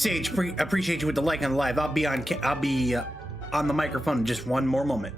Sage, appreciate you with the like on the live. I'll be on the microphone in just one more moment.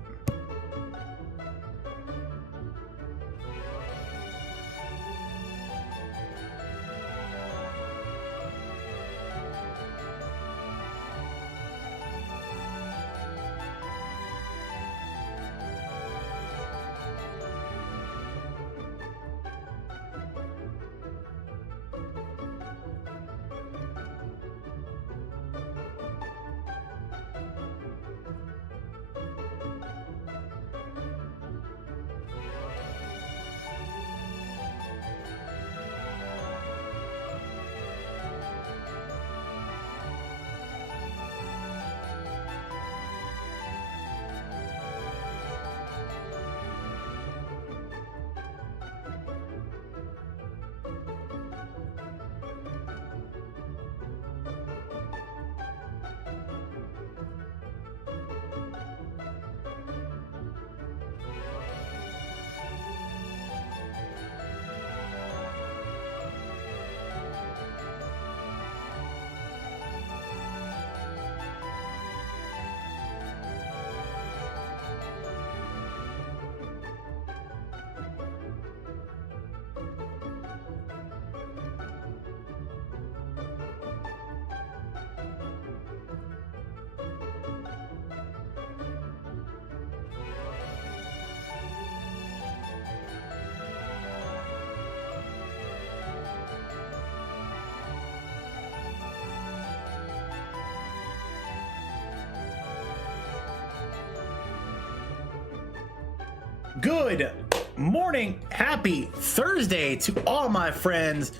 Good morning, happy Thursday to all my friends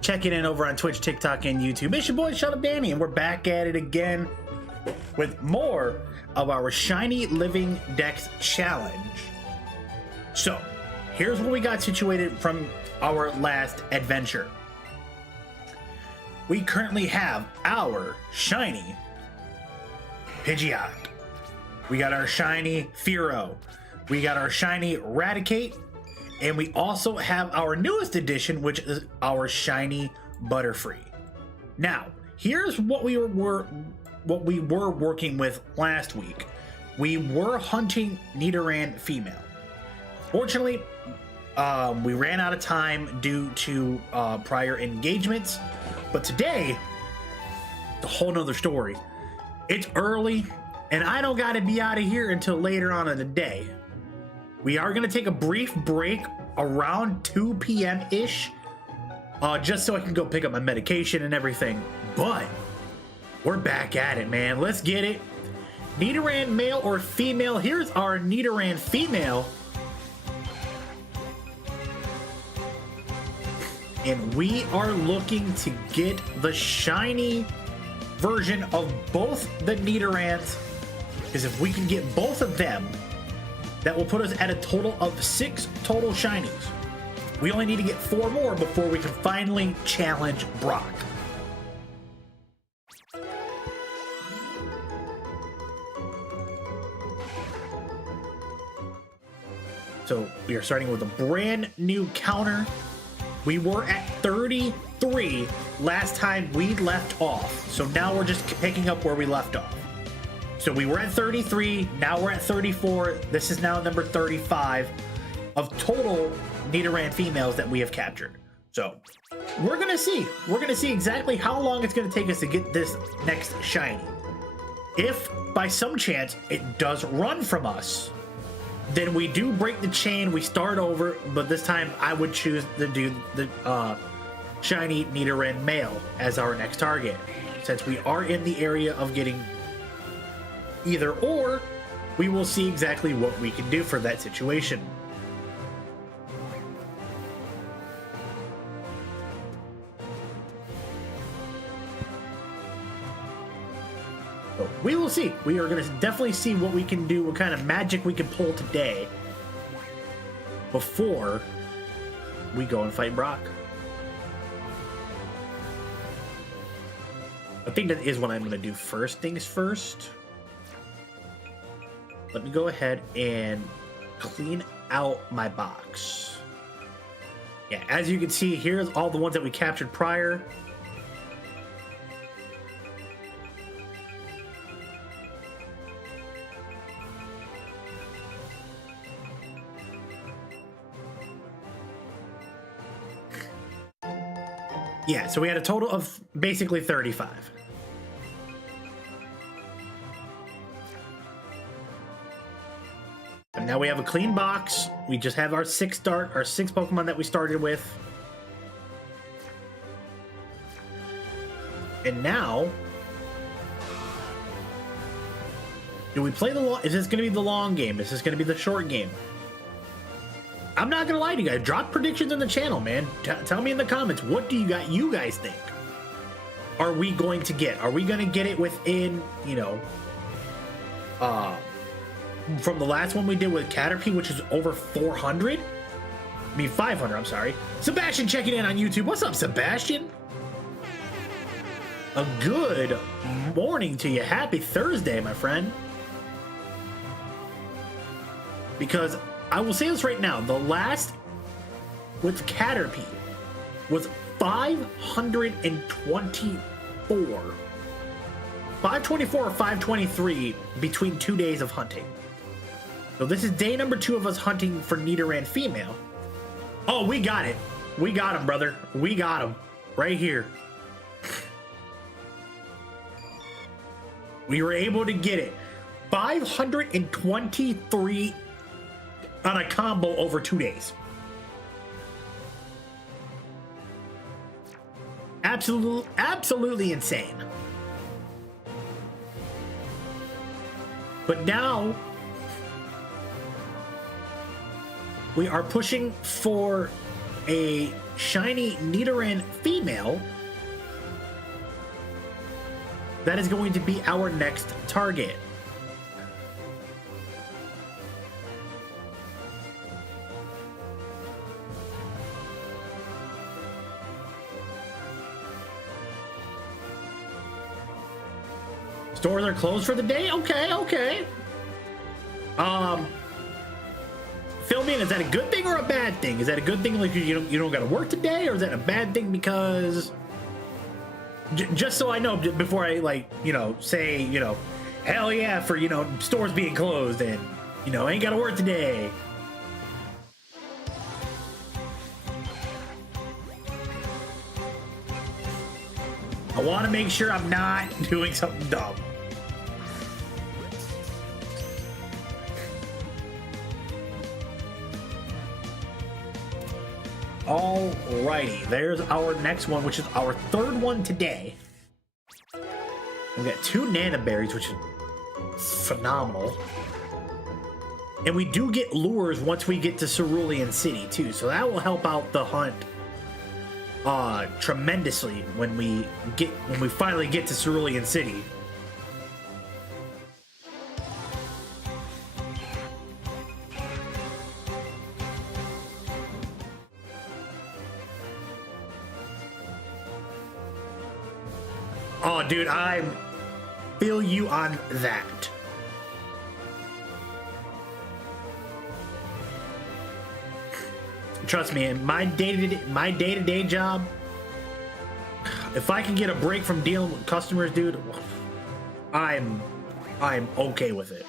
checking in over on Twitch, TikTok, and YouTube. It's your boy Shut Up Danny, and we're back at it again with more of our Shiny Living Dex Challenge. So, here's what we got situated from our last adventure. We currently have our Shiny Pidgeot. We got our Shiny Fearow. We got our Shiny Raticate, and we also have our newest addition, which is our Shiny Butterfree. Now, here's what we were working with last week. We were hunting Nidoran female. Fortunately, we ran out of time due to prior engagements, but today, it's a whole nother story. It's early, and I don't got to be out of here until later on in the day. We are going to take a brief break around 2 p.m.-ish, just so I can go pick up my medication and everything. But we're back at it, man. Let's get it. Nidoran male or female? Here's our Nidoran female. And we are looking to get the shiny version of both the Nidorans, because if we can get both of them, that will put us at a total of 6 total shinies. We only need to get 4 more before we can finally challenge Brock. So we are starting with a brand new counter. We were at 33 last time we left off. So now we're just picking up where we left off. So we were at 33, now we're at 34. This is now number 35 of total Nidoran females that we have captured. So we're gonna see. We're gonna see exactly how long it's gonna take us to get this next shiny. If by some chance it does run from us, then we do break the chain, we start over, but this time I would choose to do the shiny Nidoran male as our next target, since we are in the area of getting either or. We will see exactly what we can do for that situation. So we will see. We are going to definitely see what we can do, what kind of magic we can pull today before we go and fight Brock. I think that is what I'm going to do first things first. Let me go ahead and clean out my box. Yeah, as you can see, here's all the ones that we captured prior. Yeah, so we had a total of basically 35. And now we have a clean box. We just have our six Pokemon that we started with. And now, do we play the long? Is this going to be the long game? Is this going to be the short game? I'm not going to lie to you guys. Drop predictions in the channel, man. Tell me in the comments, what do you guys think? Are we going to get? Are we going to get it within, you know, from the last one we did with Caterpie, which is over 400? I mean, 500, I'm sorry. Sebastian checking in on YouTube. What's up, Sebastian? A good morning to you. Happy Thursday, my friend. Because I will say this right now, the last with Caterpie was 524. 524 or 523 between 2 days of hunting. So this is day number 2 of us hunting for Nidoran female. Oh, we got it. We got him, brother. We got him. Right here. We were able to get it. 523 on a combo over 2 days. Absolutely insane. But now we are pushing for a shiny Nidoran female. That is going to be our next target. Stores are closed for the day? Okay. Fill me in, is that a good thing or a bad thing? Is that a good thing, like you don't got to work today, or is that a bad thing because... just so I know before I, like, you know, say, you know, hell yeah for, you know, stores being closed and, you know, ain't got to work today. I want to make sure I'm not doing something dumb. Alrighty, there's our next one, which is our third one today. We got 2 Nana Berries, which is phenomenal. And we do get lures once we get to Cerulean City too, so that will help out the hunt tremendously when we finally get to Cerulean City. Oh, dude, I feel you on that. Trust me, in my day-to-day job, if I can get a break from dealing with customers, dude, I'm okay with it.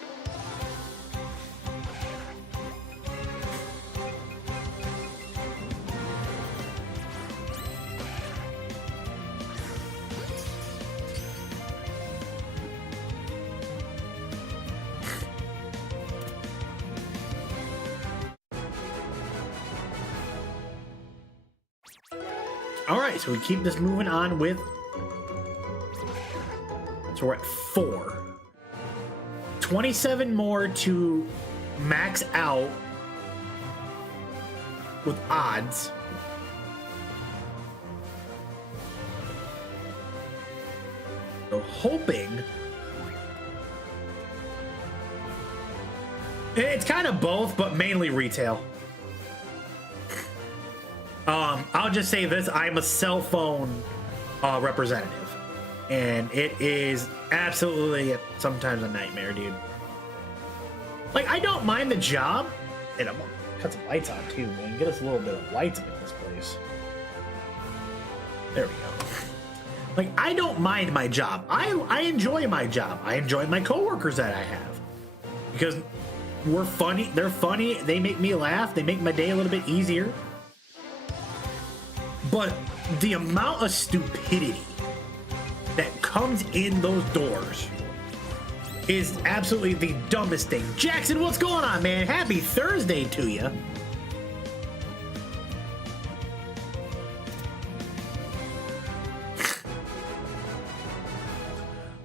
All right, so we keep this moving on with... So we're at 4. 27 more to max out with odds. So hoping... It's kind of both, but mainly retail. I'll just say this, I'm a cell phone representative, and it is absolutely sometimes a nightmare, dude. Like, I don't mind the job, and I'm gonna cut some lights on too, man. Get us a little bit of lights in this place. There we go. Like, I don't mind my job. I enjoy my job. I enjoy my coworkers that I have, because we're funny. They're funny. They make me laugh. They make my day a little bit easier. But the amount of stupidity that comes in those doors is absolutely the dumbest thing. Jackson, what's going on, man? Happy Thursday to you.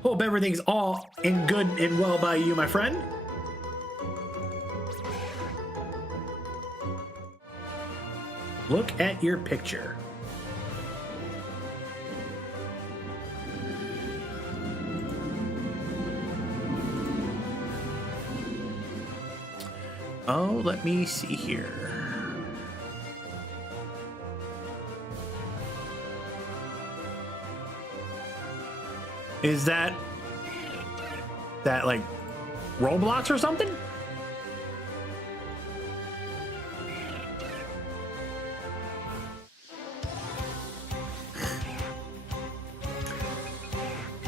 Hope everything's all in good and well by you, my friend. Look at your picture. Oh, let me see here. Is that like Roblox or something?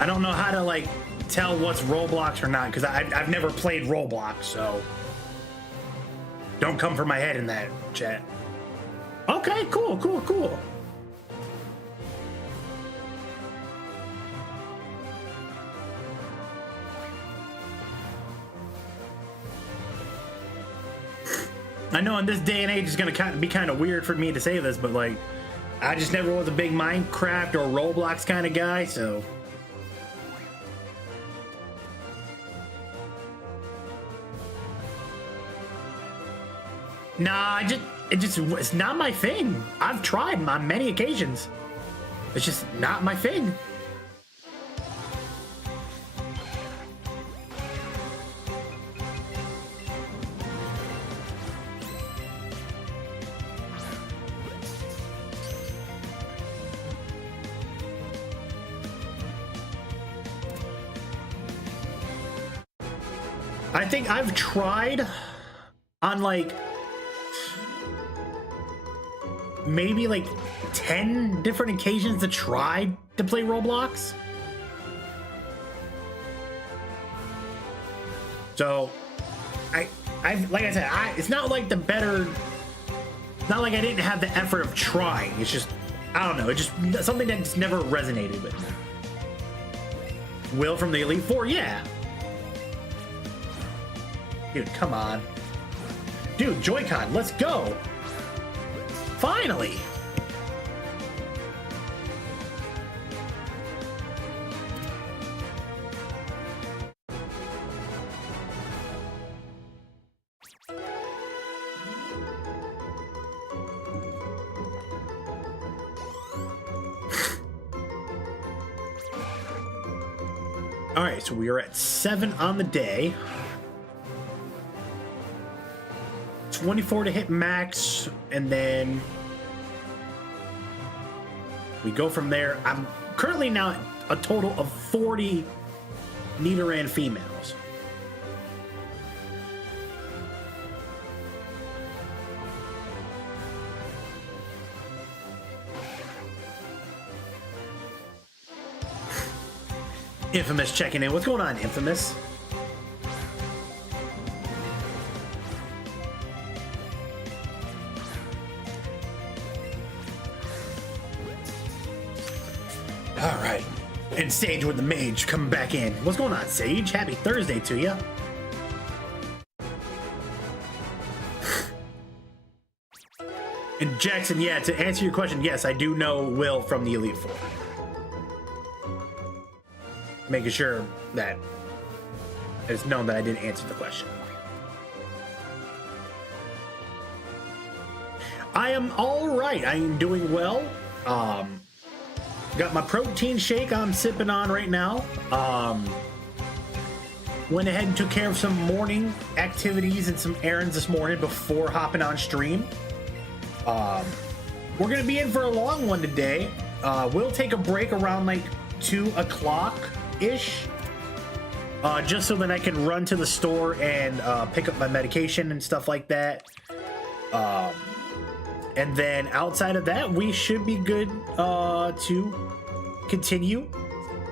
I don't know how to like tell what's Roblox or not because I've never played Roblox, so don't come for my head in that chat. Okay, cool. I know in this day and age it's gonna be kind of weird for me to say this, but like, I just never was a big Minecraft or Roblox kind of guy, so. Nah, it's not my thing. I've tried on many occasions. It's just not my thing. I think I've tried on like maybe like 10 different occasions to try to play Roblox. So I've like I said, it's not like the better, it's not like I didn't have the effort of trying. It's just, I don't know, it's just something that just never resonated with me. Will from the Elite Four, yeah. Dude, come on. Dude, Joy-Con, let's go. Finally. All right, so we are at 7 on the day. 24 to hit max, and then we go from there. I'm currently now at a total of 40 Nidoran females. Infamous checking in. What's going on, Infamous? All right, and Sage with the Mage coming back in. What's going on, Sage? Happy Thursday to you. And Jackson, yeah, to answer your question, yes, I do know Will from the Elite Four. Making sure that it's known that I didn't answer the question. I am all right. I am doing well. Got my protein shake I'm sipping on right now. Went ahead and took care of some morning activities and some errands this morning before hopping on stream. We're gonna be in for a long one today. We'll take a break around like 2 o'clock-ish. Just so that I can run to the store and pick up my medication and stuff like that. And then outside of that, we should be good to continue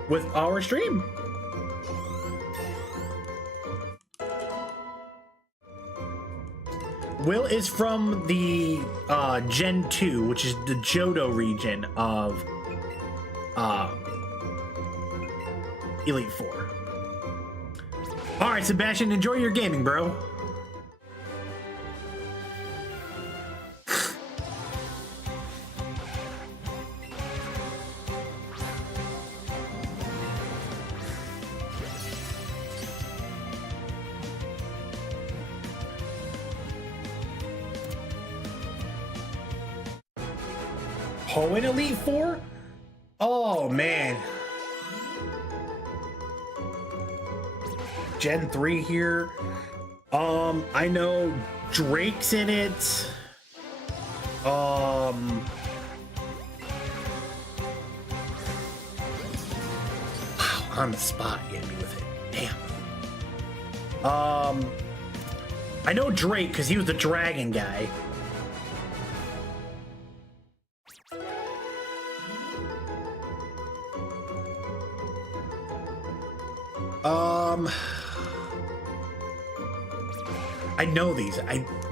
with our stream. Will is from the Gen 2, which is the Johto region of Elite Four. All right, Sebastian, enjoy your gaming, bro. Hoenn Elite Four? Oh man. Gen 3 here. I know Drake's in it. Wow, on the spot, you hit me with it. Damn. I know Drake because he was the dragon guy. I know these.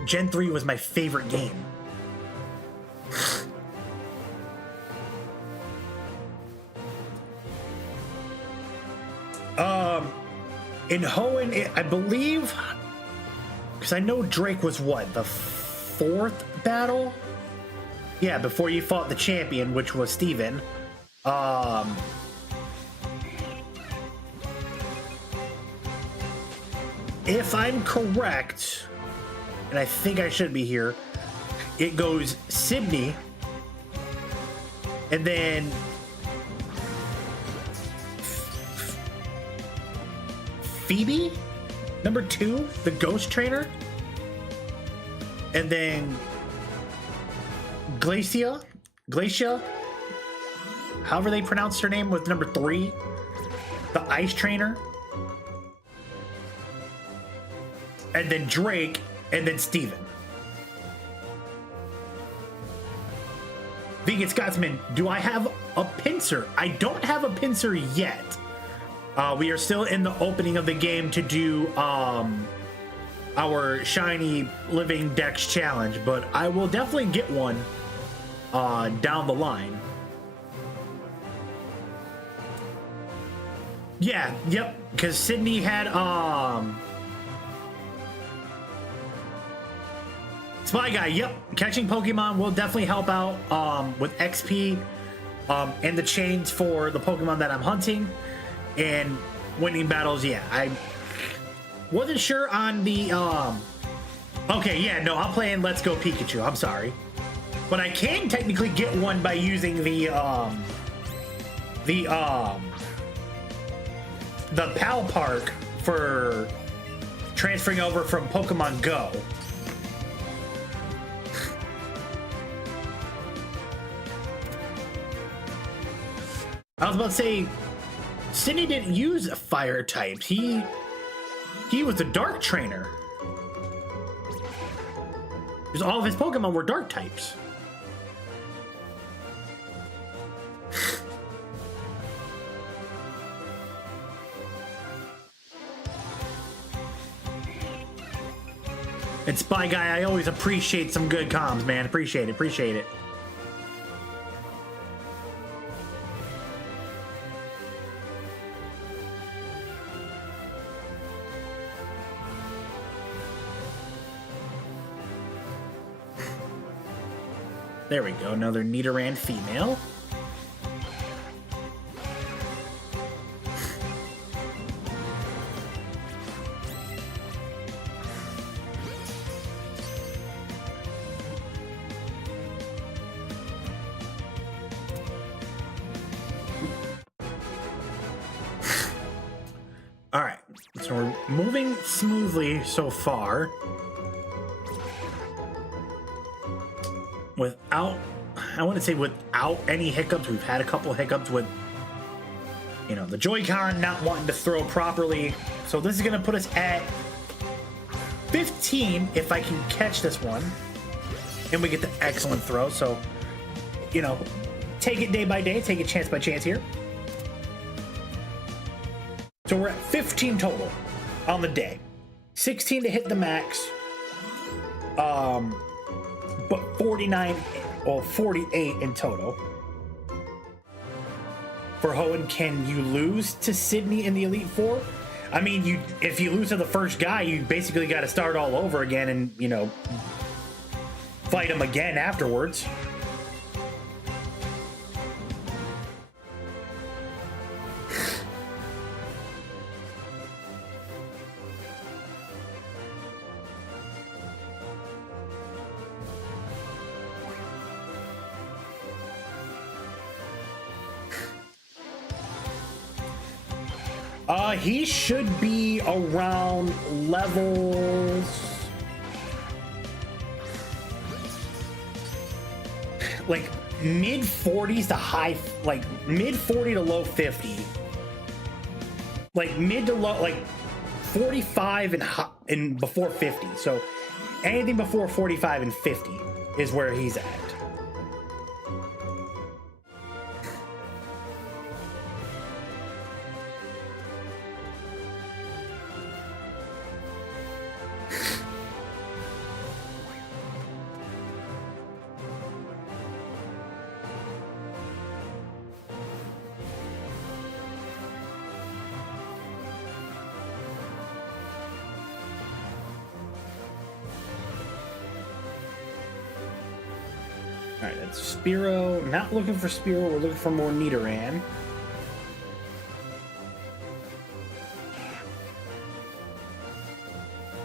Gen 3 was my favorite game. In Hoenn, I believe, because I know Drake was what, the 4th battle? Yeah, before you fought the champion, which was Steven. If I'm correct, and I think I should be here, it goes Sydney, and then Phoebe, number 2, the ghost trainer, and then Glacia, however they pronounced her name, was number 3, the ice trainer. And then Drake, and then Steven. Vegan Scotsman, do I have a pincer? I don't have a pincer yet. We are still in the opening of the game to do our shiny living dex challenge, but I will definitely get one down the line. Yeah, yep, because Sydney had Spy Guy, yep. Catching Pokemon will definitely help out with XP and the chains for the Pokemon that I'm hunting and winning battles. Yeah, I wasn't sure on the okay, yeah, no, I'm playing Let's Go Pikachu. I'm sorry. But I can technically get one by using the PAL Park for transferring over from Pokemon Go. I was about to say, Sydney didn't use fire types. He was a dark trainer. Because all of his Pokemon were dark types. And Spy Guy, I always appreciate some good comms, man. Appreciate it. There we go, another Nidoran female. All right, so we're moving smoothly so far. I want to say without any hiccups. We've had a couple hiccups with, the Joy-Con not wanting to throw properly. So this is going to put us at 15 if I can catch this one. And we get the excellent throw. So, take it day by day, take it chance by chance here. So we're at 15 total on the day. 16 to hit the max. but 49, well, 48 in total. For Hoenn, can you lose to Sydney in the Elite Four? I mean, if you lose to the first guy, you basically got to start all over again and, you know, fight him again afterwards. He should be around levels like mid 40s to high, like mid 40 to low 50, like mid to low, like 45 and before 50. So anything before 45 and 50 is where he's at. Alright, that's Spearow. Not looking for Spearow, we're looking for more Nidoran.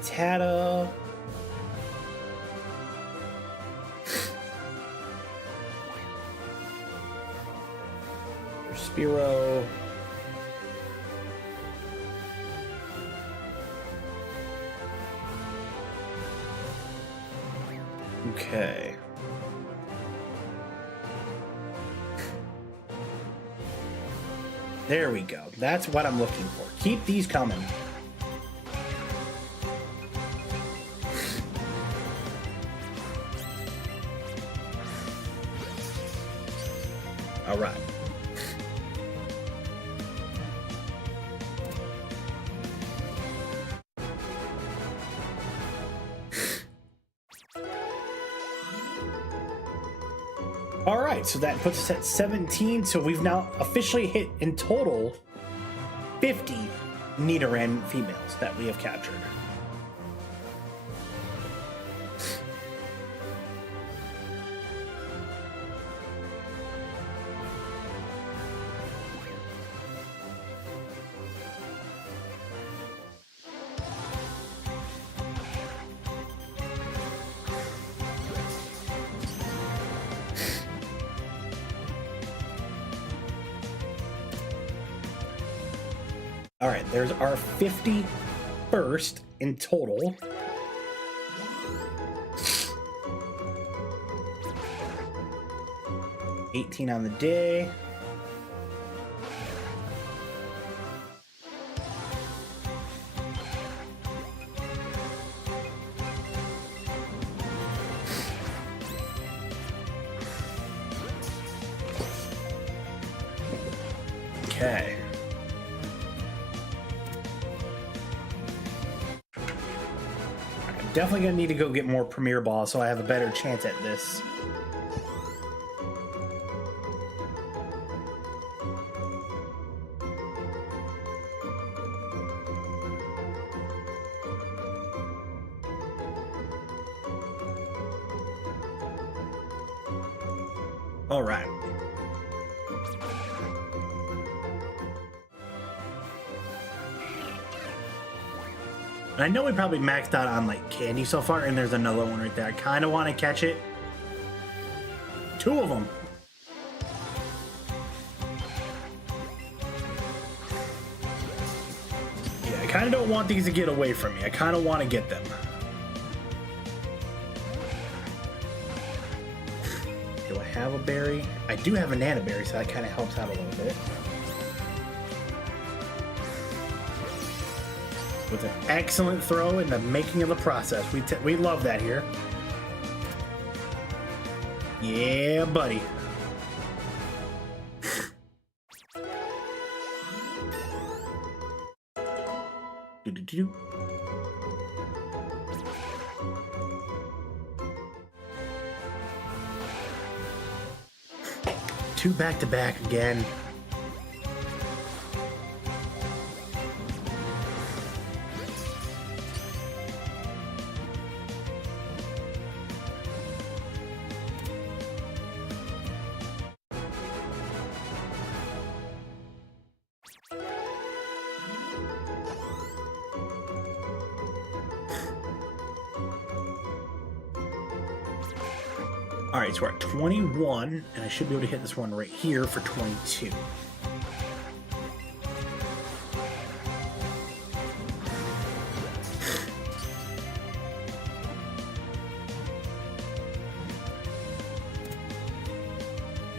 Tata. Spearow. Okay. There we go. That's what I'm looking for. Keep these coming. All right. All right, so that puts us at 17. So we've now officially hit in total 50 Nidoran females that we have captured. All right, there's our 51st in total. $18 on the day. Okay. Definitely gonna need to go get more Premier Ball so I have a better chance at this. All right. And I know we probably maxed out on like candy so far, and there's another one right there. I kind of want to catch it. Two of them. Yeah, I kind of don't want these to get away from me. I kind of want to get them. Do I have a berry? I do have a Nana Berry, so that kind of helps out a little bit. With an excellent throw in the making of the process. We love that here. Yeah, buddy. 2 back-to-back again. All right, so we're at 21, and I should be able to hit this one right here for 22.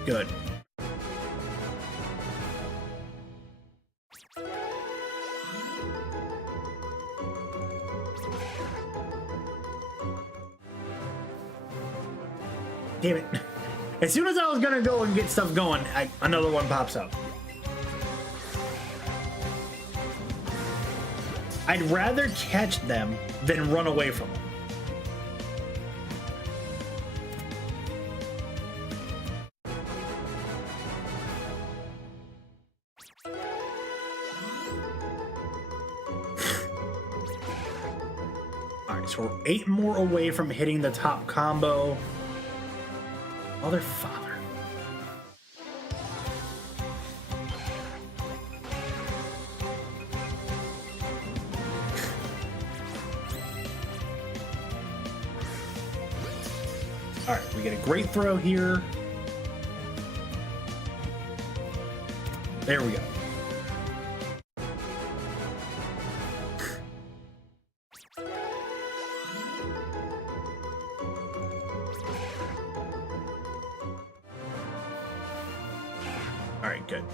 Good. Damn it. As soon as I was gonna go and get stuff going, another one pops up. I'd rather catch them than run away from them. Alright, so we're 8 more away from hitting the top combo. Mother father. All right, we get a great throw here. There we go. All right, good.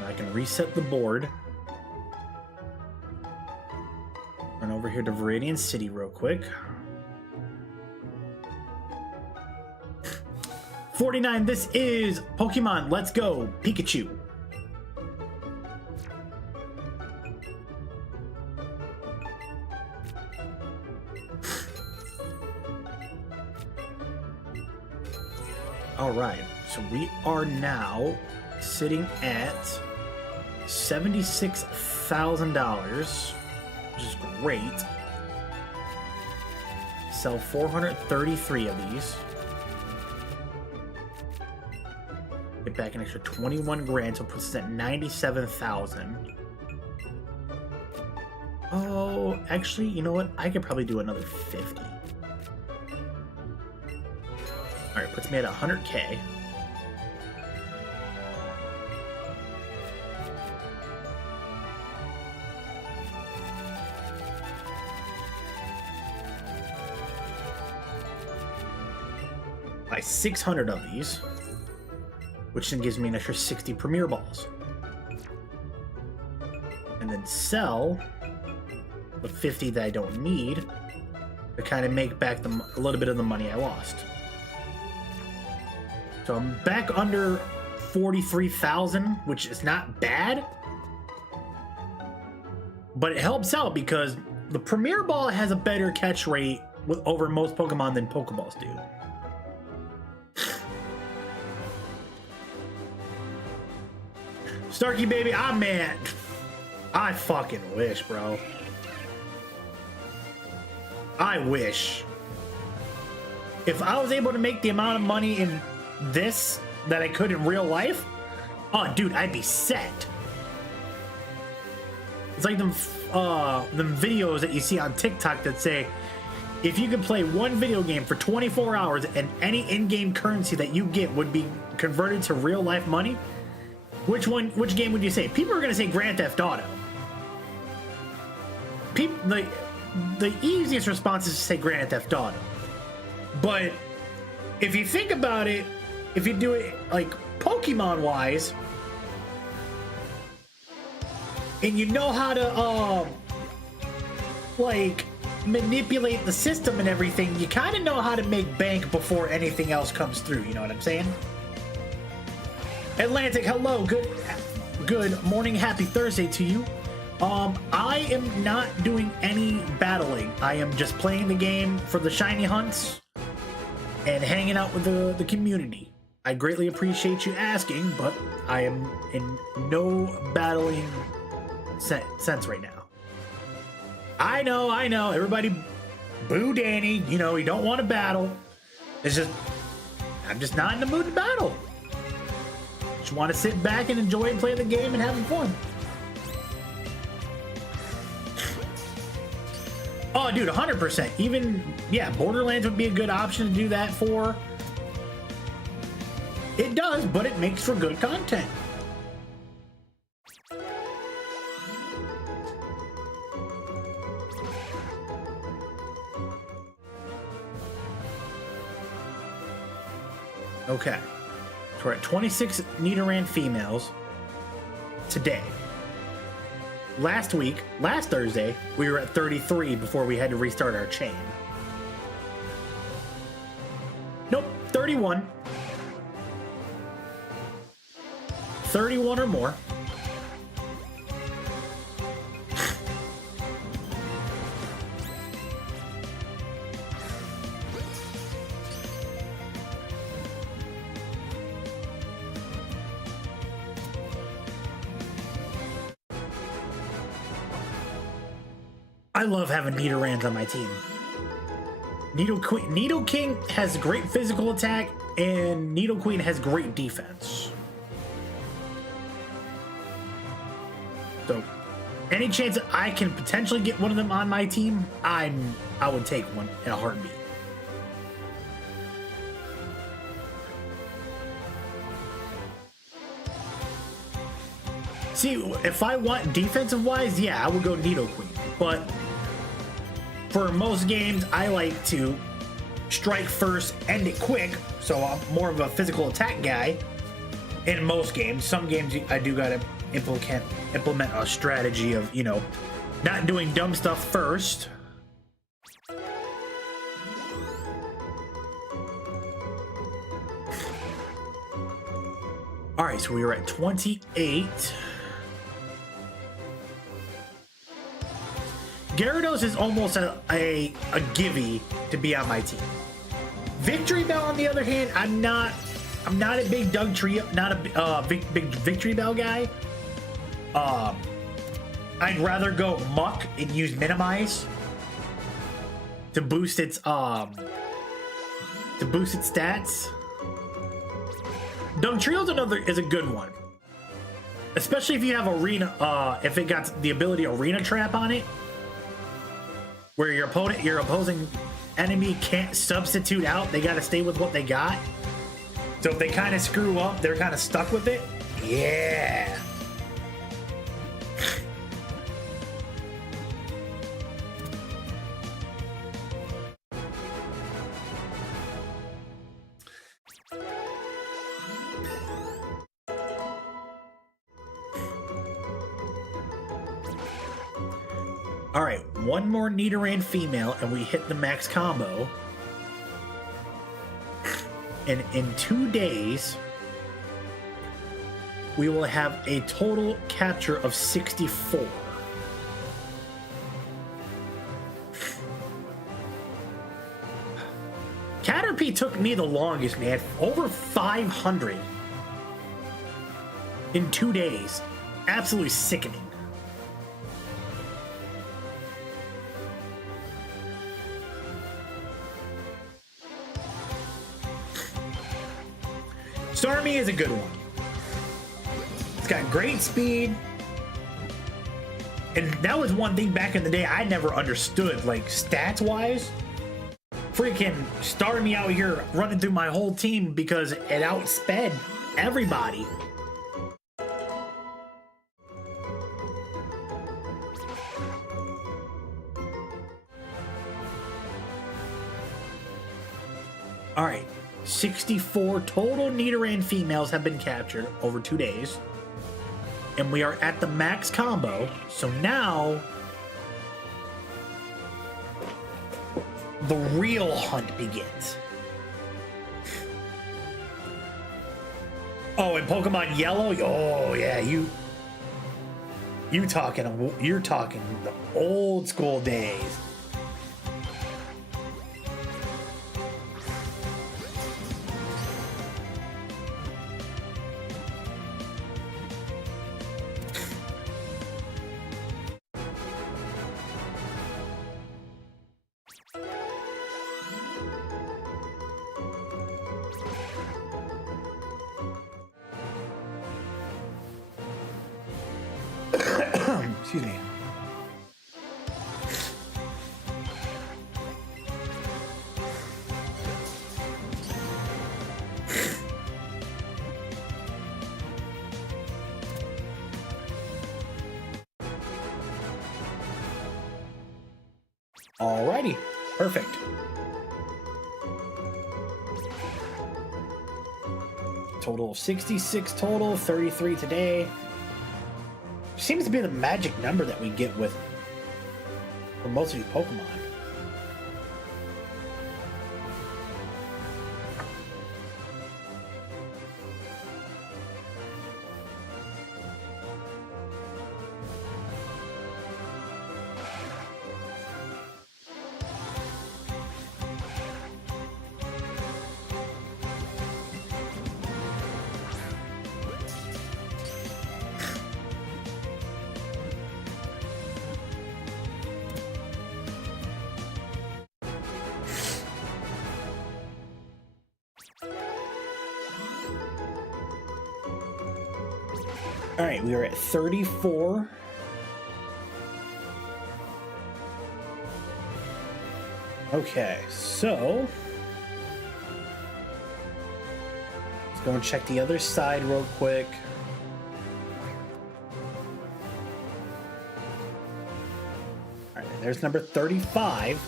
Now I can reset the board. Run over here to Viridian City real quick. 49, this is Pokemon Let's Go Pikachu. All right. So we are now sitting at $76,000, which is great. Sell 433 of these. Get back an extra 21 grand, so it puts us at 97,000. Oh, actually, you know what? I could probably do another 50. All right, puts me at 100K. Buy 600 of these, which then gives me an extra 60 Premier Balls. And then sell the 50 that I don't need to kind of make back a little bit of the money I lost. So I'm back under 43,000, which is not bad. But it helps out because the Premier Ball has a better catch rate over most Pokemon than Pokeballs do. Starkey baby, man. I fucking wish, bro. I wish. If I was able to make the amount of money in this that I could in real life, oh, dude, I'd be set. It's like them videos that you see on TikTok that say, if you could play one video game for 24 hours and any in-game currency that you get would be converted to real life money, which game would you say? People are going to say Grand Theft Auto. The easiest response is to say Grand Theft Auto. But if you think about it, if you do it like Pokemon wise, and you know how to like manipulate the system and everything, you kind of know how to make bank before anything else comes through. You know what I'm saying? Atlantic, hello, good morning, happy Thursday to you. I am not doing any battling. I am just playing the game for the shiny hunts and hanging out with the community. I greatly appreciate you asking, but I am in no battling sense right now. I know. Everybody boo Danny. You know, you don't want to battle. It's just, I'm just not in the mood to battle. Just want to sit back and enjoy and play the game and having fun. Oh, dude, 100%. Even, yeah, Borderlands would be a good option to do that for. It does, but it makes for good content. Okay. So we're at 26 Nidoran females today. Last Thursday, we were at 33 before we had to restart our chain. Nope, 31. 31 or more. I love having Nidorans on my team. Nidoking has great physical attack, and Nidoqueen has great defense. So, any chance that I can potentially get one of them on my team, I would take one in a heartbeat. See, if I want defensive-wise, yeah, I would go Nidoqueen. But for most games, I like to strike first, end it quick, so I'm more of a physical attack guy. In most games, some games I do gotta implement a strategy of, you know, not doing dumb stuff first. All right, so we were at 28. Gyarados is almost a gimme to be on my team. Victory Bell, on the other hand, I'm not a big Dugtrio, not a big Victory Bell guy. I'd rather go Muck and use Minimize to boost its stats. Dugtrio's is a good one, especially if you have Arena. If it got the ability Arena Trap on it, where your opposing enemy can't substitute out, they got to stay with what they got. So if they kind of screw up, they're kind of stuck with it. Yeah. All right, one more Nidoran female and we hit the max combo. And in 2 days, we will have a total capture of 64. Caterpie took me the longest, man. Over 500 in 2 days. Absolutely sickening. Starmie is a good one. It's got great speed. And that was one thing back in the day I never understood, like stats-wise. Freaking Starmie out here running through my whole team because it outsped everybody. All right. 64 total Nidoran females have been captured over 2 days. And we are at the max combo. So now the real hunt begins. Oh, and Pokemon Yellow? Oh yeah, you're talking the old school days. Excuse me. Alrighty, perfect. Total of 66 total, 33 today. Seems to be the magic number that we get with for most of these Pokemon. All right, we are at 34. Okay, so let's go and check the other side real quick. All right, there's number 35.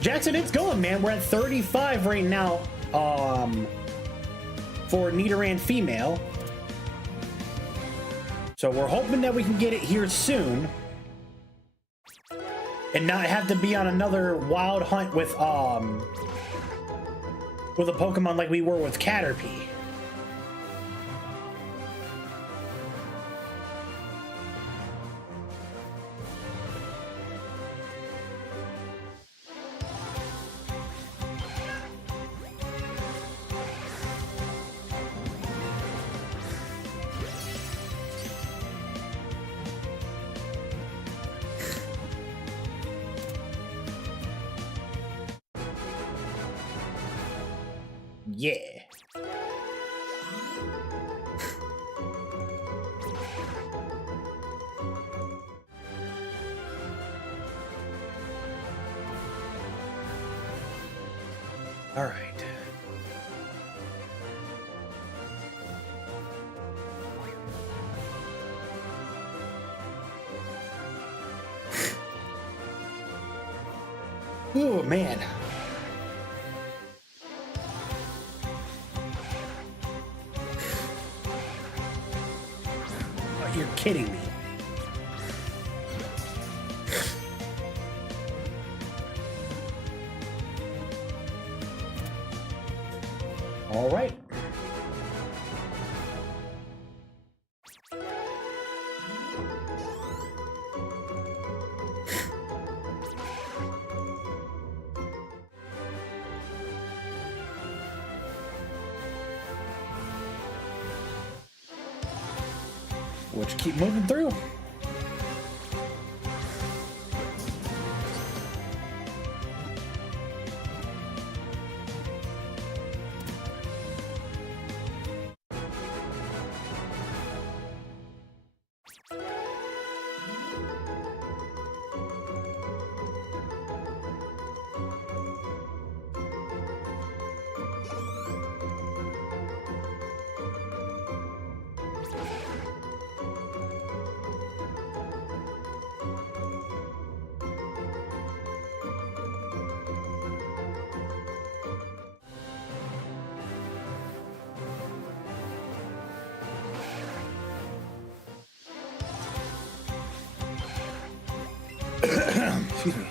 Jackson, it's going, man. We're at 35 right now for Nidoran female. So we're hoping that we can get it here soon and not have to be on another wild hunt with a Pokemon like we were with Caterpie. Yeah. All right. Oh, man. You're kidding me. All right. We'll just keep moving through. Excuse me.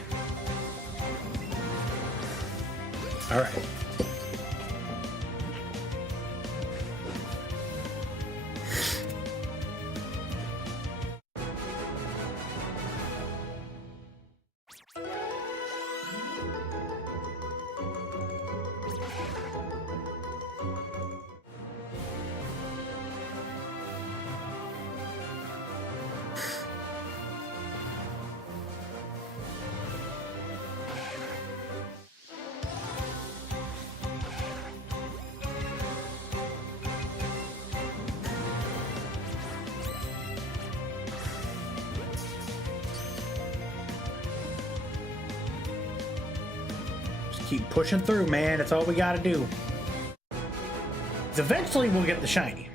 All right. Keep pushing through, man. That's all we gotta do. 'Cause eventually we'll get the shiny.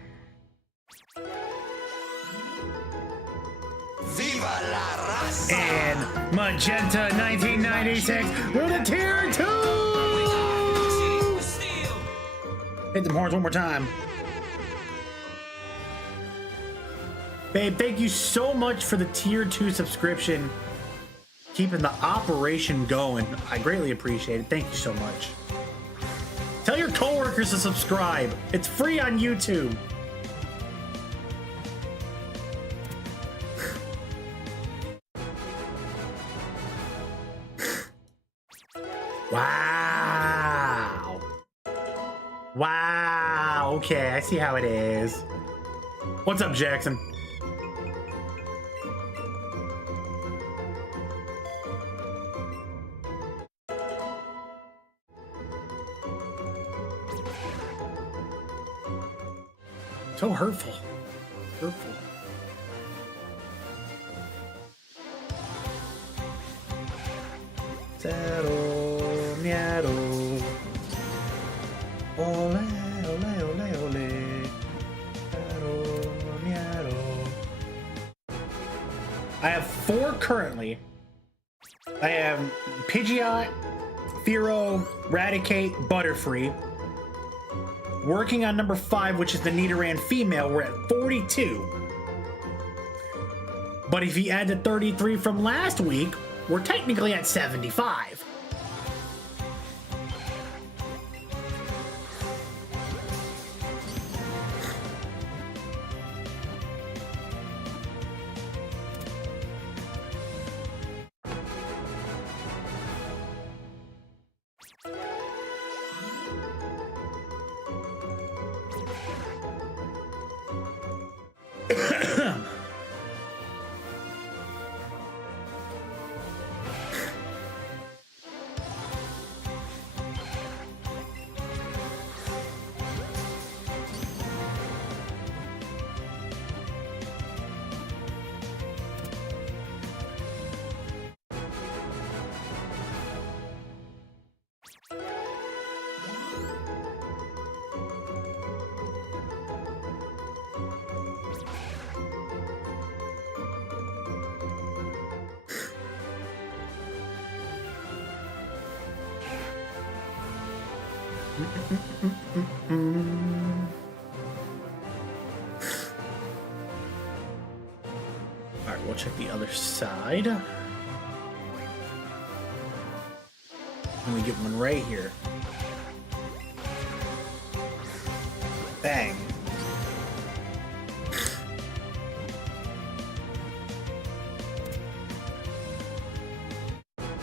Viva la raza! And Magenta 1996 with a tier 2! Hit them horns one more time. Babe, thank you so much for the tier 2 subscription. Keeping the operation going. I greatly appreciate it. Thank you so much. Tell your coworkers to subscribe. It's free on YouTube. Wow. Wow. Okay, I see how it is. What's up, Jackson? So hurtful. Hurtful. Zero, miaro. Ole, ole, ole, ole. Zero, miaro. I have 4 currently. I have Pidgeot, Fearow, Raticate, Butterfree. Working on number 5, which is the Nidoran female, we're at 42. But if you add the 33 from last week, we're technically at 75. Alright, we'll check the other side. And we get one right here. Bang.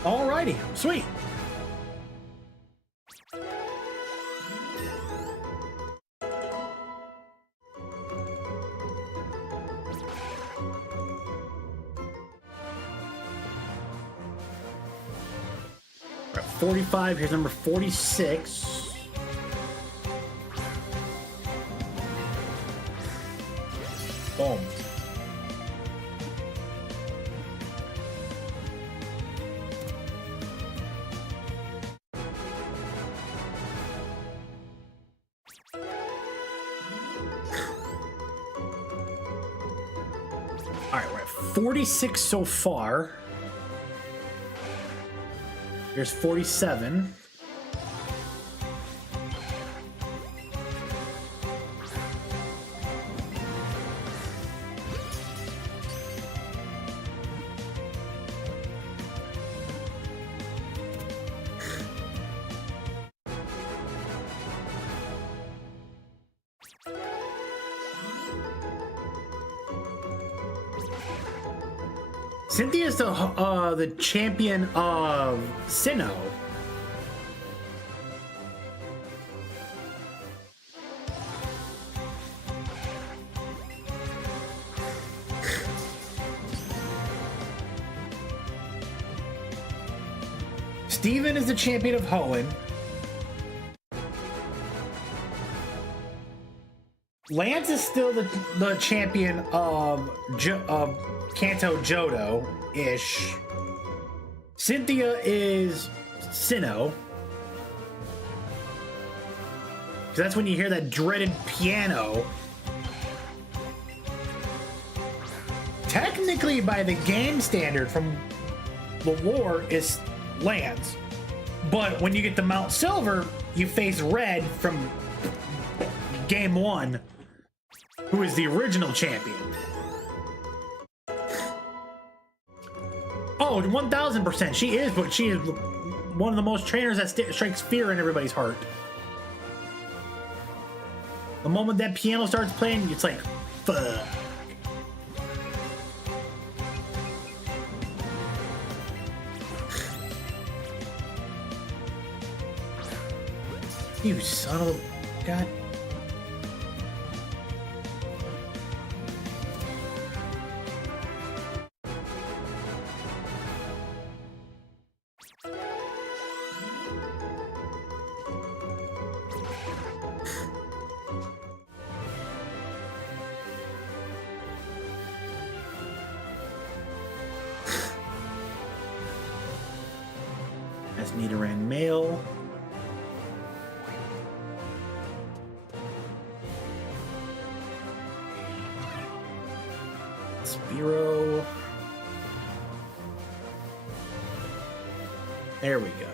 Alrighty, sweet. We're at 45, here's number 46. Boom. Alright, we're at 46 so far. Here's 47. Cynthia's the champion of Sinnoh. Steven is the champion of Hoenn. Lance is still the champion of Kanto Johto-ish. Cynthia is Sinnoh. Because that's when you hear that dreaded piano. Technically, by the game standard from the lore, is lands. But when you get to Mount Silver, you face Red from Game 1, who is the original champion. Oh, 1000%. She is, but she is one of the most trainers that strikes fear in everybody's heart. The moment that piano starts playing, it's like, fuck. You son of a god. That's Nidoran male. Spearow. There we go.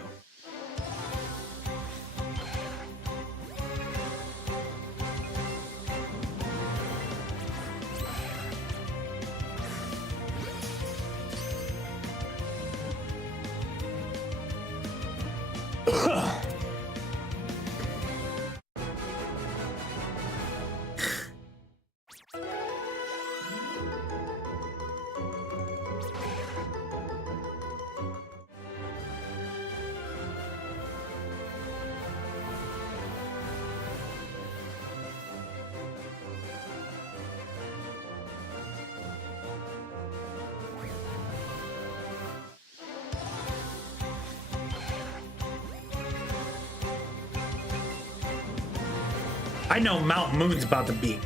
I know Mount Moon's about to be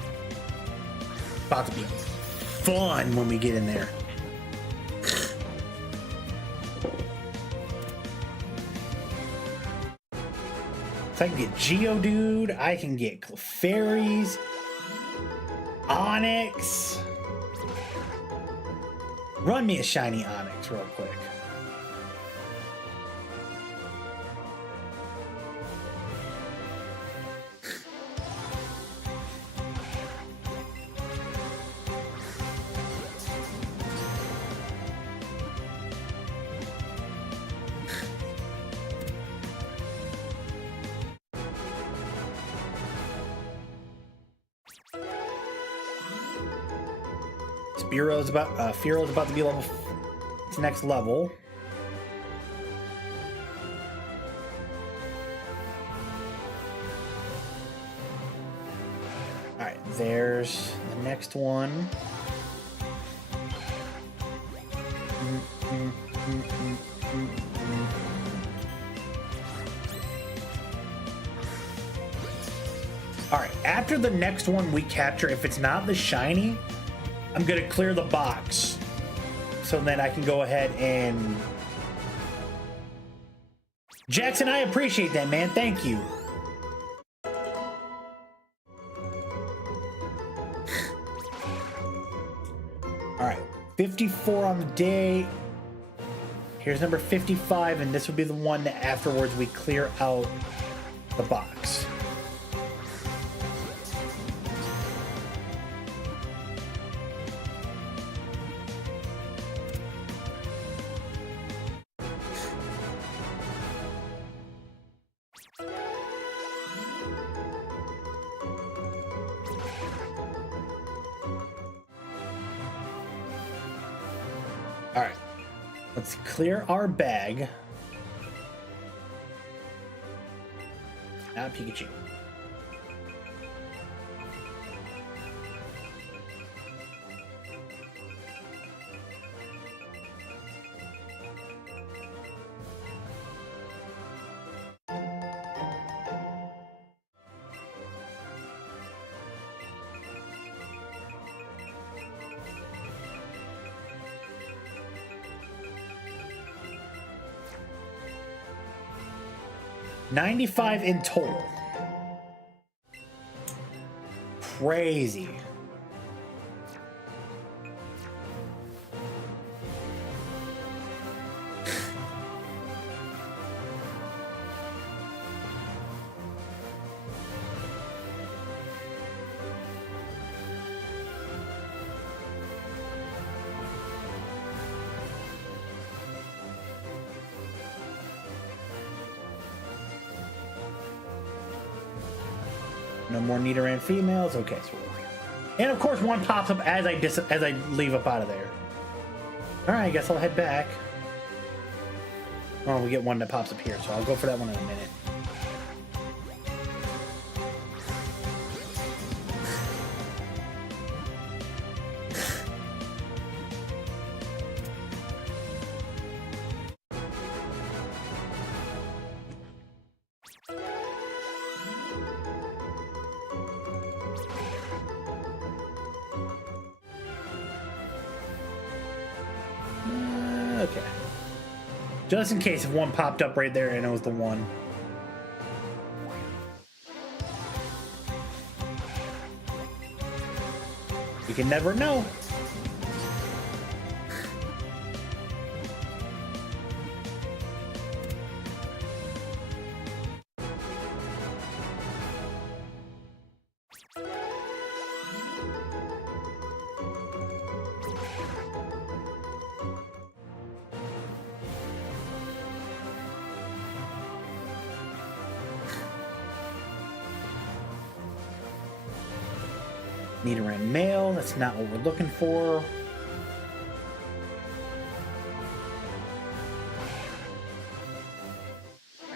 fun when we get in there. So I can get Geodude, I can get Clefairies, Onix. Run me a shiny Onix real quick. Fearo's about to be level to next level. All right, there's the next one. All right, after the next one we capture, if it's not the shiny, I'm gonna clear the box so then I can go ahead and... Jackson, I appreciate that, man. Thank you. All right, 54 on the day. Here's number 55, and this will be the one that afterwards we clear out the box. All right, let's clear our bag. Now Pikachu. $95 in total. crazy. No more Nidoran females. Okay, so and of course one pops up as I leave up out of there. All right, I guess I'll head back. Oh, we get one that pops up here, so I'll go for that one in a minute. Okay. Just in case if one popped up right there and it was the one. You can never know. Nidoran male, that's not what we're looking for.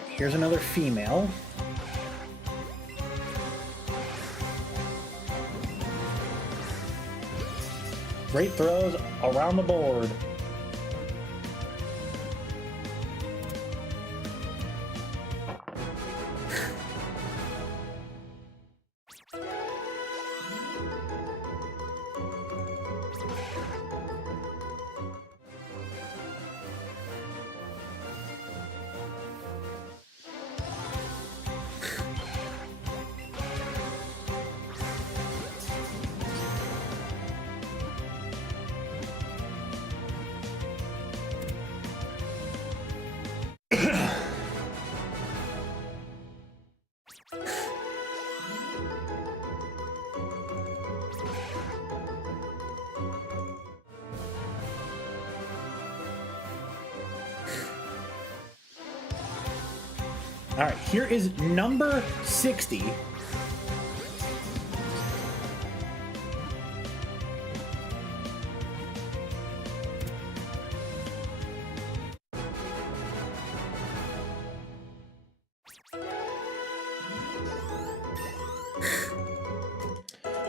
Here's another female. Great throws around the board. All right, here is number 60.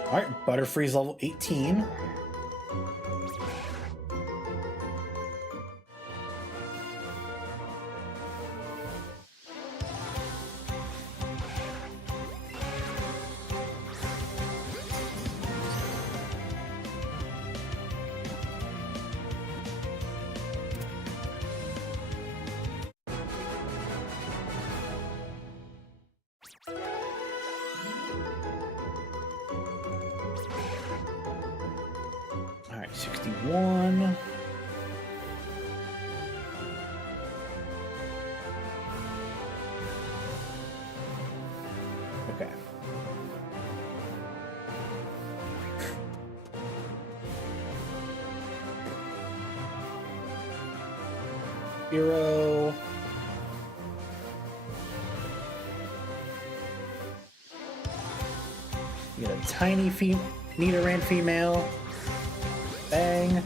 All right, Butterfree's level 18. All right, 61. Okay. Hero. You got a tiny Nidoran female. Bang.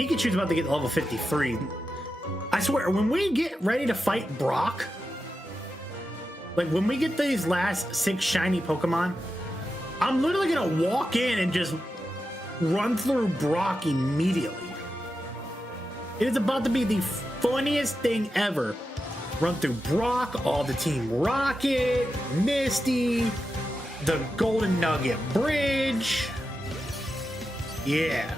Pikachu's about to get to level 53. I swear, when we get ready to fight Brock, like when we get these last 6 shiny Pokemon, I'm literally gonna walk in and just run through Brock immediately. It is about to be the funniest thing ever. Run through Brock, all the Team Rocket, Misty, the Golden Nugget Bridge. Yeah.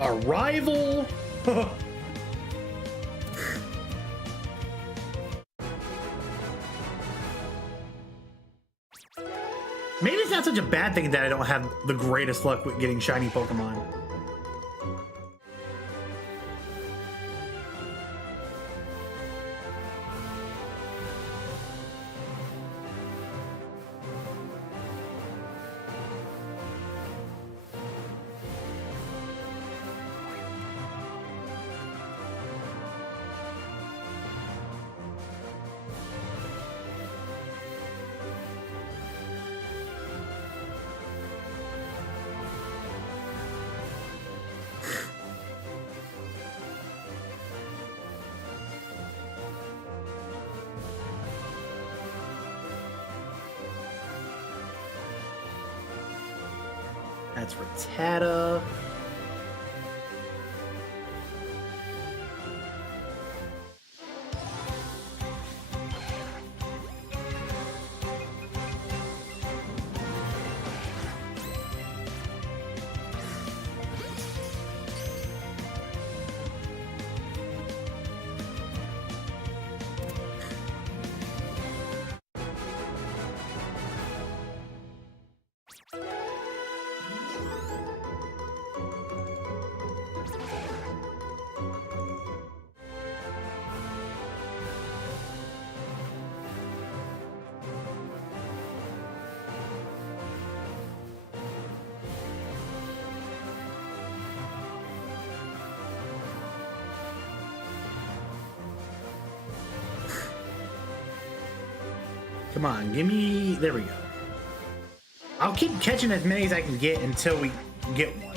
Arrival. Maybe it's not such a bad thing that I don't have the greatest luck with getting shiny Pokemon. That's Rattata. Come on, give me... There we go. I'll keep catching as many as I can get until we get one.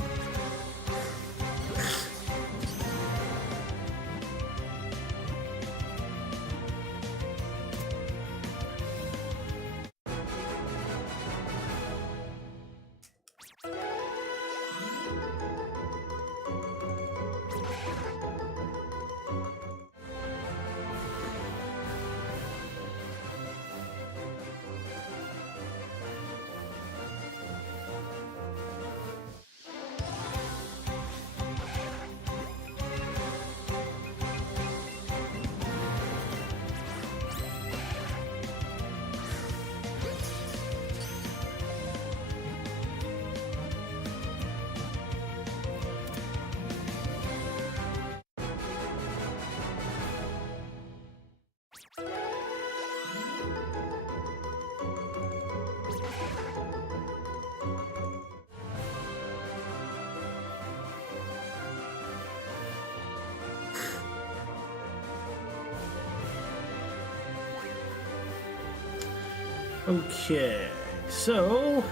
Okay, so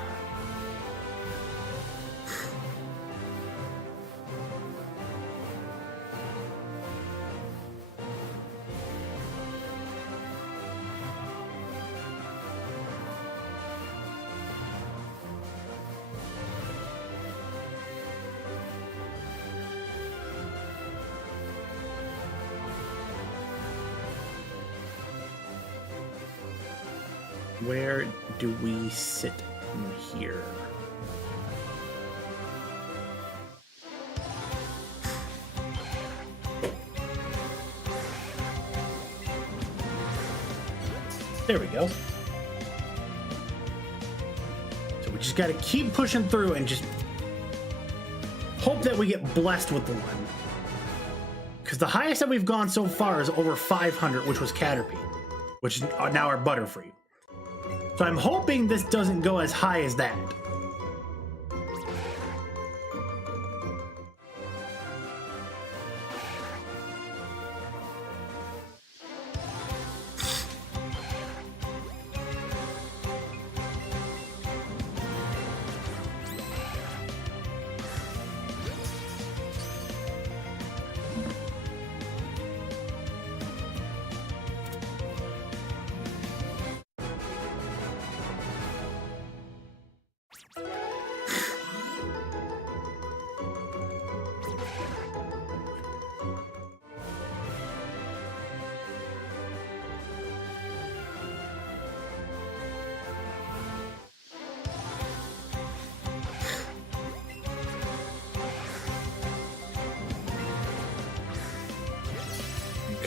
where do we sit in here? There we go. So we just gotta keep pushing through and just hope that we get blessed with the one. Because the highest that we've gone so far is over 500, which was Caterpie, which is now our Butterfree. So I'm hoping this doesn't go as high as that.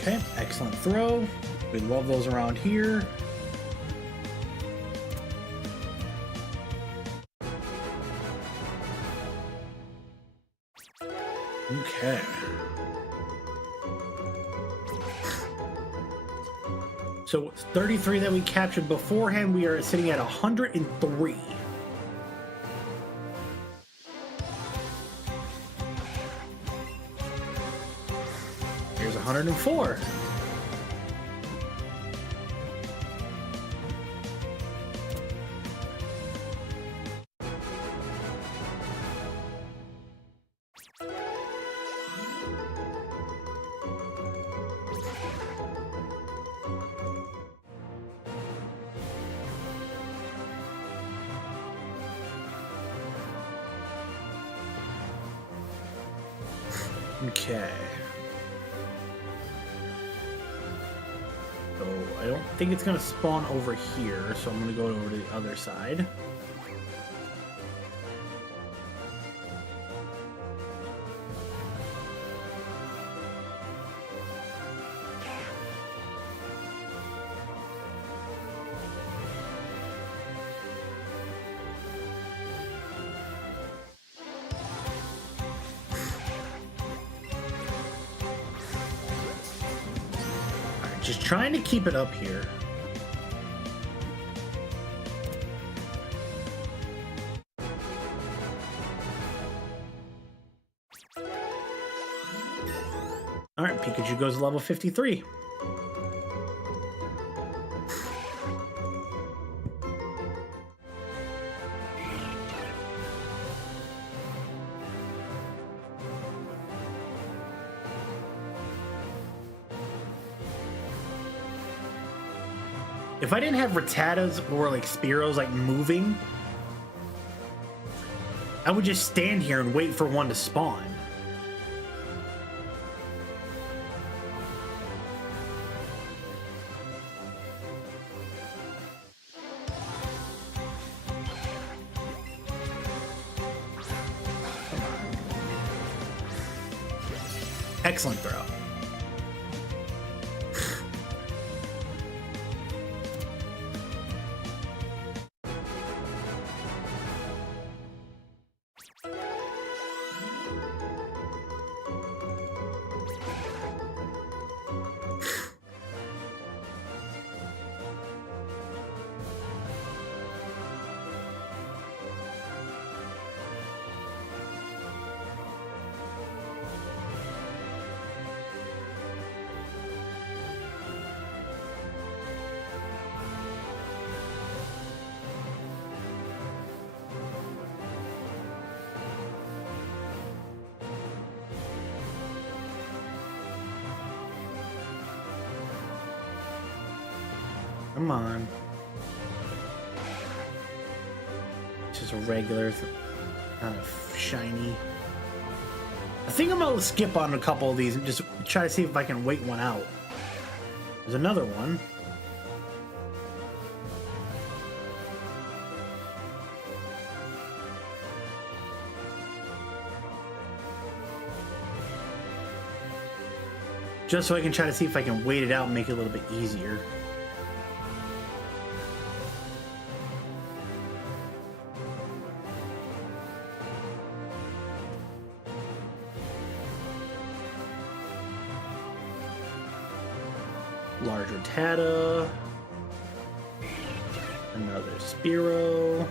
Okay, excellent throw. We love those around here. Okay. So 33 that we captured beforehand, we are sitting at 103. Here's 104. Okay. So I don't think it's going to spawn over here, so I'm going to go over to the other side. Just trying to keep it up here. All right, Pikachu goes level 53. If I didn't have Rattatas or like Spearows like moving, I would just stand here and wait for one to spawn. Excellent throw. Come on. Just a regular, kind of shiny. I think I'm gonna skip on a couple of these and just try to see if I can wait one out. There's another one. Just so I can try to see if I can wait it out and make it a little bit easier. Larger Rattata. Another Spearow.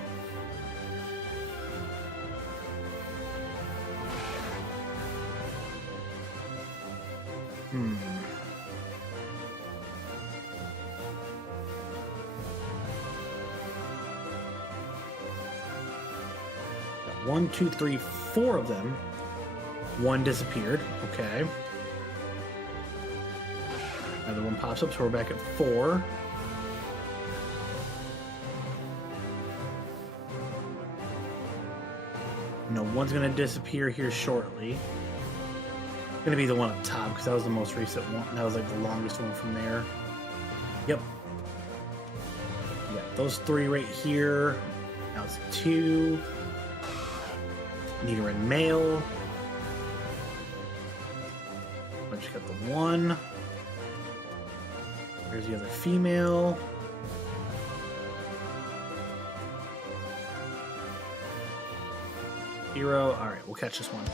Got 1, 2, 3, 4 of them. One disappeared. Okay. Another one pops up, so we're back at 4. No, one's gonna disappear here shortly. Gonna be the one up top because that was the most recent one. That was like the longest one from there. Yep. Yeah, those 3 right here. Now it's 2. Nidorine male. I just got the 1. Here's the other female. Hero. All right, we'll catch this one.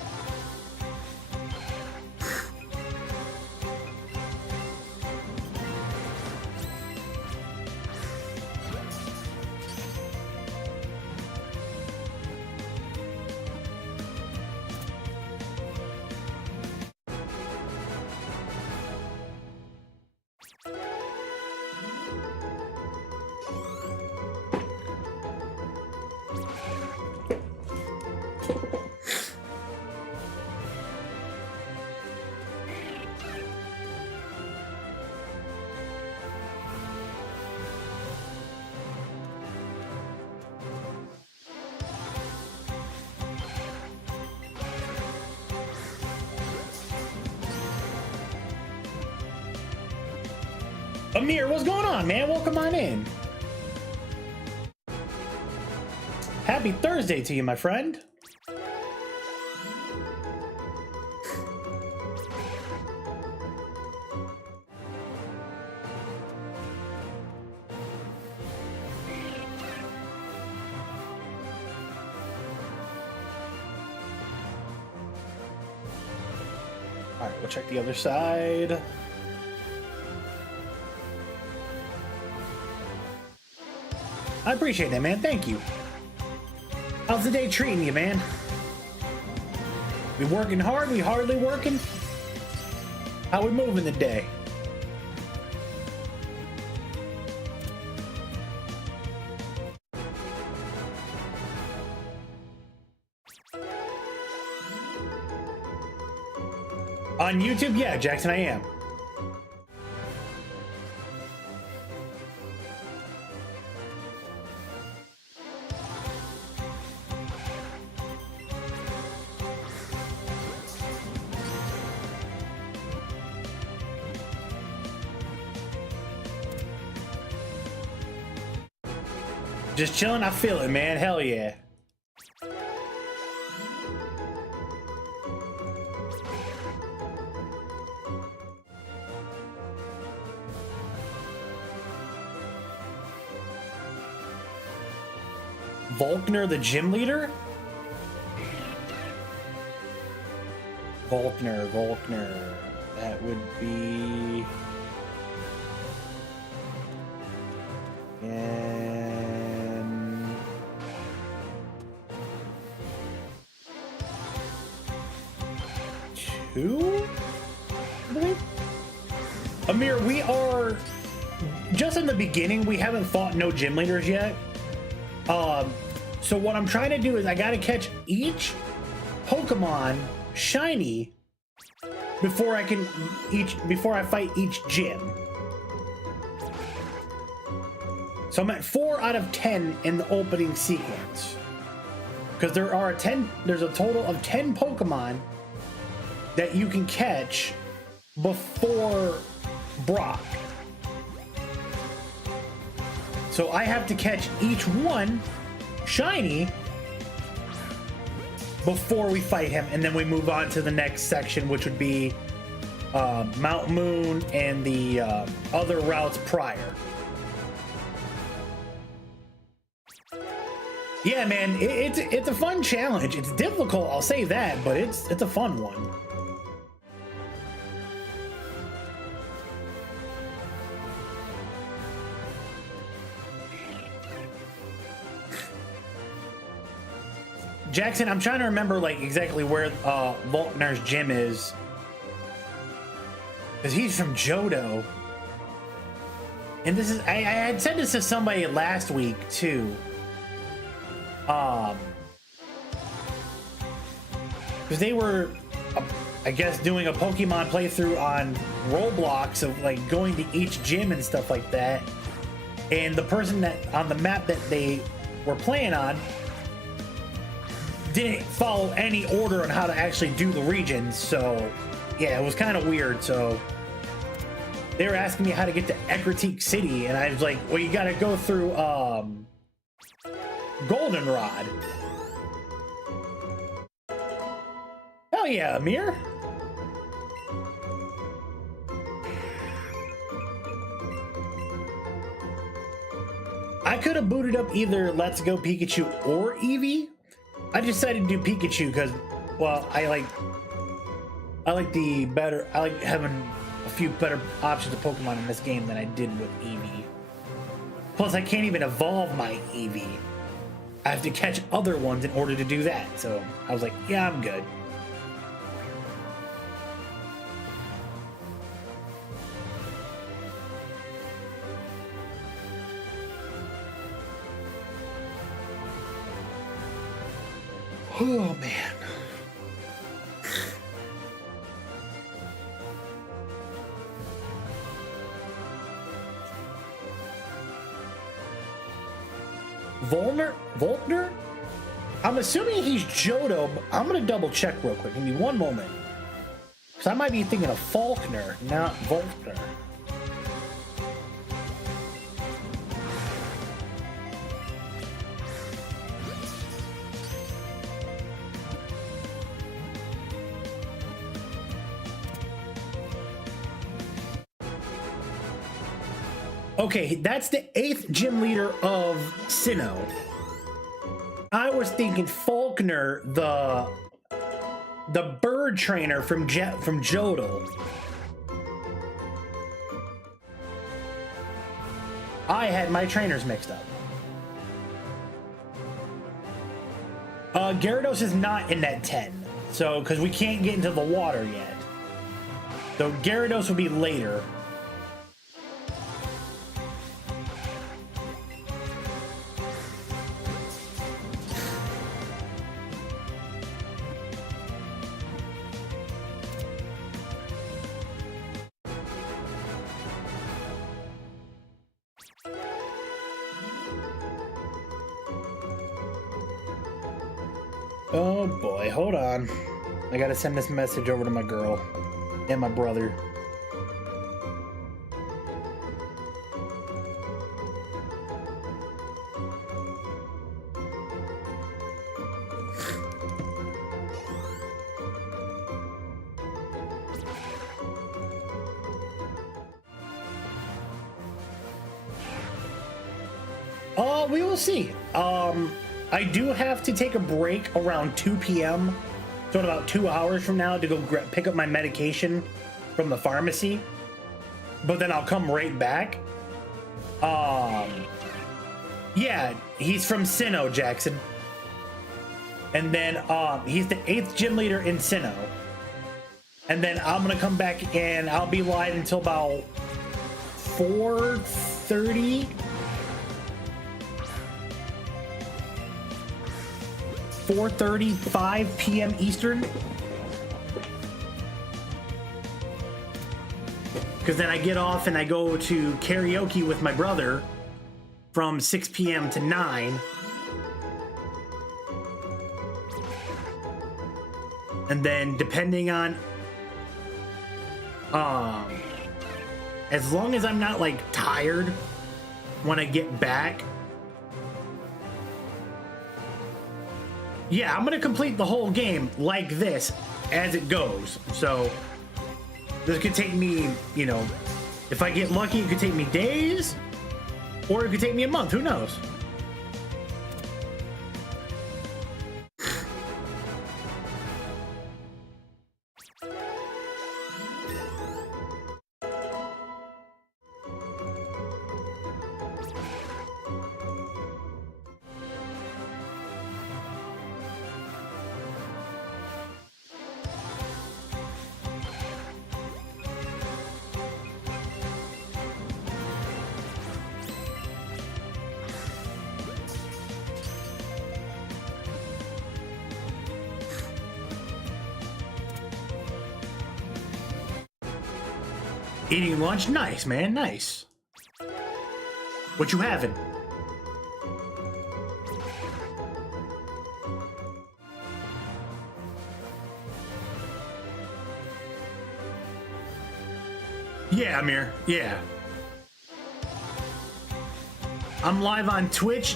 Amir, what's going on, man? Welcome on in. Happy Thursday to you, my friend. All right, we'll check the other side. I appreciate that, man. Thank you. How's the day treating you, man? We working hard? We hardly working? How we moving today? On YouTube? Yeah, Jackson, I am. Just chilling, I feel it, man. Hell yeah. Volkner, the gym leader? Volkner. That would be... And... two? I believe? Amir, we are... Just in the beginning, we haven't fought no gym leaders yet. So what I'm trying to do is I gotta catch each Pokemon shiny before I fight each gym. So I'm at 4 out of 10 in the opening sequence. Because there's a total of 10 Pokemon that you can catch before Brock. So I have to catch each one shiny before we fight him, and then we move on to the next section, which would be Mount Moon and the other routes prior. Yeah, man, it's a fun challenge. It's difficult, I'll say that, but it's a fun one. Jackson, I'm trying to remember like exactly where Volkner's gym is, because he's from Johto. And this is I had said this to somebody last week too. Because they were, I guess, doing a Pokemon playthrough on Roblox of like going to each gym and stuff like that. And the person that on the map that they were playing on didn't follow any order on how to actually do the regions, so yeah, it was kind of weird. So they were asking me how to get to Ecruteak City, and I was like, well, you gotta go through Goldenrod. Hell yeah, Amir. could have booted up either Let's Go Pikachu or Eevee. I decided to do Pikachu because, well, I like having a few better options of Pokemon in this game than I did with Eevee. Plus, I can't even evolve my Eevee. I have to catch other ones in order to do that. So I was like, yeah, I'm good. Oh, man. Volkner? I'm assuming he's Johto, but I'm gonna double check real quick. Give me one moment. Because I might be thinking of Faulkner, not Volkner. Okay, that's the 8th gym leader of Sinnoh. I was thinking Faulkner, the bird trainer from Johto. I had my trainers mixed up. Gyarados is not in that 10, so because we can't get into the water yet. So Gyarados will be later. Oh boy, hold on. I gotta send this message over to my girl and my brother. We will see. I do have to take a break around 2 p.m. So in about 2 hours from now to go pick up my medication from the pharmacy. But then I'll come right back. Yeah, he's from Sinnoh, Jackson. And then he's the 8th gym leader in Sinnoh. And then I'm gonna come back and I'll be live until about 4:30. 4:35 p.m. Eastern. Because then I get off and I go to karaoke with my brother from 6 p.m. to 9. And then depending on as long as I'm not like tired when I get back, yeah, I'm gonna complete the whole game like this as it goes. So this could take me, you know, if I get lucky, it could take me days, or it could take me a month. Who knows? Eating lunch? Nice, man, nice. What you having? Yeah, Amir, yeah. I'm live on Twitch,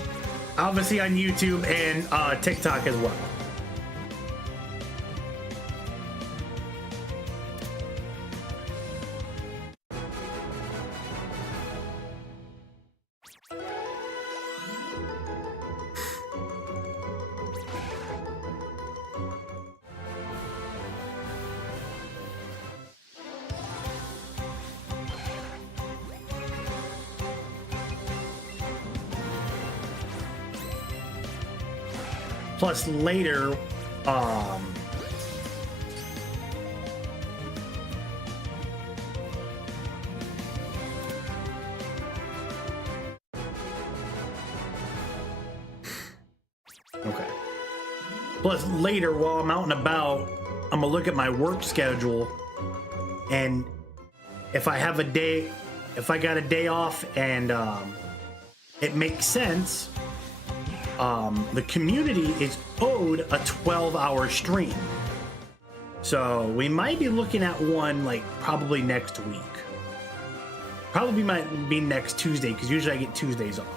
obviously on YouTube, and TikTok as well. Plus later, okay. Plus later, while I'm out and about, I'm gonna look at my work schedule, and if I have a day, if I got a day off and it makes sense, the community is owed a 12-hour stream. So we might be looking at one like probably next week. Probably might be next Tuesday, because usually I get Tuesdays off.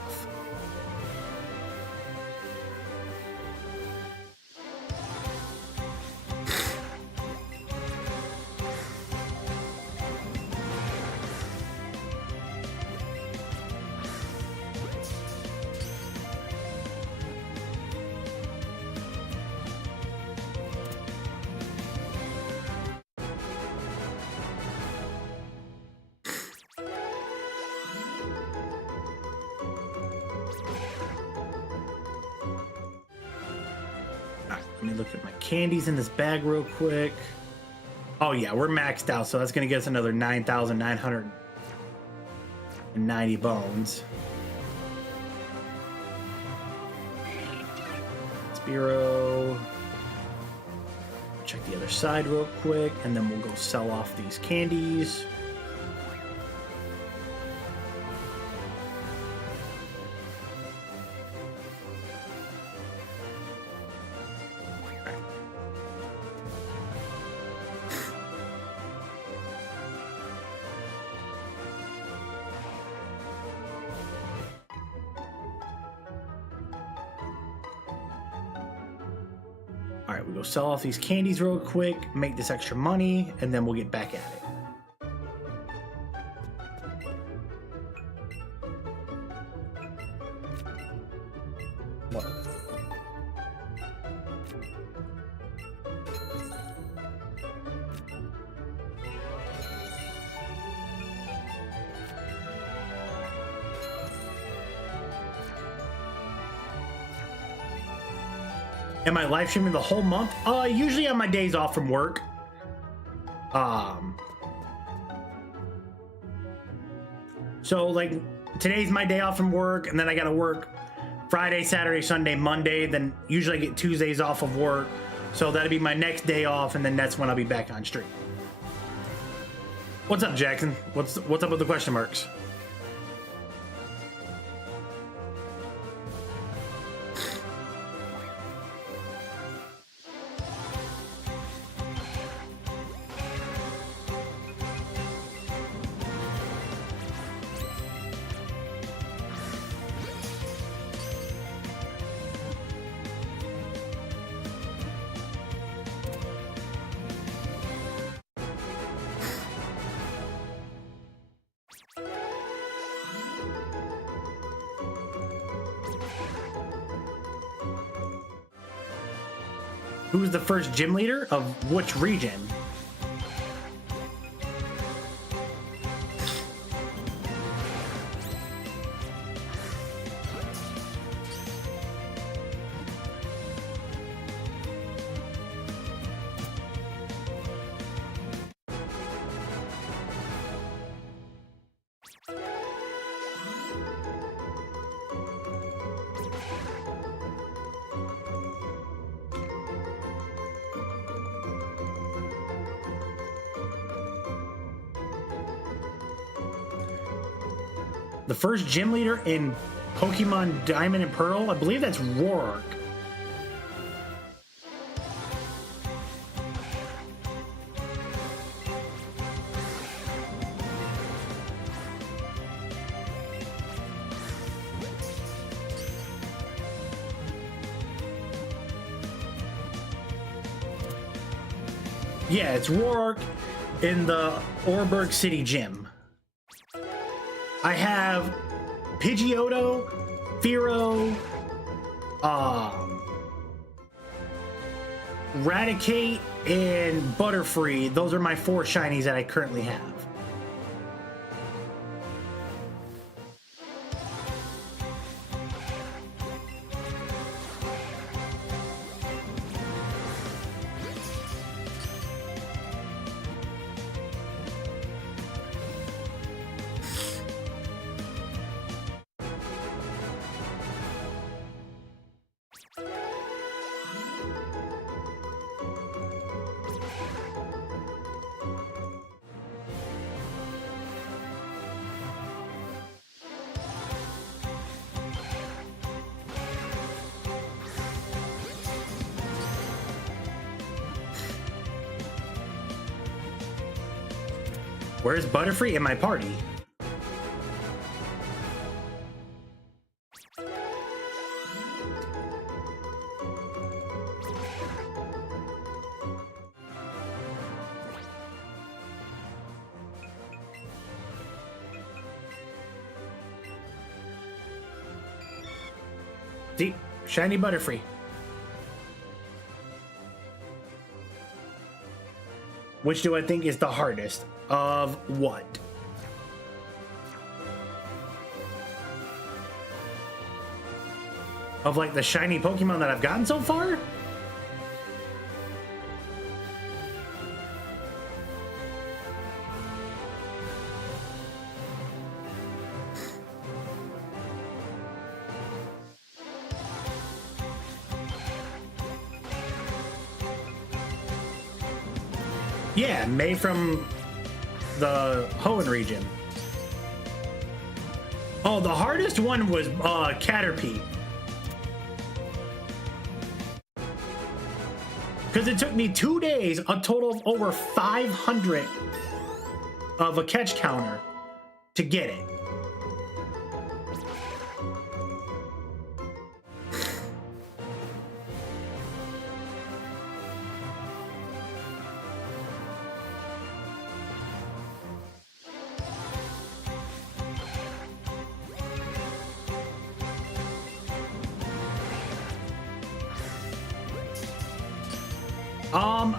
Let me look at my candies in this bag real quick. Oh yeah, we're maxed out, so that's gonna get us another 9,990 bones. Spiro. Check the other side real quick, and then we'll go sell off these candies. All right, we'll go sell off these candies real quick, make this extra money, and then we'll get back at it. What? Am I live streaming the whole month? Usually on my days off from work. So like today's my day off from work, and then I gotta work Friday, Saturday, Sunday, Monday. Then usually I get Tuesdays off of work, so that'll be my next day off, and then that's when I'll be back on stream. What's up, Jackson? What's up with the question marks? Who was the first gym leader of which region? The first gym leader in Pokemon Diamond and Pearl? I believe that's Roark. Yeah, it's Roark in the Oreburgh City Gym. I have Pidgeotto, Fearow, Raticate, and Butterfree. Those are my 4 shinies that I currently have. Where's Butterfree in my party? See, shiny Butterfree. Which do I think is the hardest of what? Of like the shiny Pokemon that I've gotten so far? Yeah, made from the Hoenn region. Oh, the hardest one was Caterpie. Because it took me 2 days, a total of over 500 of a catch counter to get it.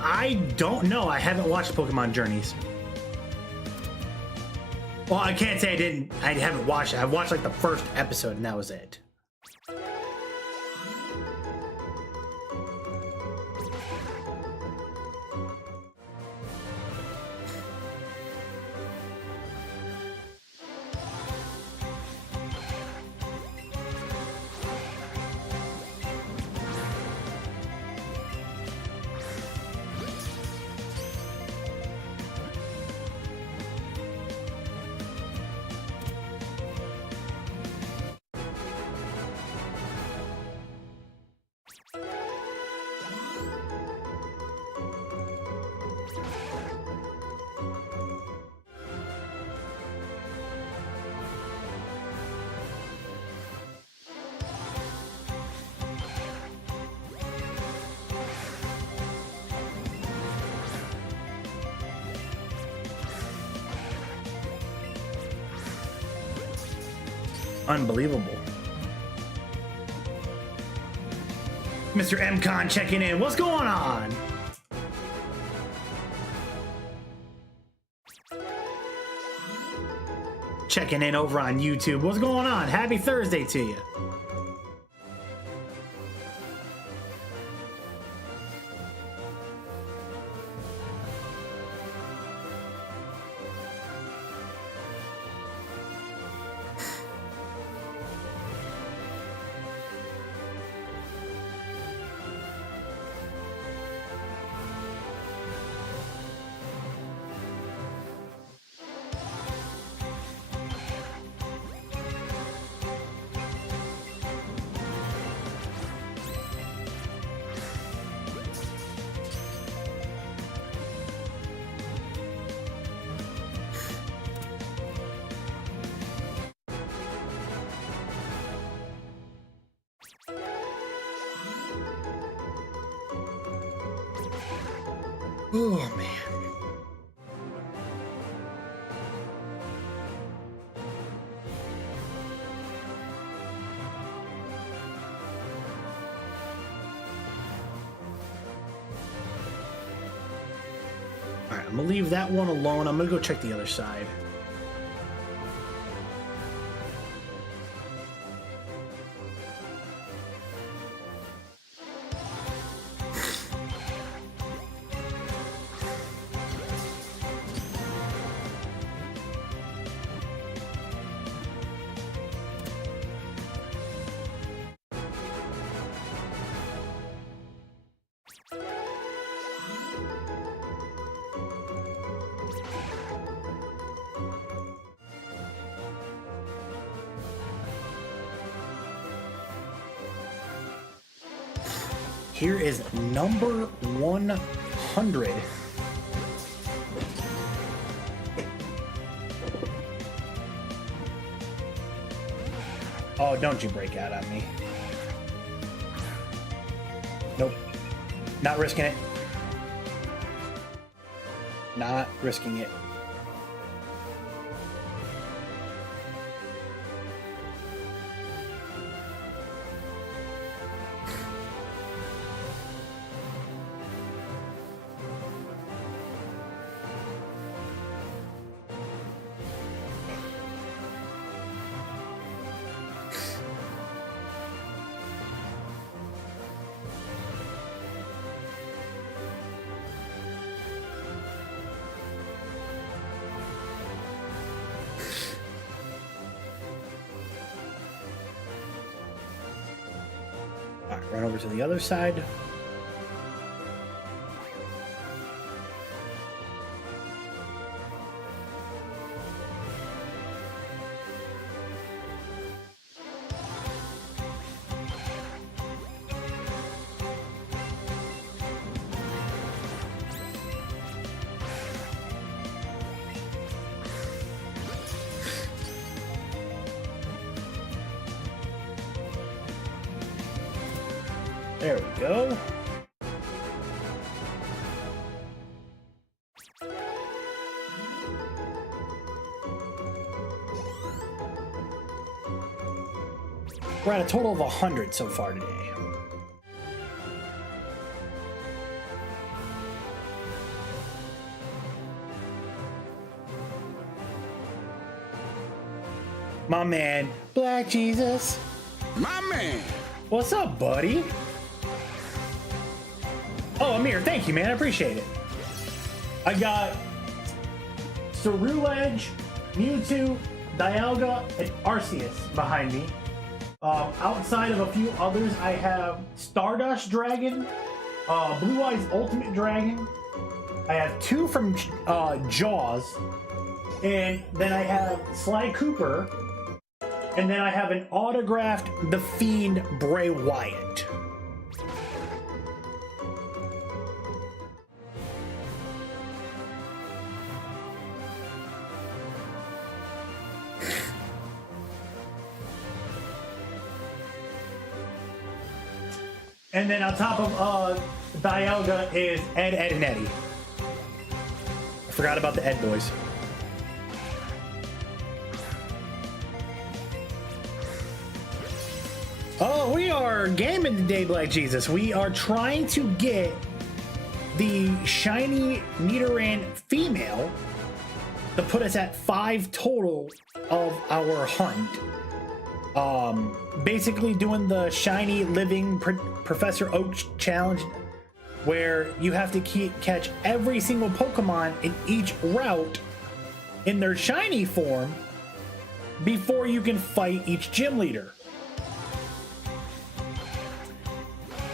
I don't know. I haven't watched Pokemon Journeys. Well, I can't say I didn't. I haven't watched it. I watched like the first episode and that was it. Unbelievable. Mr. MCon checking in. What's going on? Checking in over on YouTube. What's going on? Happy Thursday to you. Oh, man. All right, I'm gonna leave that one alone. I'm gonna go check the other side. Here is number 100. Oh, don't you break out on me. Nope. Not risking it. Not risking it. Alright, run over to the other side. There we go. We're at a total of 100 so far today. My man, Black Jesus. My man. What's up, buddy? Oh, Amir, thank you, man. I appreciate it. I got Ceruledge, Mewtwo, Dialga, and Arceus behind me. Outside of a few others, I have Stardust Dragon, Blue Eyes Ultimate Dragon. I have 2 from Jaws, and then I have Sly Cooper, and then I have an autographed The Fiend Bray Wyatt. And then on top of Dialga is Ed, and Eddie. I forgot about the Ed boys. Oh, we are gaming today, Black Jesus. We are trying to get the shiny Nidoran female to put us at 5 total of our hunt. Basically doing the shiny living Professor Oak challenge, where you have to catch every single Pokemon in each route in their shiny form before you can fight each gym leader.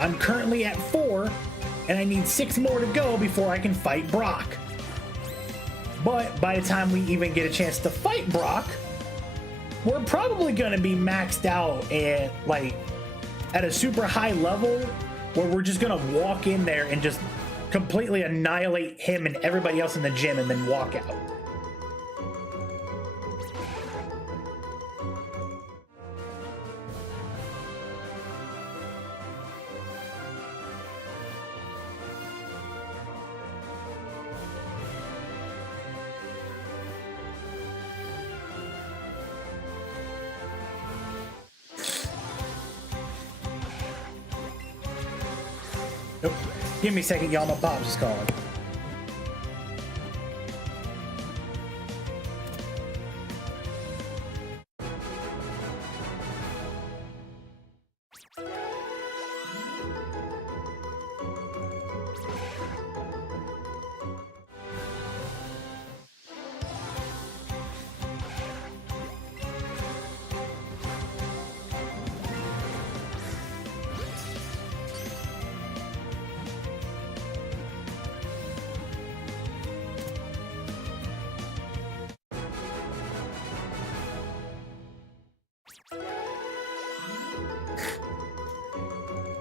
I'm currently at 4, and I need 6 more to go before I can fight Brock. But by the time we even get a chance to fight Brock, we're probably going to be maxed out at a super high level, where we're just going to walk in there and just completely annihilate him and everybody else in the gym and then walk out. Nope. Give me a second, y'all. My Bob's is calling.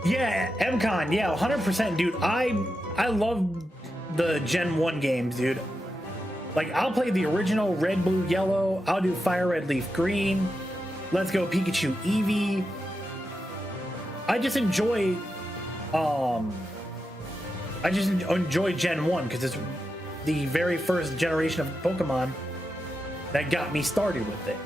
Yeah, MCon, yeah, 100%, dude. I love the Gen 1 games, dude. Like, I'll play the original Red, Blue, Yellow. I'll do Fire Red, Leaf Green. Let's go Pikachu Eevee. I just enjoy Gen 1 because it's the very first generation of Pokemon that got me started with it.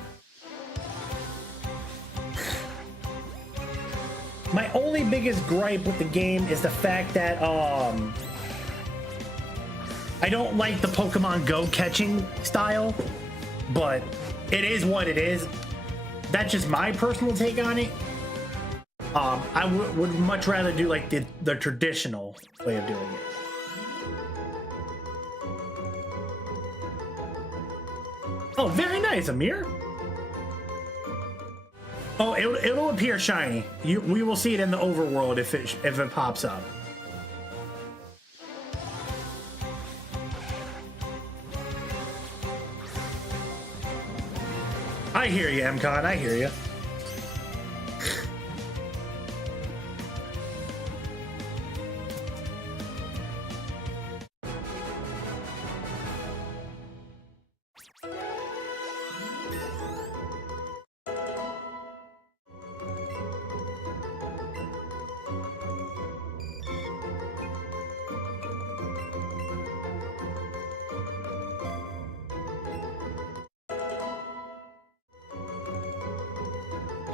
My only biggest gripe with the game is the fact that I don't like the Pokemon Go catching style, but it is what it is. That's just my personal take on it. I would much rather do like the traditional way of doing it. Oh, very nice, Amir. Oh, it'll appear shiny. We will see it in the overworld if it pops up. I hear you, MCon. I hear you.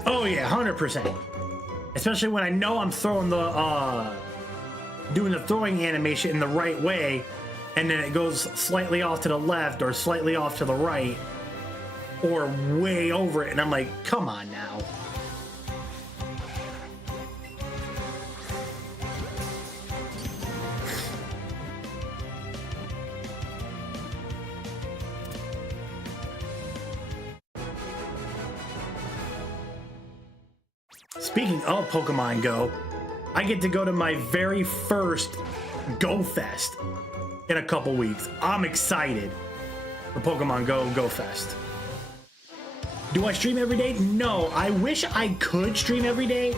Oh yeah, 100%. Especially when I know I'm throwing doing the throwing animation in the right way, and then it goes slightly off to the left or slightly off to the right, or way over it, and I'm like, come on now. Speaking of Pokemon Go, I get to go to my very first Go Fest in a couple weeks. I'm excited for Pokemon Go Fest. Do I stream every day? No, I wish I could stream every day.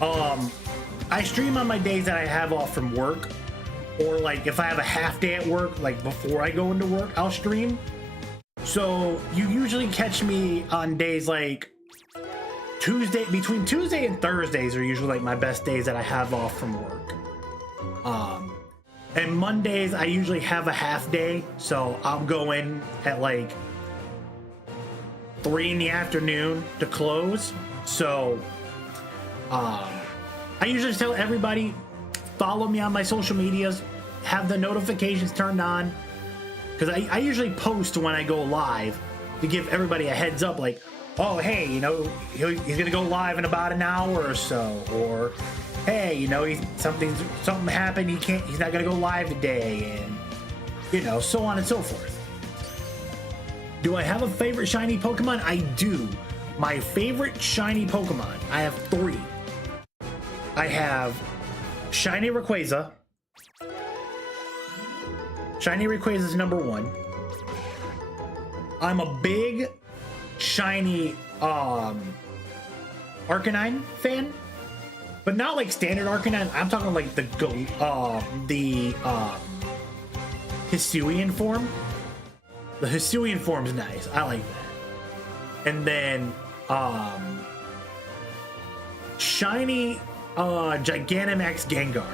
I stream on my days that I have off from work, or like if I have a half day at work, like before I go into work, I'll stream. So you usually catch me on days like between Tuesday and Thursdays are usually like my best days that I have off from work. And Mondays I usually have a half day, so I'll go in at like 3 in the afternoon to close. So I usually tell everybody, follow me on my social medias, have the notifications turned on, because I usually post when I go live to give everybody a heads up, like, oh, hey, you know, he's gonna go live in about an hour or so, or hey, you know, something happened, he's not gonna go live today, and you know, so on and so forth. Do I have a favorite shiny Pokemon? I do. My favorite shiny Pokemon, I have 3. I have Shiny Rayquaza. Shiny Rayquaza is number 1. I'm a big shiny Arcanine fan, but not like standard Arcanine. I'm talking like the Hisuian form. The Hisuian form is nice. I like that. And then shiny Gigantamax Gengar.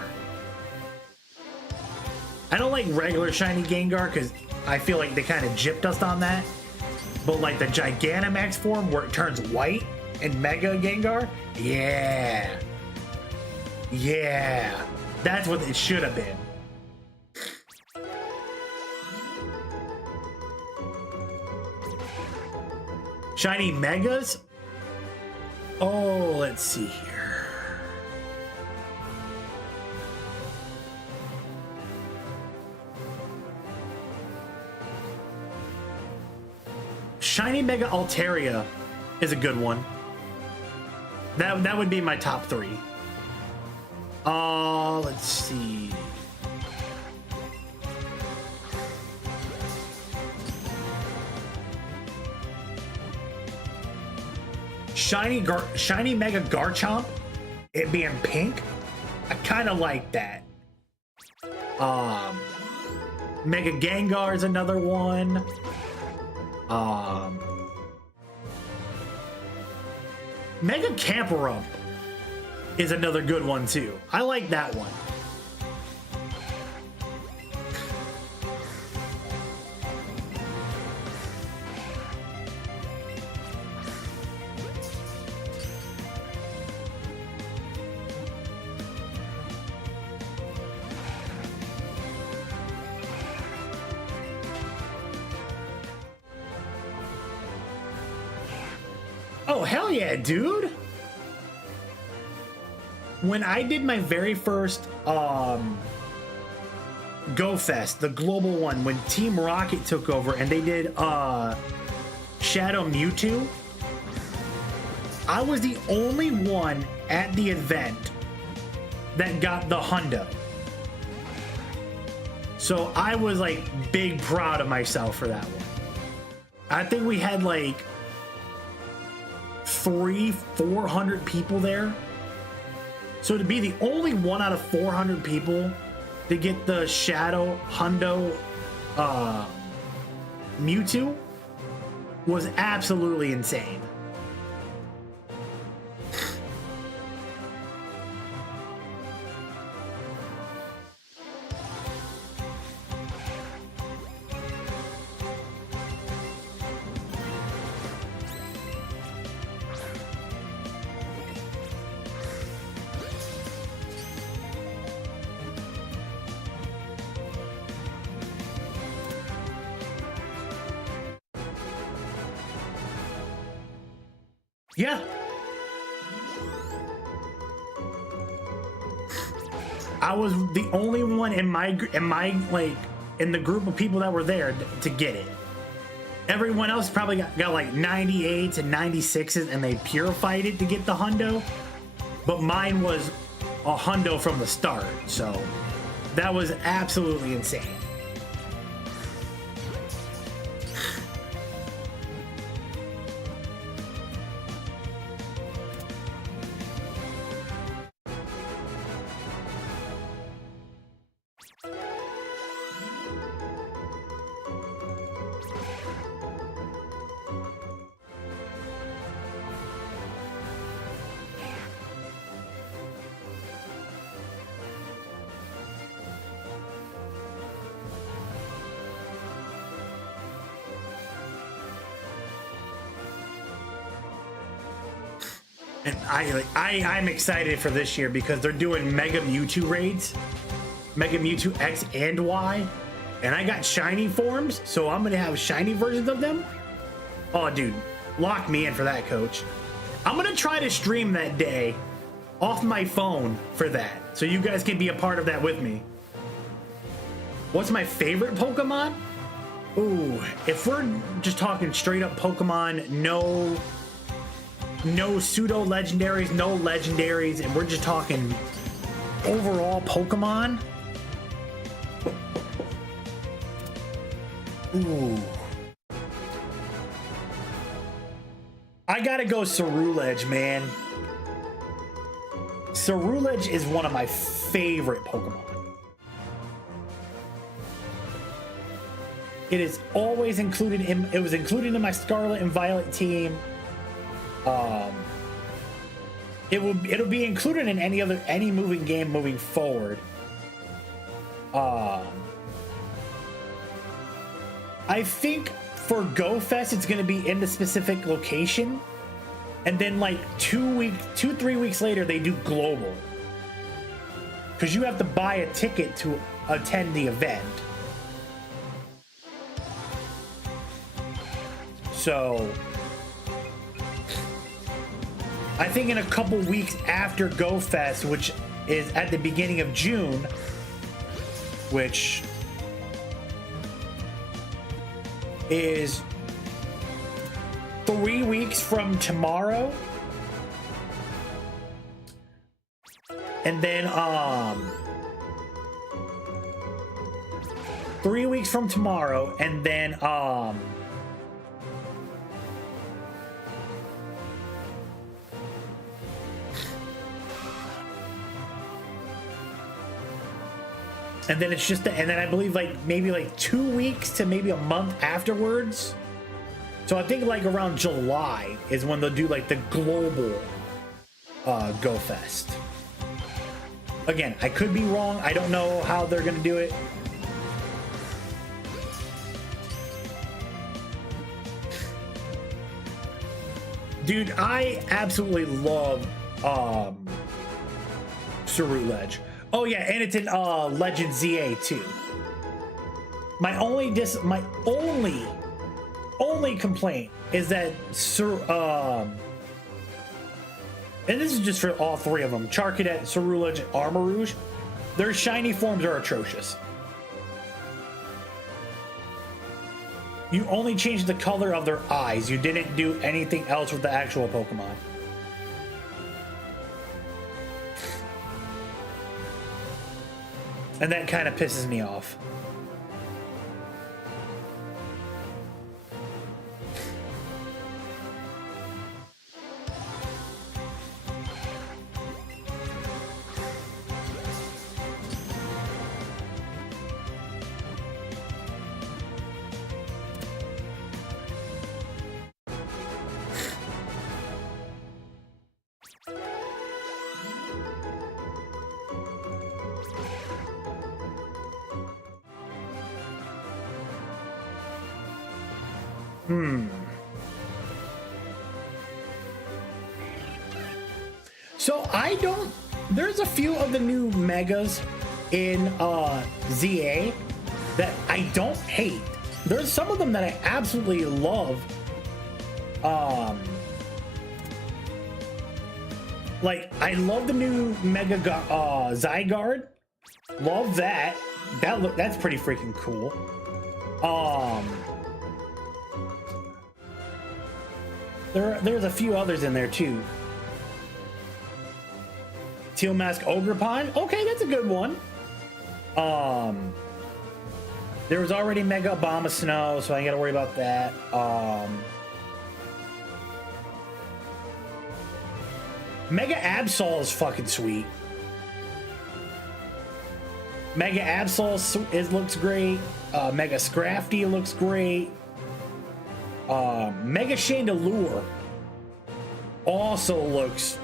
I don't like regular shiny Gengar because I feel like they kind of gypped us on that. But like the Gigantamax form where it turns white and Mega Gengar, yeah. Yeah. That's what it should have been. Shiny Megas? Oh, let's see here. Shiny Mega Altaria is a good one. That would be my top 3. Let's see. Shiny Mega Garchomp, it being pink, I kind of like that. Mega Gengar is another one. Mega Camperump is another good one too. I like that one. Oh, hell yeah, dude. When I did my very first Go Fest, the global one, when Team Rocket took over and they did Shadow Mewtwo, I was the only one at the event that got the hundo. So I was like big proud of myself for that one. I think we had like 400 people there. So to be the only one out of 400 people to get the Shadow Hundo Mewtwo was absolutely insane. Yeah. I was the only one in my like in the group of people that were there to get it. Everyone else probably got like 98s and 96s and they purified it to get the hundo. But mine was a hundo from the start. So that was absolutely insane. And I'm excited for this year because they're doing Mega Mewtwo raids, Mega Mewtwo X and Y, and I got shiny forms, so I'm gonna have shiny versions of them. Oh, dude, lock me in for that, coach. I'm gonna try to stream that day off my phone for that, so you guys can be a part of that with me. What's my favorite Pokemon? Ooh, if we're just talking straight up Pokemon, no pseudo legendaries, no legendaries, and we're just talking overall Pokemon. Ooh. I gotta go Cerulege, man. Cerulege is one of my favorite Pokemon. It is always included in, it was included in my Scarlet and Violet team. It'll be included in any moving game moving forward. I think for Go Fest it's gonna be in the specific location, and then like 2-3 weeks later they do global, because you have to buy a ticket to attend the event. So I think in a couple weeks after Go Fest, which is at the beginning of June, which is 3 weeks from tomorrow, and then 3 weeks from tomorrow, and then and then it's just, and then I believe like maybe like 2 weeks to maybe a month afterwards So I think like around July is when they'll do like the global Go Fest. Again, I could be wrong. I don't know how they're gonna do it. Dude, I absolutely love Ceruledge. Oh yeah, and it's in Legend ZA too. My only complaint is that and this is just for all three of them, Charcadet, Ceruledge, and Armarouge, their shiny forms are atrocious. You only changed the color of their eyes. You didn't do anything else with the actual Pokemon. And that kind of pisses me off. So I don't, there's a few of the new megas in ZA that I don't hate. There's some of them that I absolutely love. Like I love the new Mega Zygarde. Love that. That's pretty freaking cool. There's a few others in there too. Teal Mask Ogerpon. Okay, that's a good one. There was already Mega Abomasnow, so I ain't gotta worry about that. Mega Absol is fucking sweet. Mega Absol looks great. Mega Scrafty looks great. Mega Chandelure also looks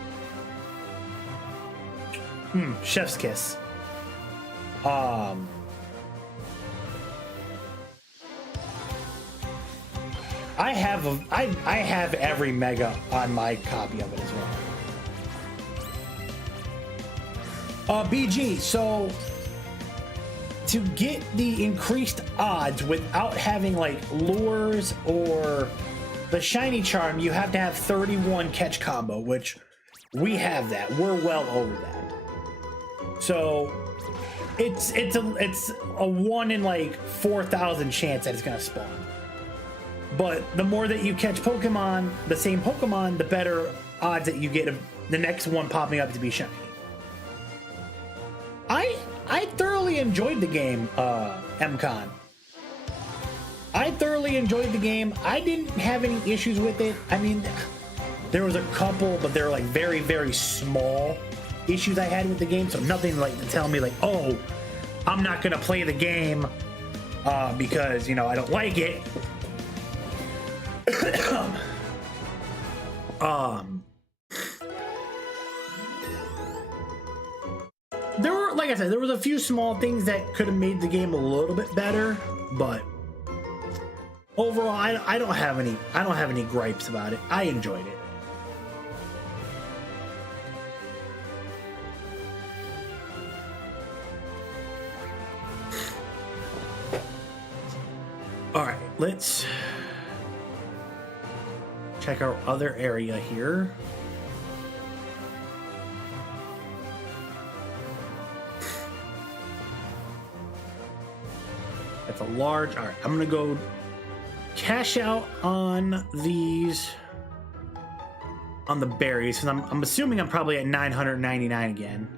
chef's kiss. I have every mega on my copy of it as well. BG, so to get the increased odds without having like lures or the shiny charm, you have to have 31 catch combo, which we have that. We're well over that. So it's a 1 in like 4,000 chance that it's gonna spawn. But the more that you catch Pokemon, the same Pokemon, the better odds that you get of the next one popping up to be shiny. I thoroughly enjoyed the game, MCon. I thoroughly enjoyed the game. I didn't have any issues with it. I mean, there was a couple, but they're like very, very small issues I had with the game. So nothing like to tell me like, oh, I'm not gonna play the game because, you know, I don't like it. There were, like I said, there was a few small things that could have made the game a little bit better, but overall, I don't have any gripes about it. I enjoyed it. All right, let's check our other area here. That's a large. All right, I'm gonna go cash out on these, on the berries, because I'm assuming I'm probably at 999 again.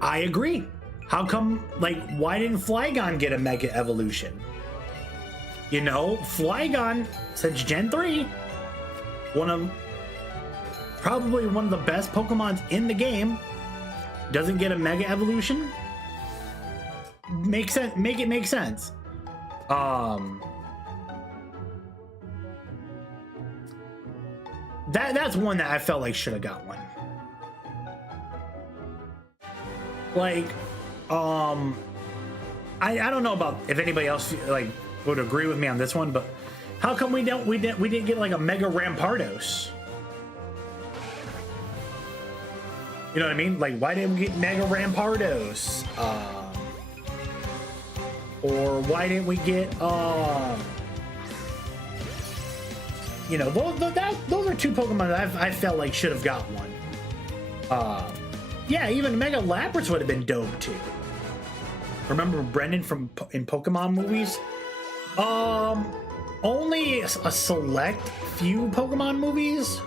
I agree. How come, like, why didn't Flygon get a Mega Evolution? You know, Flygon, since Gen 3, one of probably one of the best Pokemons in the game doesn't get a Mega Evolution. Makes sense. Make it make sense. That's one that I felt like should have got one. Like, I don't know about if anybody else like would agree with me on this one, but how come we didn't get like a Mega Rampardos? You know what I mean? Like, why didn't we get Mega Rampardos? Or why didn't we get you know, those are two Pokemon that I felt like should have got one. Yeah, even Mega Lapras would have been dope too. Remember Brendan in Pokemon movies? Only a select few Pokemon movies.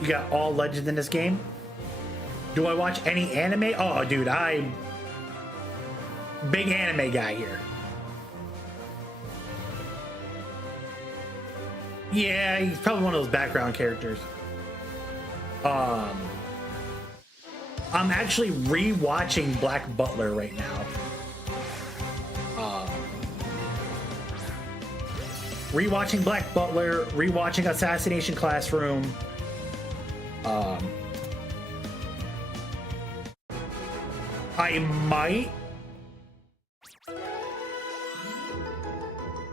You got all legends in this game. Do I watch any anime? Oh, dude, I'm big anime guy here. Yeah, he's probably one of those background characters. I'm actually re-watching Black Butler right now. Re-watching Black Butler, re-watching Assassination Classroom.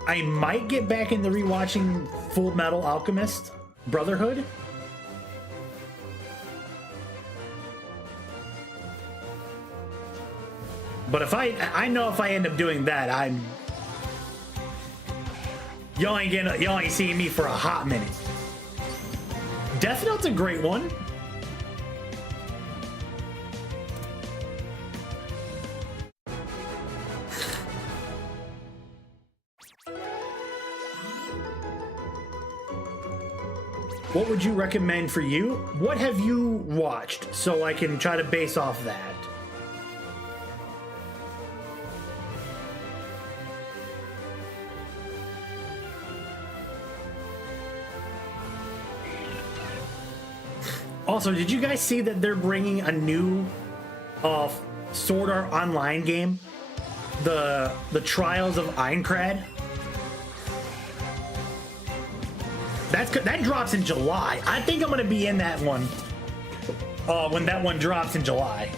I might get back into rewatching Full Metal Alchemist Brotherhood. But if I know if I end up doing that, y'all ain't seeing me for a hot minute. Death Note's a great one. What would you recommend for you? What have you watched so I can try to base off that? Also, did you guys see that they're bringing a new Sword Art Online game? The Trials of Aincrad? That drops in July. I think I'm gonna be in that one when that one drops in July.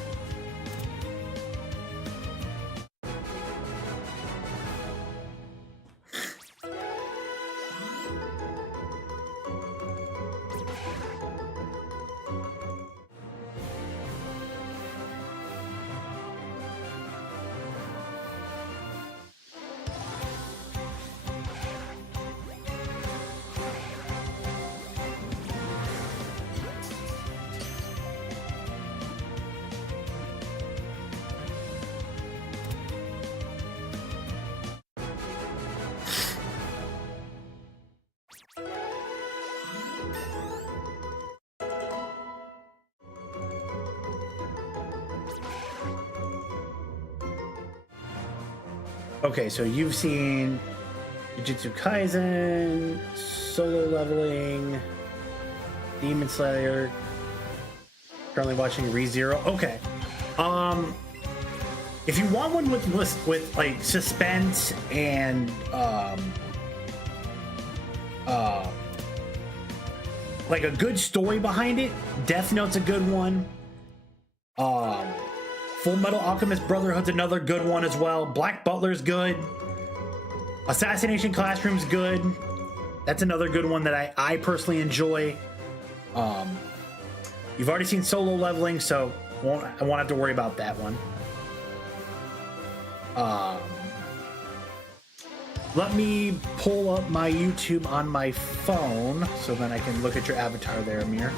Okay, so you've seen Jujutsu Kaisen, Solo Leveling, Demon Slayer, currently watching ReZero. Okay. If you want one with like suspense and like a good story behind it, Death Note's a good one. Full Metal Alchemist Brotherhood's another good one as well. Black Butler's good. Assassination Classroom's good. That's another good one that I personally enjoy. You've already seen Solo Leveling, so I won't have to worry about that one. Let me pull up my YouTube on my phone so then I can look at your avatar there, Amir.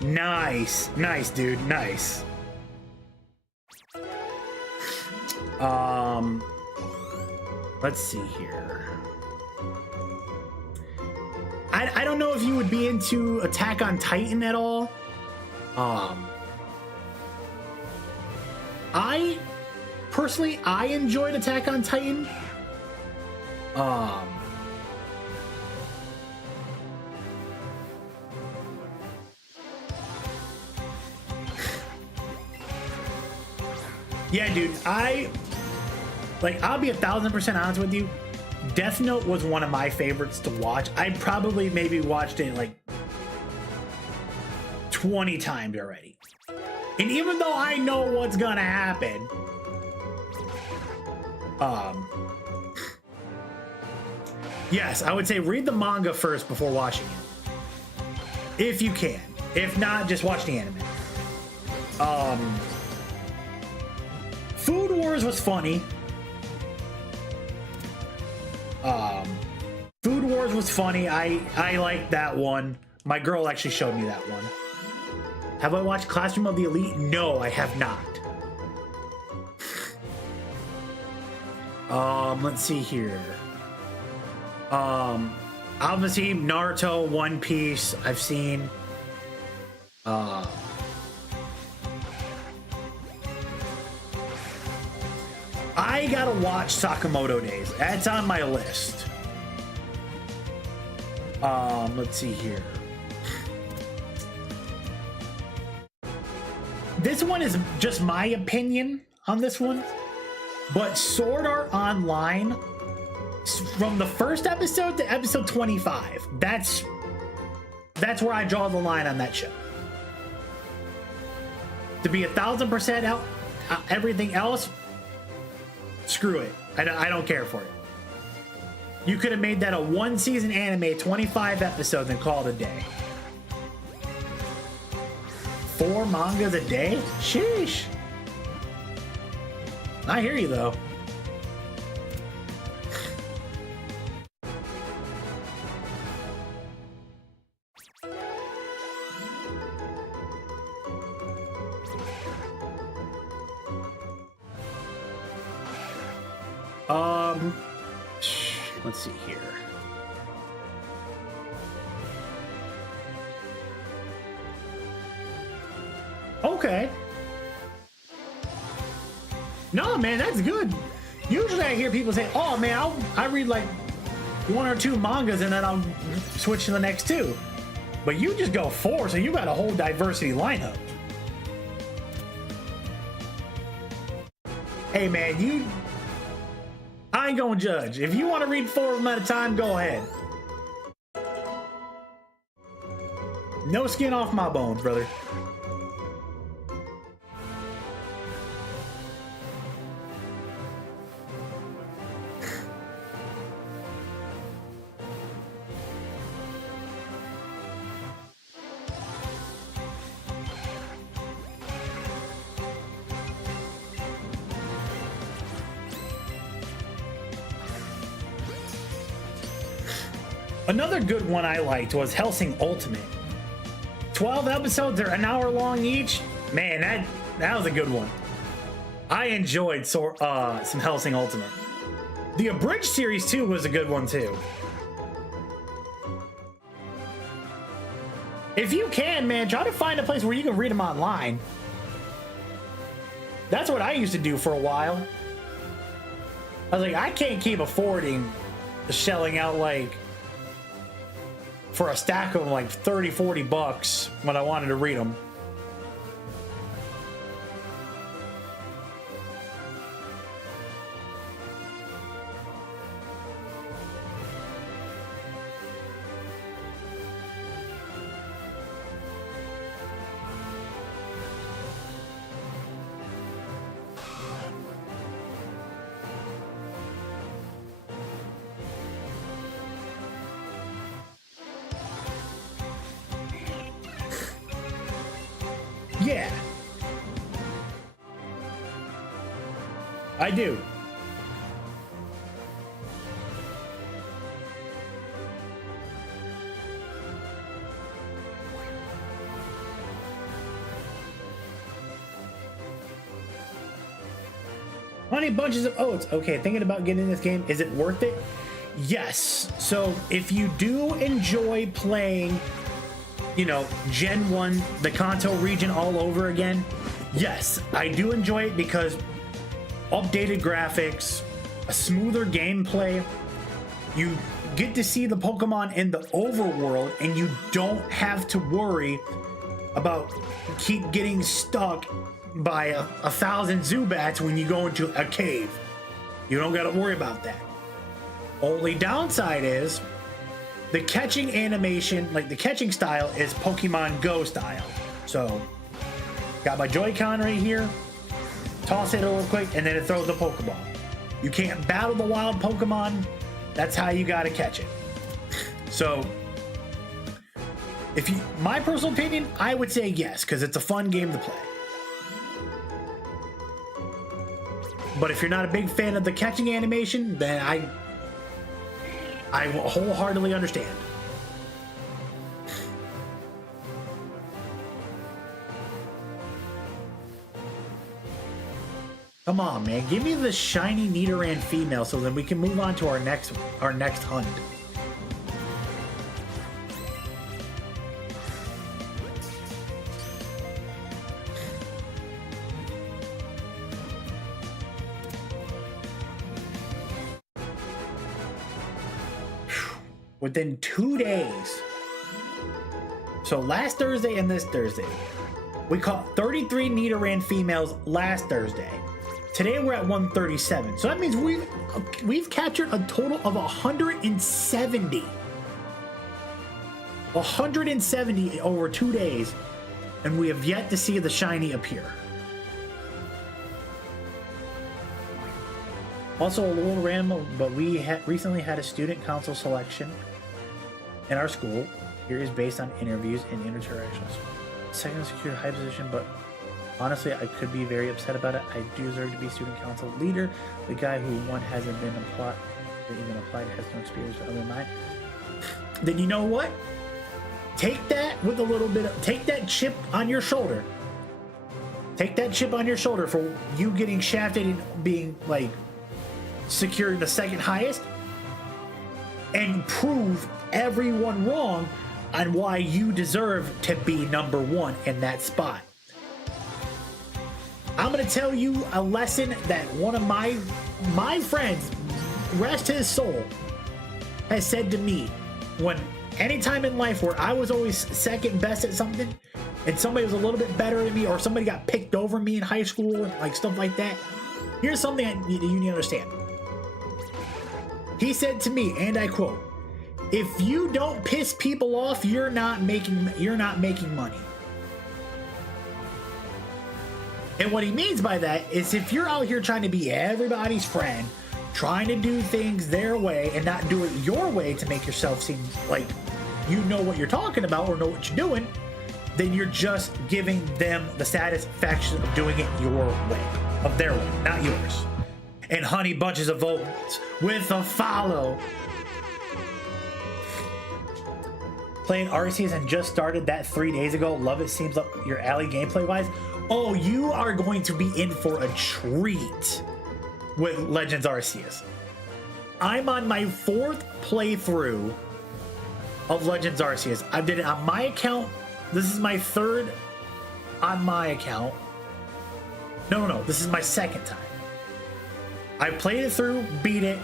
Nice, dude, nice. Let's see here. I don't know if you would be into Attack on Titan at all. I personally enjoyed Attack on Titan. Yeah, dude, I'll be 1,000% honest with you. Death Note was one of my favorites to watch. I probably maybe watched it like 20 times already. And even though I know what's gonna happen, yes, I would say read the manga first before watching it. If you can. If not, just watch the anime. Food Wars was funny. Food Wars was funny. I liked that one. My girl actually showed me that one. Have I watched Classroom of the Elite? No, I have not. Let's see here. Obviously Naruto, One Piece, I've seen. I gotta watch Sakamoto Days. That's on my list. Let's see here. This one is just my opinion on this one, but Sword Art Online, from the first episode to episode 25, that's where I draw the line on that show. To be 1,000% out, everything else, screw it. I don't care for it. You could have made that a 1-season anime, 25 episodes, and called it a day. 4 mangas a day? Sheesh. I hear you though. Let's see here. Okay. No, man, that's good. Usually I hear people say, oh man, I read like 1 or 2 mangas and then I'll switch to the next 2. But you just go 4, so you got a whole diversity lineup. Hey man, I ain't gonna judge. If you want to read 4 of them at a time, go ahead. No skin off my bones, brother. Another good one I liked was Hellsing Ultimate. 12 episodes, they're an hour long each. Man, that was a good one. I enjoyed some Hellsing Ultimate. The Abridged series too was a good one too. If you can, man, try to find a place where you can read them online. That's what I used to do for a while. I was like, I can't keep affording shelling out like for a stack of them like 30, 40 bucks when I wanted to read them. Yeah. I do. Honey Bunches of Oats. Okay, thinking about getting in this game. Is it worth it? Yes. So if you do enjoy playing, you know, Gen 1, the Kanto region all over again, yes, I do enjoy it because updated graphics, a smoother gameplay, you get to see the Pokemon in the overworld and you don't have to worry about keep getting stuck by a 1,000 Zubats when you go into a cave. You don't got to worry about that. Only downside is the catching animation, like the catching style is Pokemon Go style. So got my Joy-Con right here, toss it real quick, and then it throws the Pokeball. You can't battle the wild Pokemon. That's how you got to catch it. So if you, my personal opinion, I would say yes, because it's a fun game to play. But if you're not a big fan of the catching animation, then I wholeheartedly understand. Come on, man. Give me the shiny Nidoran female so then we can move on to our next hunt. Within 2 days. So last Thursday and this Thursday, we caught 33 Nidoran females last Thursday. Today we're at 137. So that means we've captured a total of 170. 170 over 2 days, and we have yet to see the shiny appear. Also a little random, but we recently had a student council selection in our school. Here is based on interviews and interactions. Second secured high position, but honestly, I could be very upset about it. I do deserve to be student council leader. The guy who won hasn't been applied, has no experience other than mine. Then you know what? Take that with a little bit of, take that chip on your shoulder. Take that chip on your shoulder for you getting shafted and being like secured the second highest, and prove everyone wrong on why you deserve to be number one in that spot. I'm gonna tell you a lesson that one of my friends, rest his soul, has said to me when anytime in life where I was always second best at something and somebody was a little bit better than me, or somebody got picked over me in high school and like stuff like that. Here's something you need to understand. He said to me, and I quote, "If you don't piss people off, you're not making money." And what he means by that is if you're out here trying to be everybody's friend, trying to do things their way and not do it your way to make yourself seem like you know what you're talking about or know what you're doing, then you're just giving them the satisfaction of doing it your way, of their way, not yours. And Honey Bunches of Oats with a follow. Playing Arceus and just started that 3 days ago. Love it. Seems like your alley gameplay wise. Oh, you are going to be in for a treat with Legends Arceus. I'm on my 4th playthrough of Legends Arceus. I did it on my account. This is my 3rd on my account. No. This is my 2nd time. I played it through, beat it.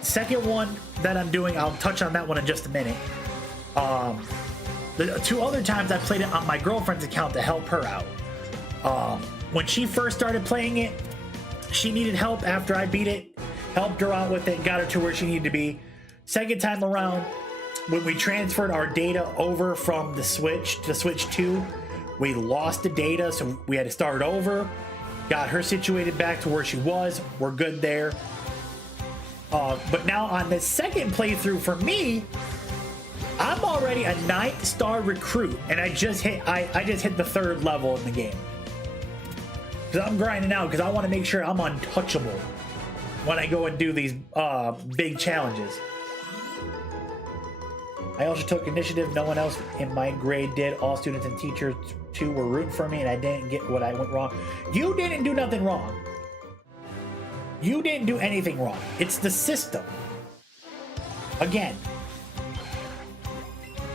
Second one that I'm doing, I'll touch on that one in just a minute. The 2 other times I played it on my girlfriend's account to help her out. When she first started playing it, she needed help after I beat it, helped her out with it, got her to where she needed to be. Second time around, when we transferred our data over from the Switch to Switch 2, we lost the data, so we had to start over. Got her situated back to where she was. We're good there. But now on the second playthrough for me, I'm already a 9th star recruit, and I just hit the 3rd level in the game. Because I'm grinding out because I want to make sure I'm untouchable when I go and do these big challenges. I also took initiative. No one else in my grade did. All students and teachers too were rooting for me, and I didn't get what I went wrong. You didn't do nothing wrong. You didn't do anything wrong. It's the system. Again,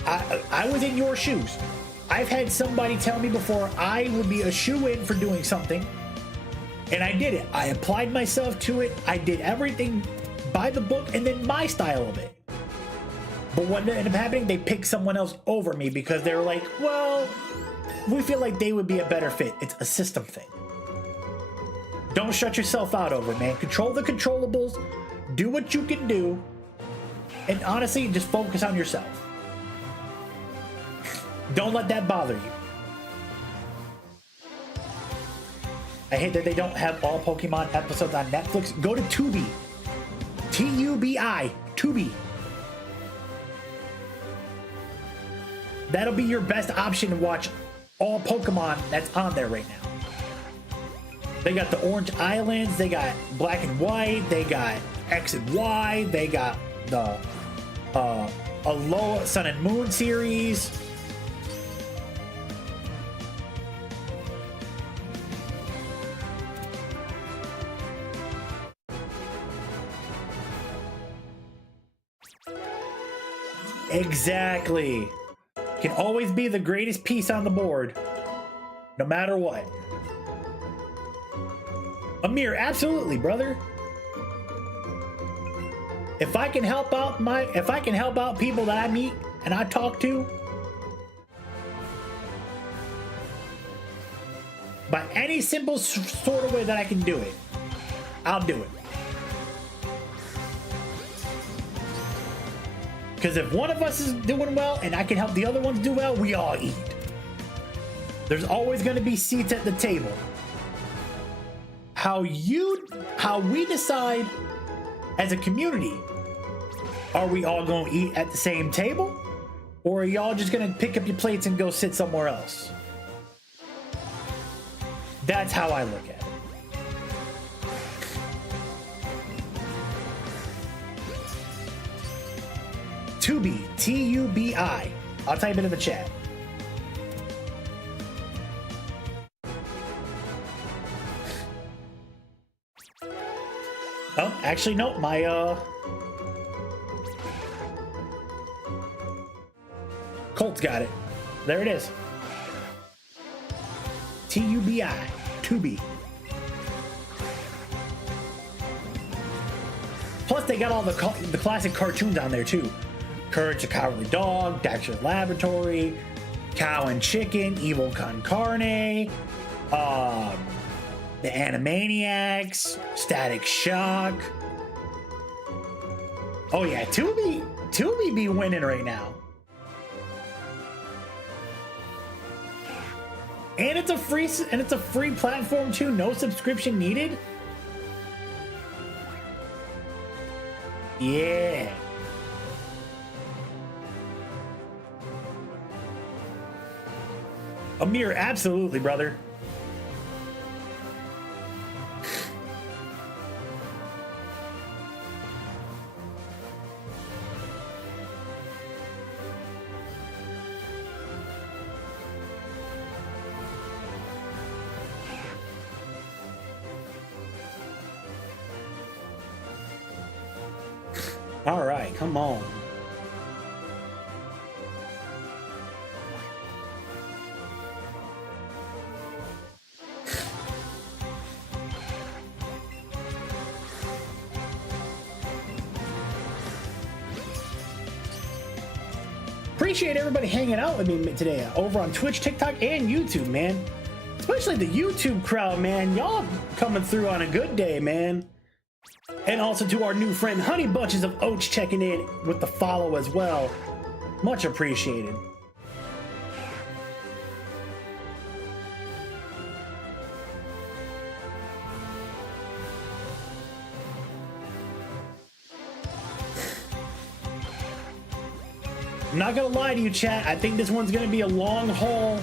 I was in your shoes. I've had somebody tell me before I would be a shoe-in for doing something, and I did it. I applied myself to it. I did everything by the book and then my style of it. But what ended up happening, they picked someone else over me because they were like, well, we feel like they would be a better fit. It's a system thing. Don't shut yourself out over it, man. Control the controllables. Do what you can do. And honestly, just focus on yourself. Don't let that bother you. I hate that they don't have all Pokemon episodes on Netflix. Go to Tubi. Tubi. Tubi. That'll be your best option to watch all Pokemon that's on there right now. They got the Orange Islands, they got Black and White, they got X and Y, they got the Alola Sun and Moon series. Exactly. Can always be the greatest piece on the board, no matter what. Amir, absolutely, brother. If I can help out people that I meet and I talk to by any simple sort of way that I can do it, I'll do it. Because if one of us is doing well and I can help the other ones do well, we all eat. There's always going to be seats at the table. How we decide as a community, are we all going to eat at the same table? Or are y'all just going to pick up your plates and go sit somewhere else? That's how I look at it. Tubi, T-U-B-I. I'll type it in the chat. Oh, actually, no, my, Colt's got it. There it is. T-U-B-I, Tubi. Plus, they got all the classic cartoons on there, too. Courage the Cowardly Dog, Dexter's Laboratory, Cow and Chicken, Evil Con Carne, the Animaniacs, Static Shock. Oh yeah, Tubi be winning right now. And it's a free platform too, no subscription needed. Yeah. Amir, absolutely, brother. All right, come on. Appreciate everybody hanging out with me today over on Twitch, TikTok, and YouTube, man. Especially the YouTube crowd, man. Y'all coming through on a good day, man. And also to our new friend Honey Bunches of Oats checking in with the follow as well. Much appreciated. I'm not gonna lie to you, chat. I think this one's gonna be a long haul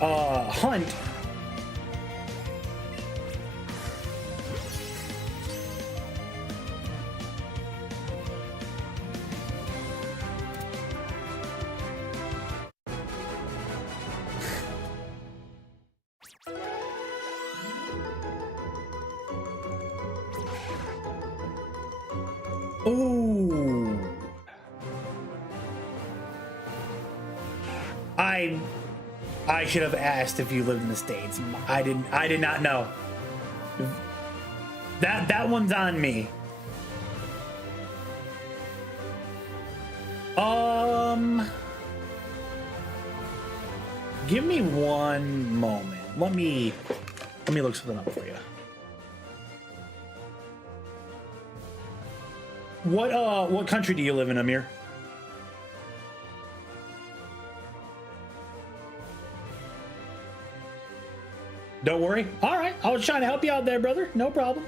hunt. Ooh. I should have asked if you lived in the States. I did not know. That one's on me. Give me one moment. Let me look something up for you. What country do you live in, Amir? Don't worry. All right, I was trying to help you out there, brother. No problem.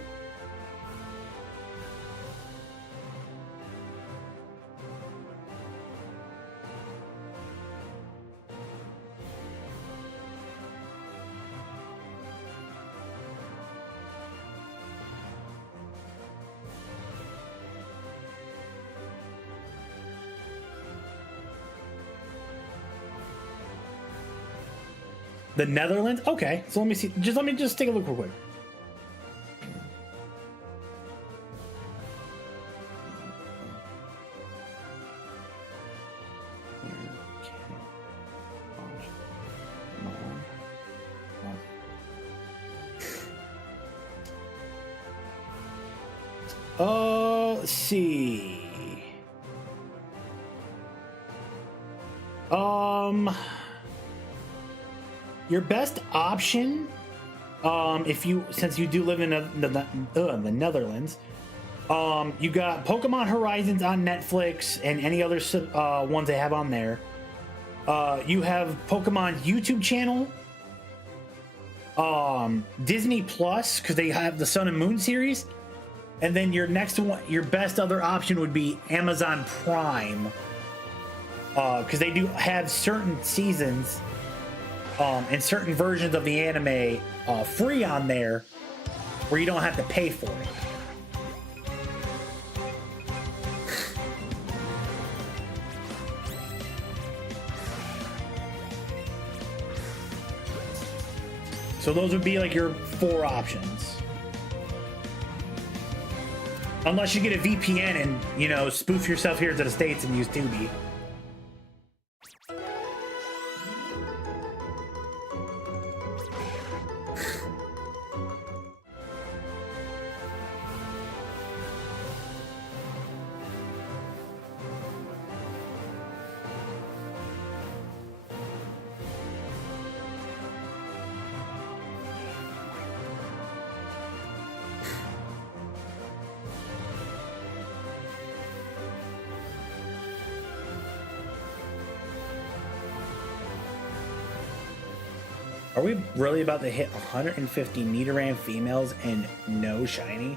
The Netherlands? Okay, so let me see. Let me take a look real quick. Let's see. Your best option, since you do live in the Netherlands, you got Pokemon Horizons on Netflix and any other ones they have on there. You have Pokemon's YouTube channel, Disney Plus, because they have the Sun and Moon series, and then your next one, your best other option would be Amazon Prime, because they do have certain seasons. And certain versions of the anime free on there where you don't have to pay for it. So those would be like your 4 options. Unless you get a VPN and, you know, spoof yourself here to the States and use Tubi. Are we really about to hit 150 Nidoran females and no shiny?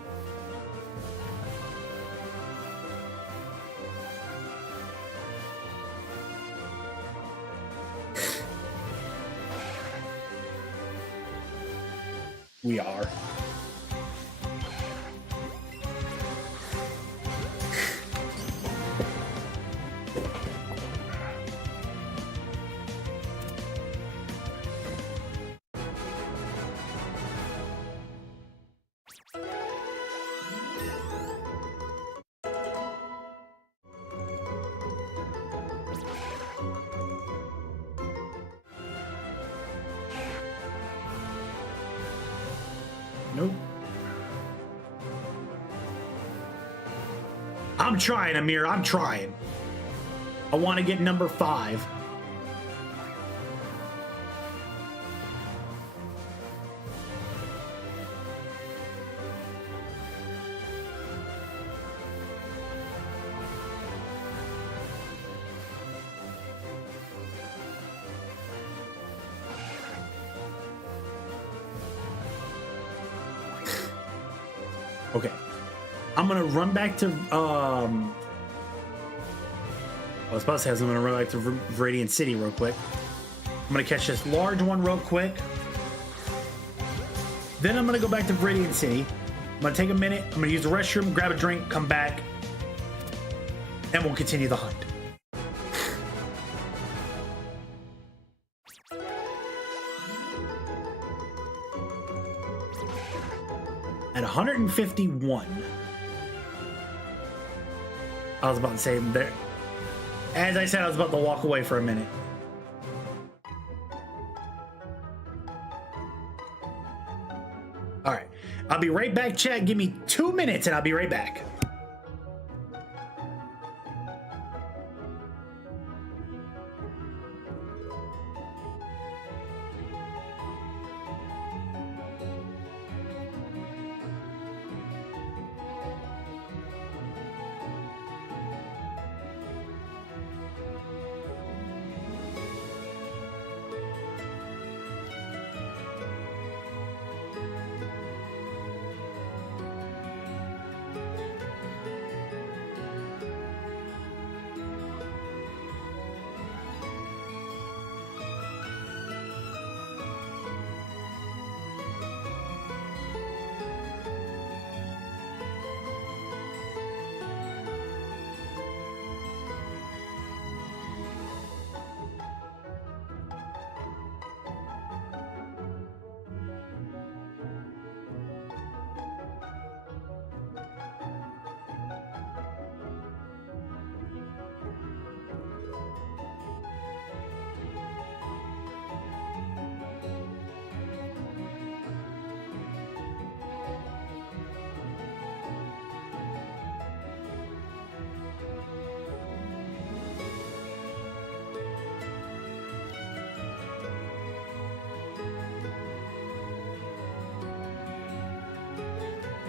We are. Nope. I'm trying, Amir. I'm trying. I want to get number 5. Okay, I'm gonna run back to I was about to say I'm gonna run back to Viridian City real quick. I'm gonna catch this large one real quick. Then I'm gonna go back to Viridian City. I'm gonna take a minute. I'm gonna use the restroom, grab a drink, come back, and we'll continue the hunt. At 151. I was about to say there. As I said, I was about to walk away for a minute. All right, I'll be right back, chat. Give me 2 minutes and I'll be right back.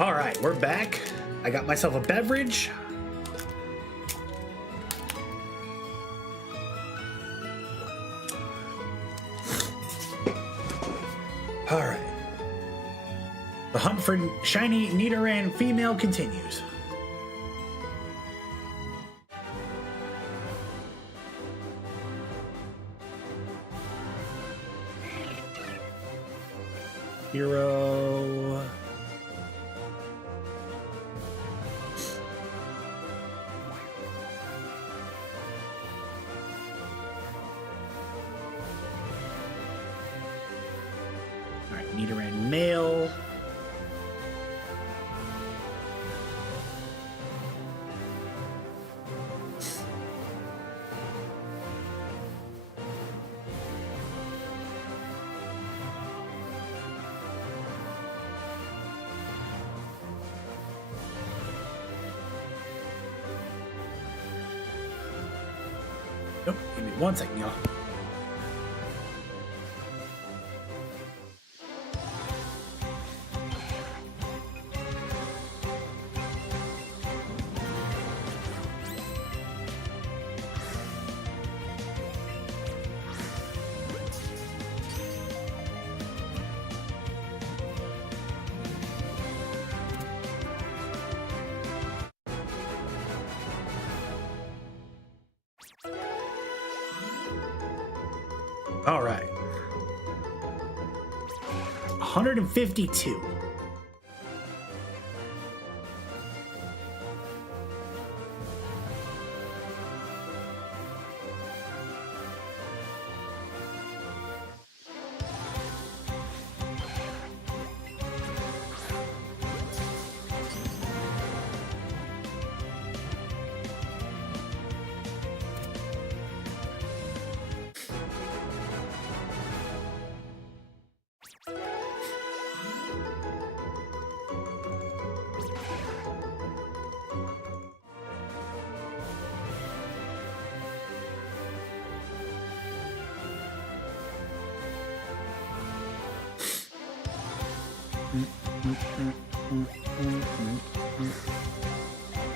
All right, we're back. I got myself a beverage. All right. The hunt for shiny Nidoran female continues. Hero. Alright, Nidoran male. Nope, give me 1 second, y'all. All right. 152.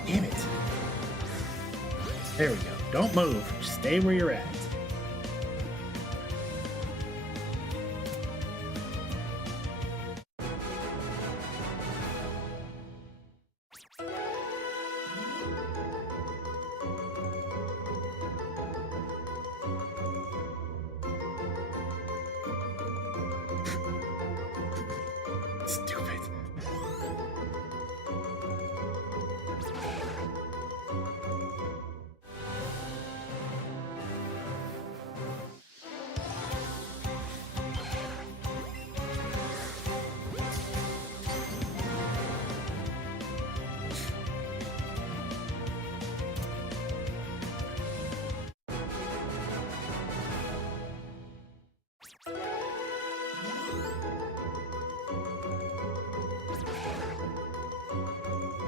Damn it. There we go. Don't move. Just stay where you're at. Stupid.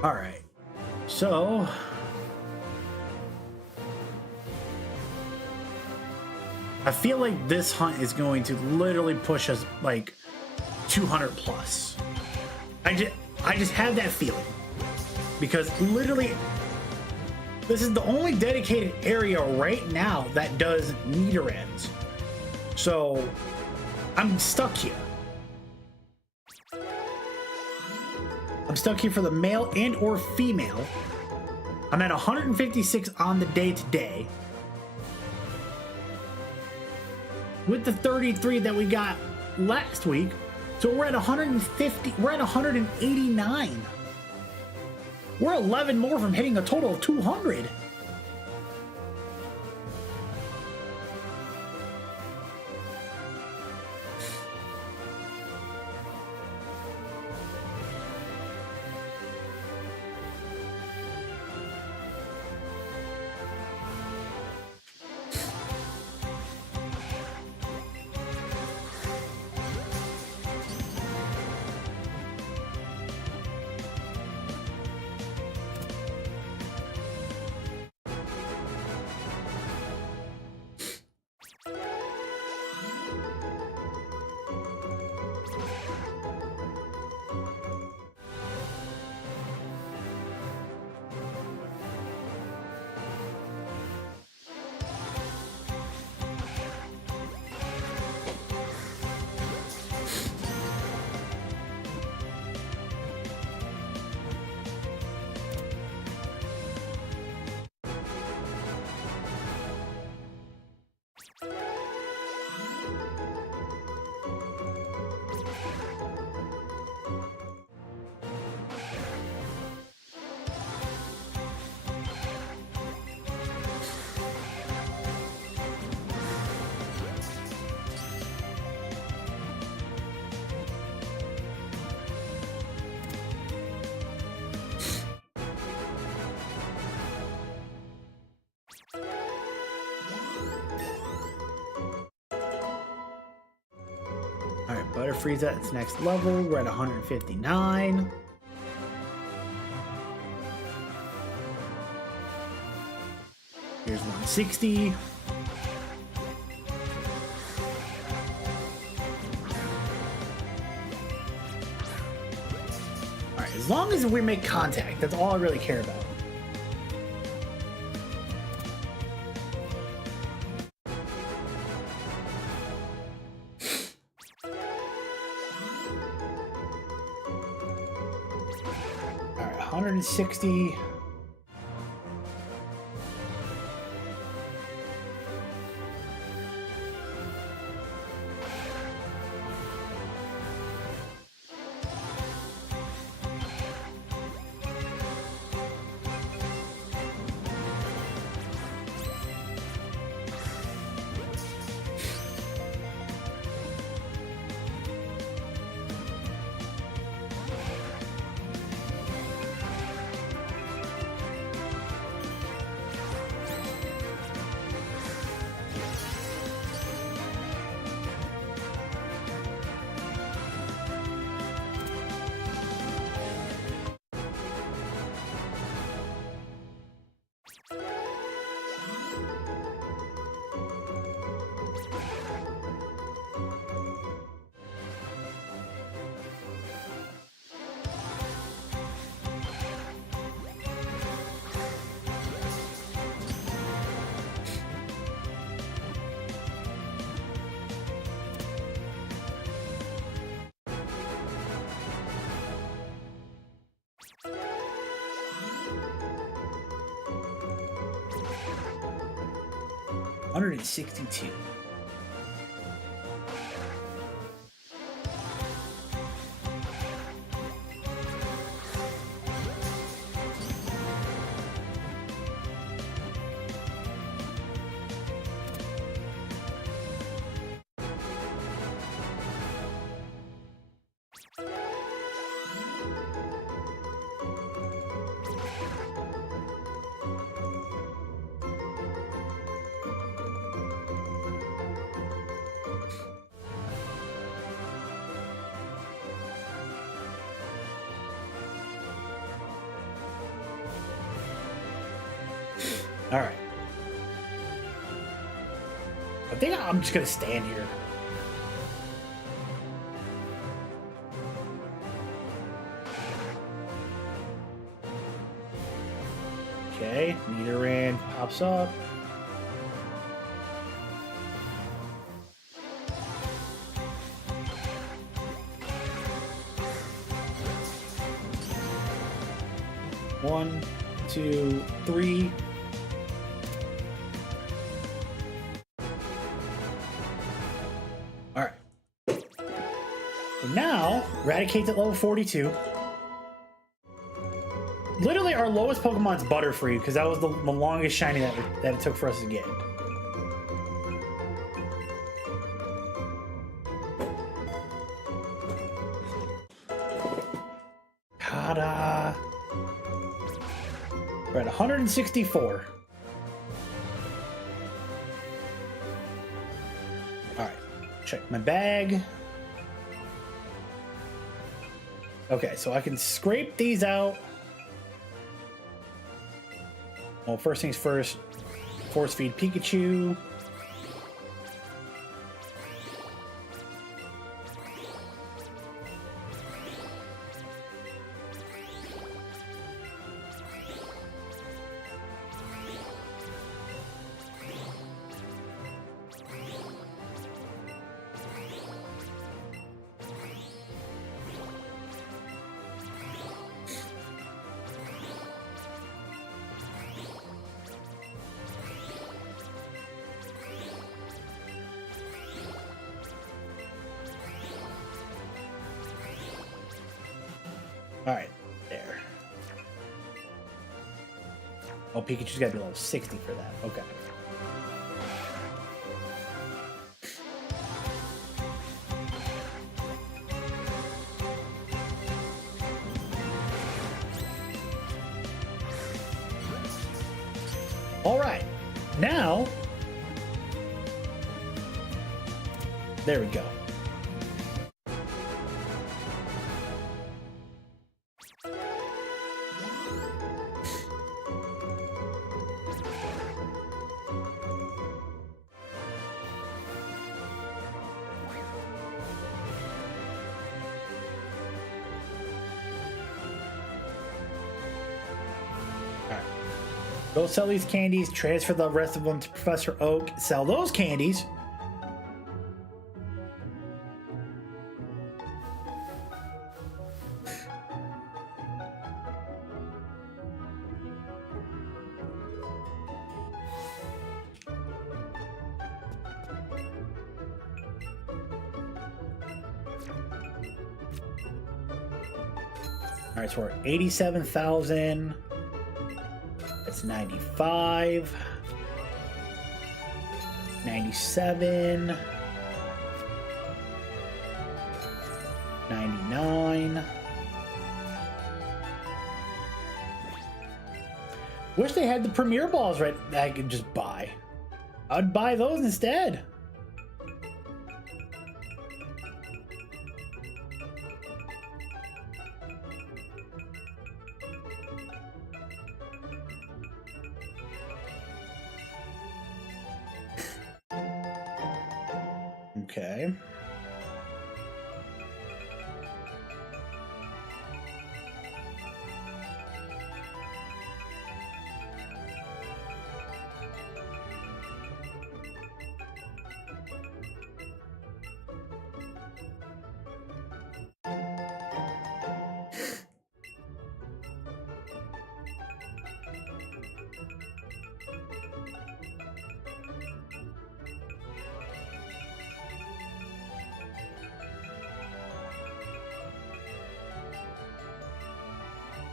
All right. So I feel like this hunt is going to literally push us like 200 plus. I just have that feeling because literally this is the only dedicated area right now that does Nidoran's. So I'm stuck here. I'm stuck here for the male and or female. I'm at 156 on the day today. With the 33 that we got last week. So we're at 150, we're at 189. We're 11 more from hitting a total of 200. Alright, Butterfree's at its next level. We're at 159. Here's 160. Alright, as long as we make contact, that's all I really care about. Alright, 160. $162. All right. I think I'm just gonna stand here. Okay, Nidoran pops up. One, two, three. All right. And now, Raticate's at level 42. Literally, our lowest Pokemon's Butterfree, because that was the longest shiny that it took for us to get. Ta-da! We're at 164. Alright, check my bag. Okay, so I can scrape these out. Well, first things first, force feed Pikachu. Alright, there. Oh, Pikachu's gotta be level 60 for that. Okay. Alright, now... There we go. Go sell these candies, transfer the rest of them to Professor Oak, sell those candies. All right, so we're at 87,000. That's 95, 97, 99. Wish they had the Premier Balls right that I could just buy. I'd buy those instead. Okay.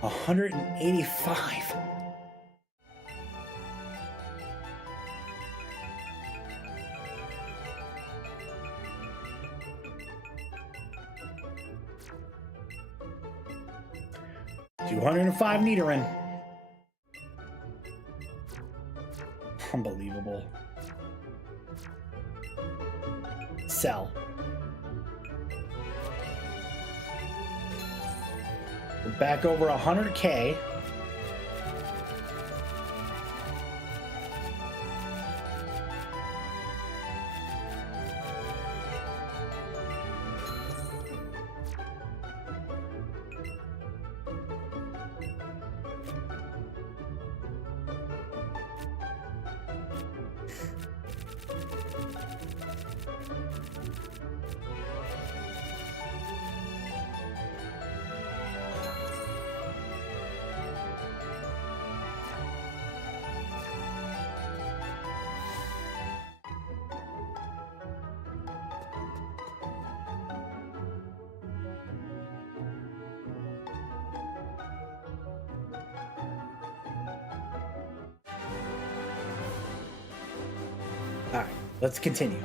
$185. $205 Nidoran. Unbelievable. Sell. We're back over 100K. Let's continue.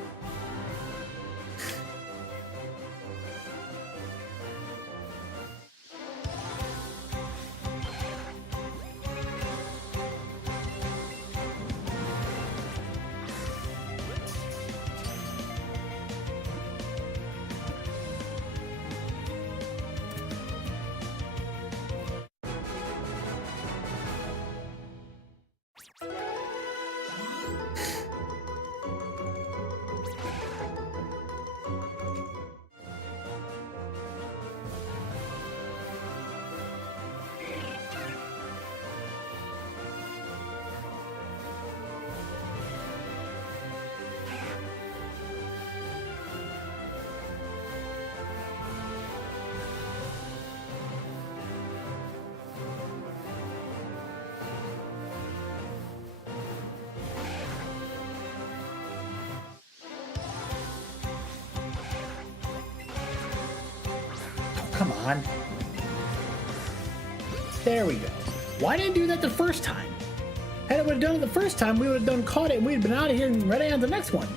Come on. There we go. Why didn't I do that the first time? Had I would have done it the first time, we would have done caught it and we'd have been out of here and ready on the next one.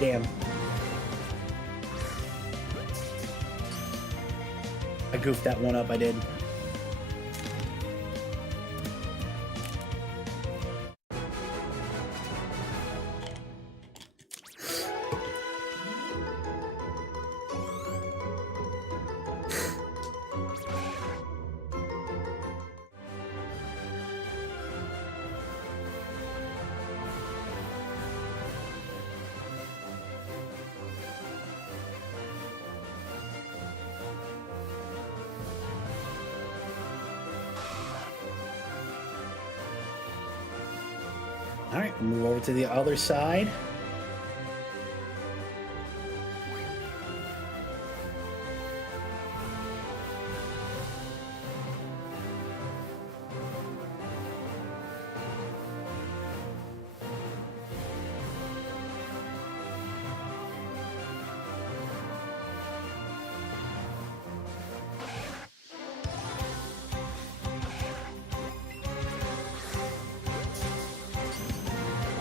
Damn. I goofed that one up, I did. All right, move over to the other side.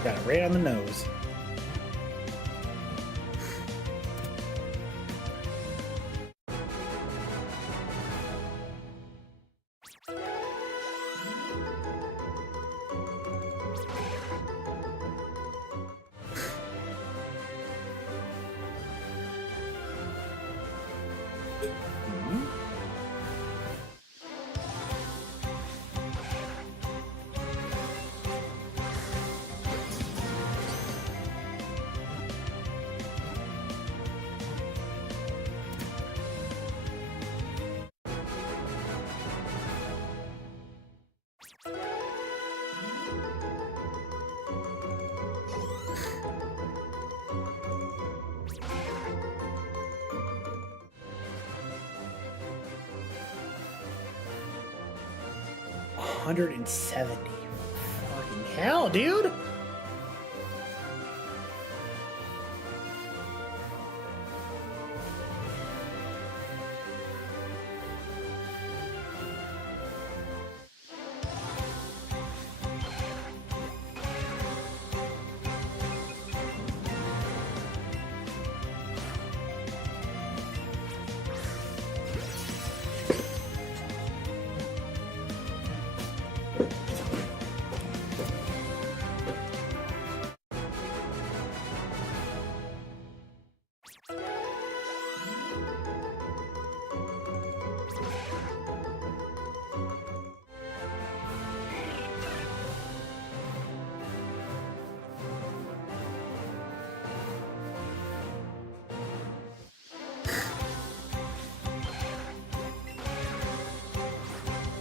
Got it right on the nose. $170. Fucking hell, dude!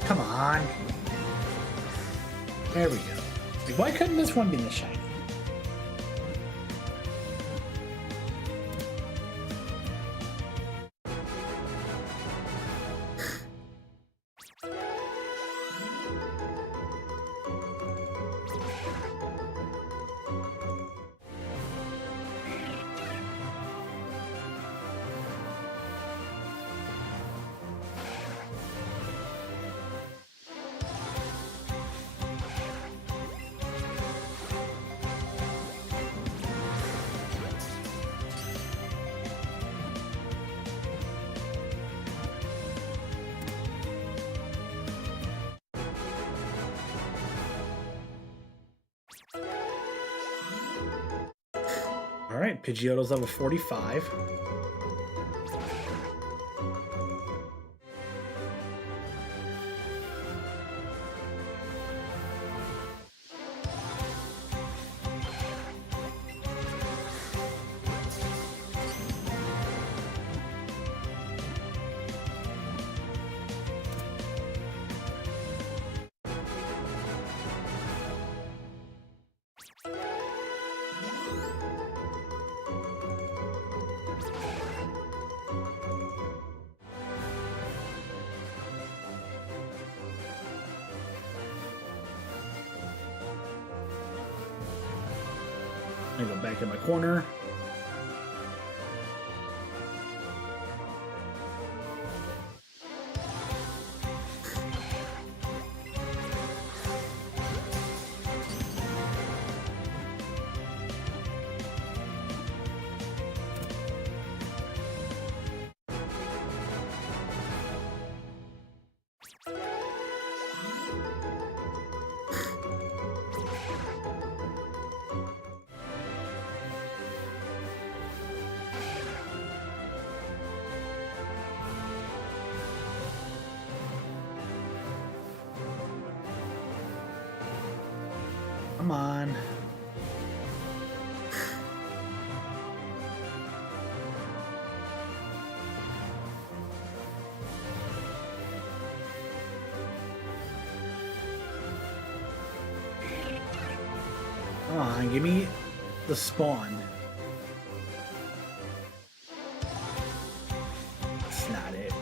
Come on. There we go. Like, why couldn't this one be the shiny? Alright, Pidgeotto's level 45. I go back in my corner. Come on. Come on, give me the spawn. That's not it.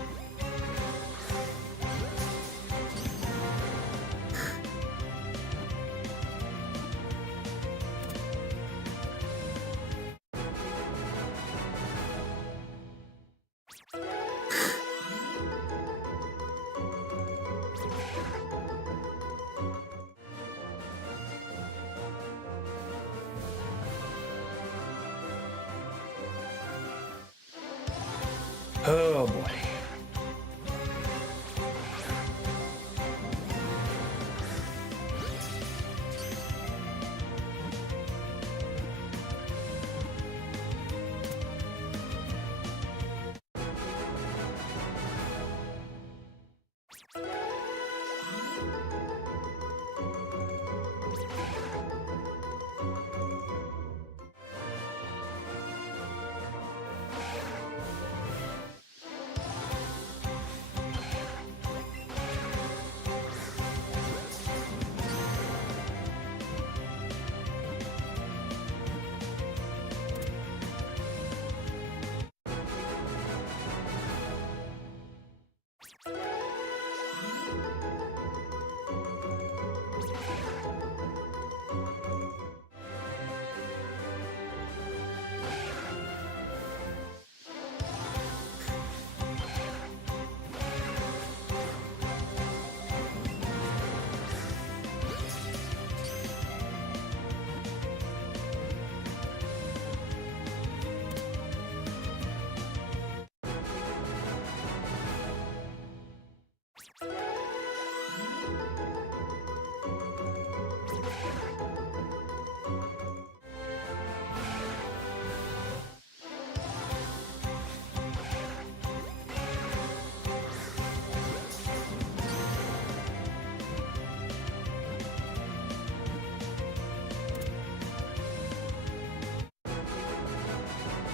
Oh boy.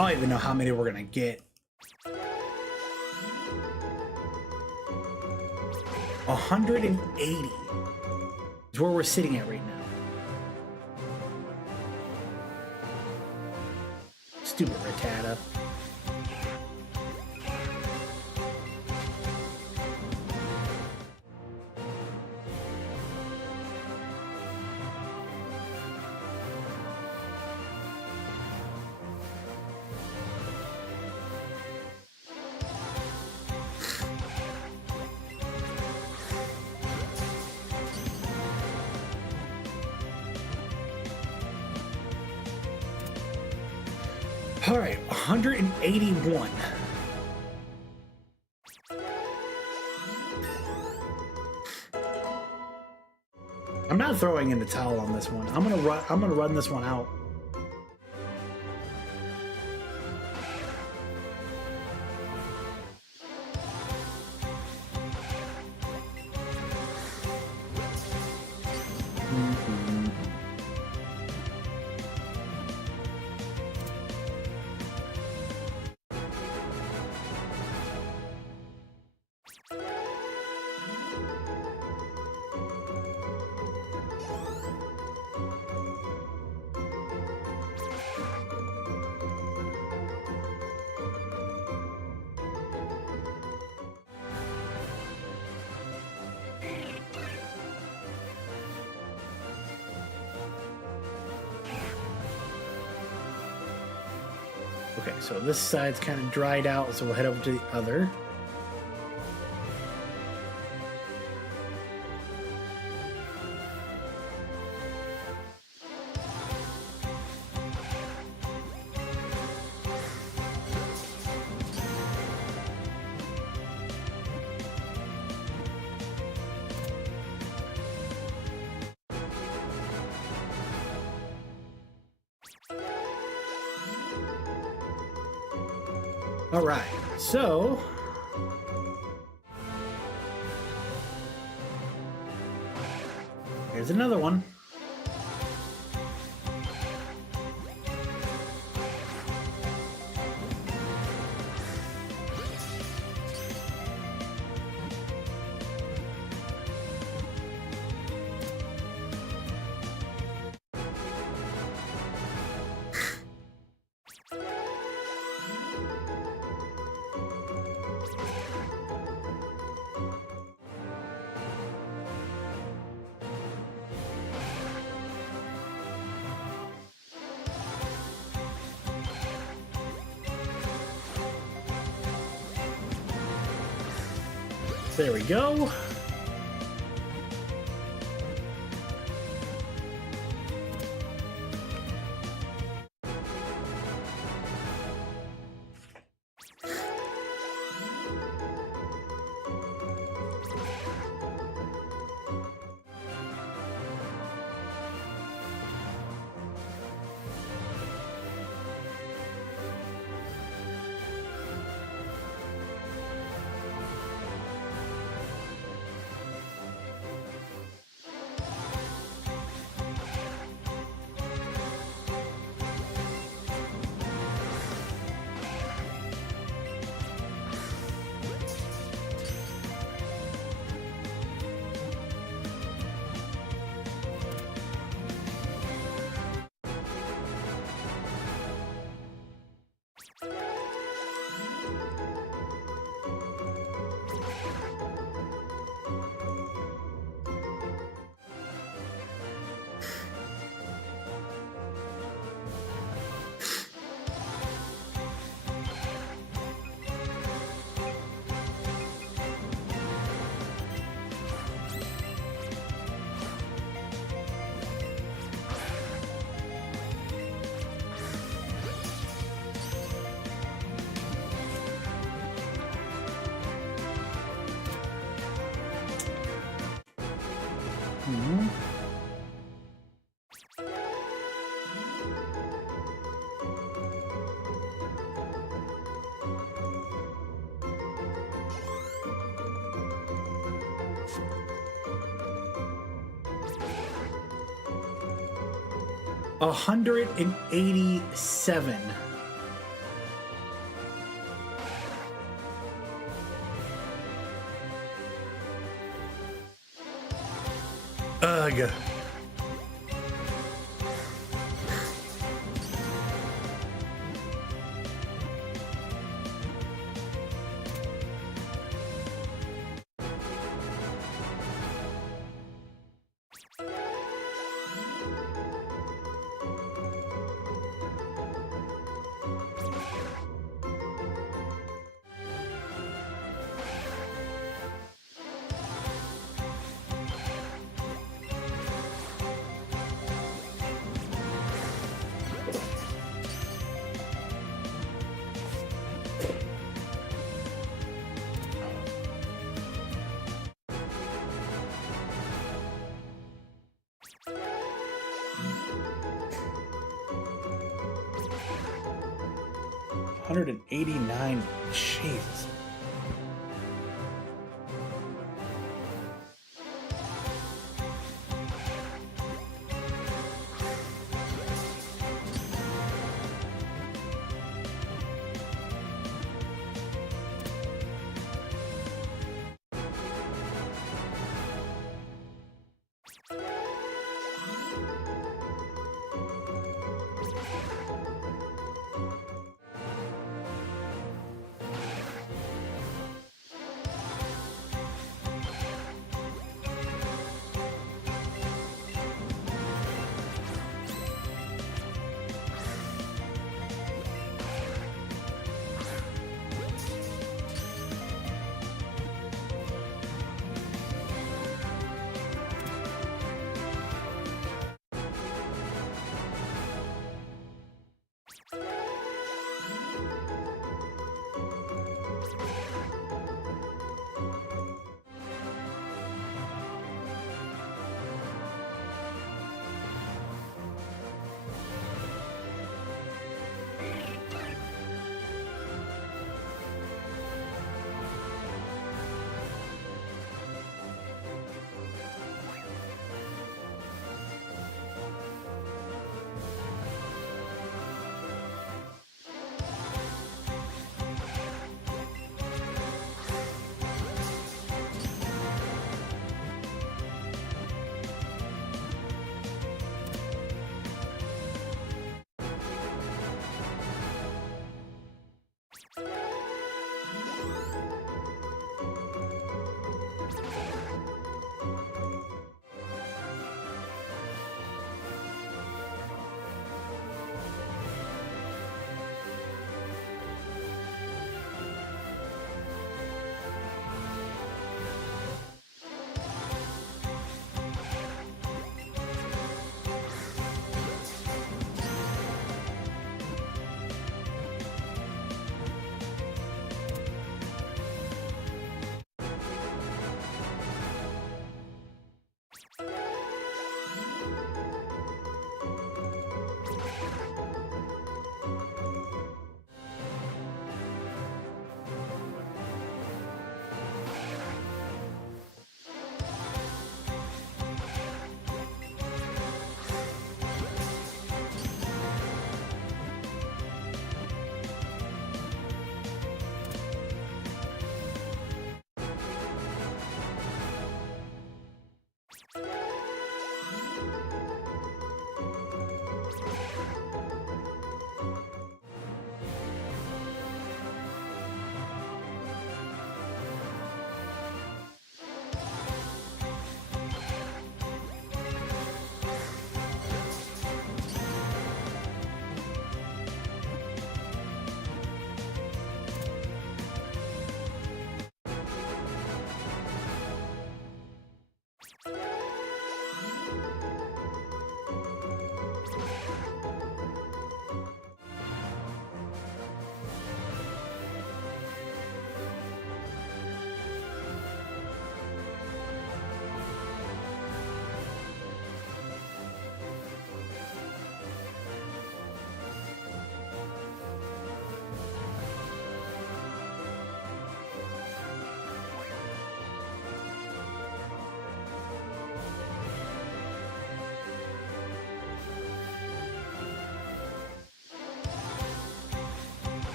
I don't even know how many we're gonna get. 180 is where we're sitting at right now. Stupid Rattata. All right, 181. I'm not throwing in the towel on this one. I'm gonna run this one out. Okay, so this side's kind of dried out, so we'll head over to the other. All right, so here's another one. There we go. Mhm. $187. Ugh. $189. Jesus.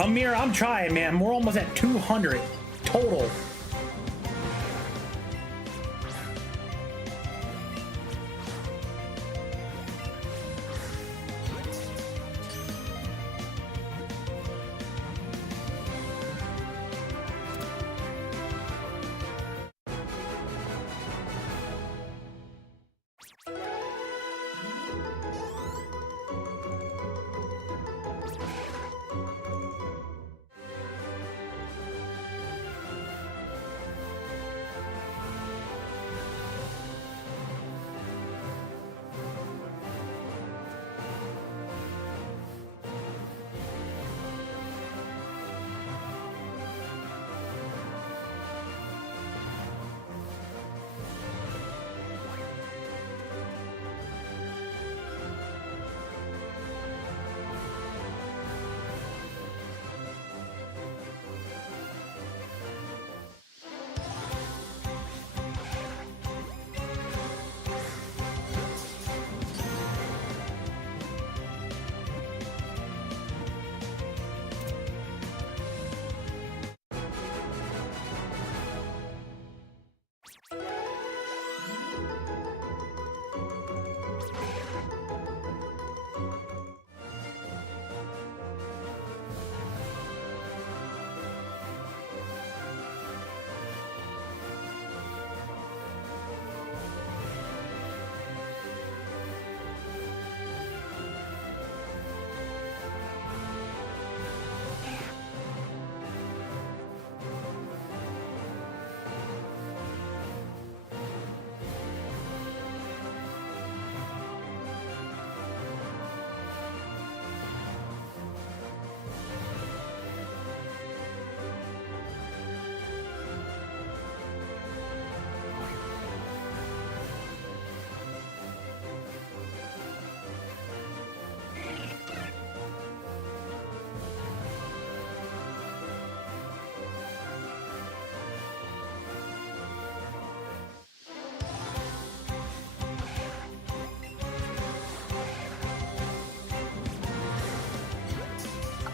Amir, I'm trying, man. We're almost at 200 total.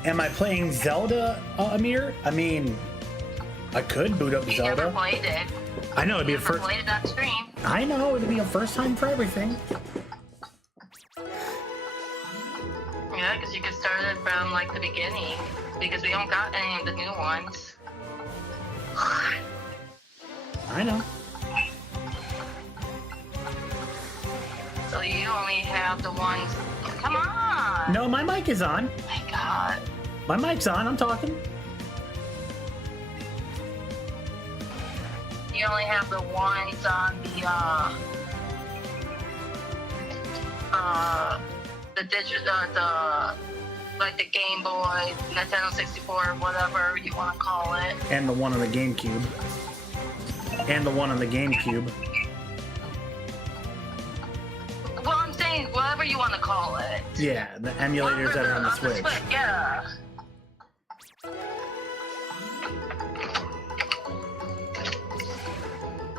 Am I playing Zelda, Amir? I mean, I could boot up You Zelda. never played it. I know it'd be a Never first. played it on stream. I know it'd be a first time for everything. Yeah, because you could start it from like the beginning. Because we don't got any of the new ones. I know. So you only have the ones. Come on! No, my mic is on. Oh my god. My mic's on. I'm talking. You only have the ones on the like the Game Boy, Nintendo 64, whatever you want to call it. And the one on the GameCube. And the one on the GameCube. Well, I'm saying whatever you want to call it. Yeah, the emulators that are on the Switch. Yeah.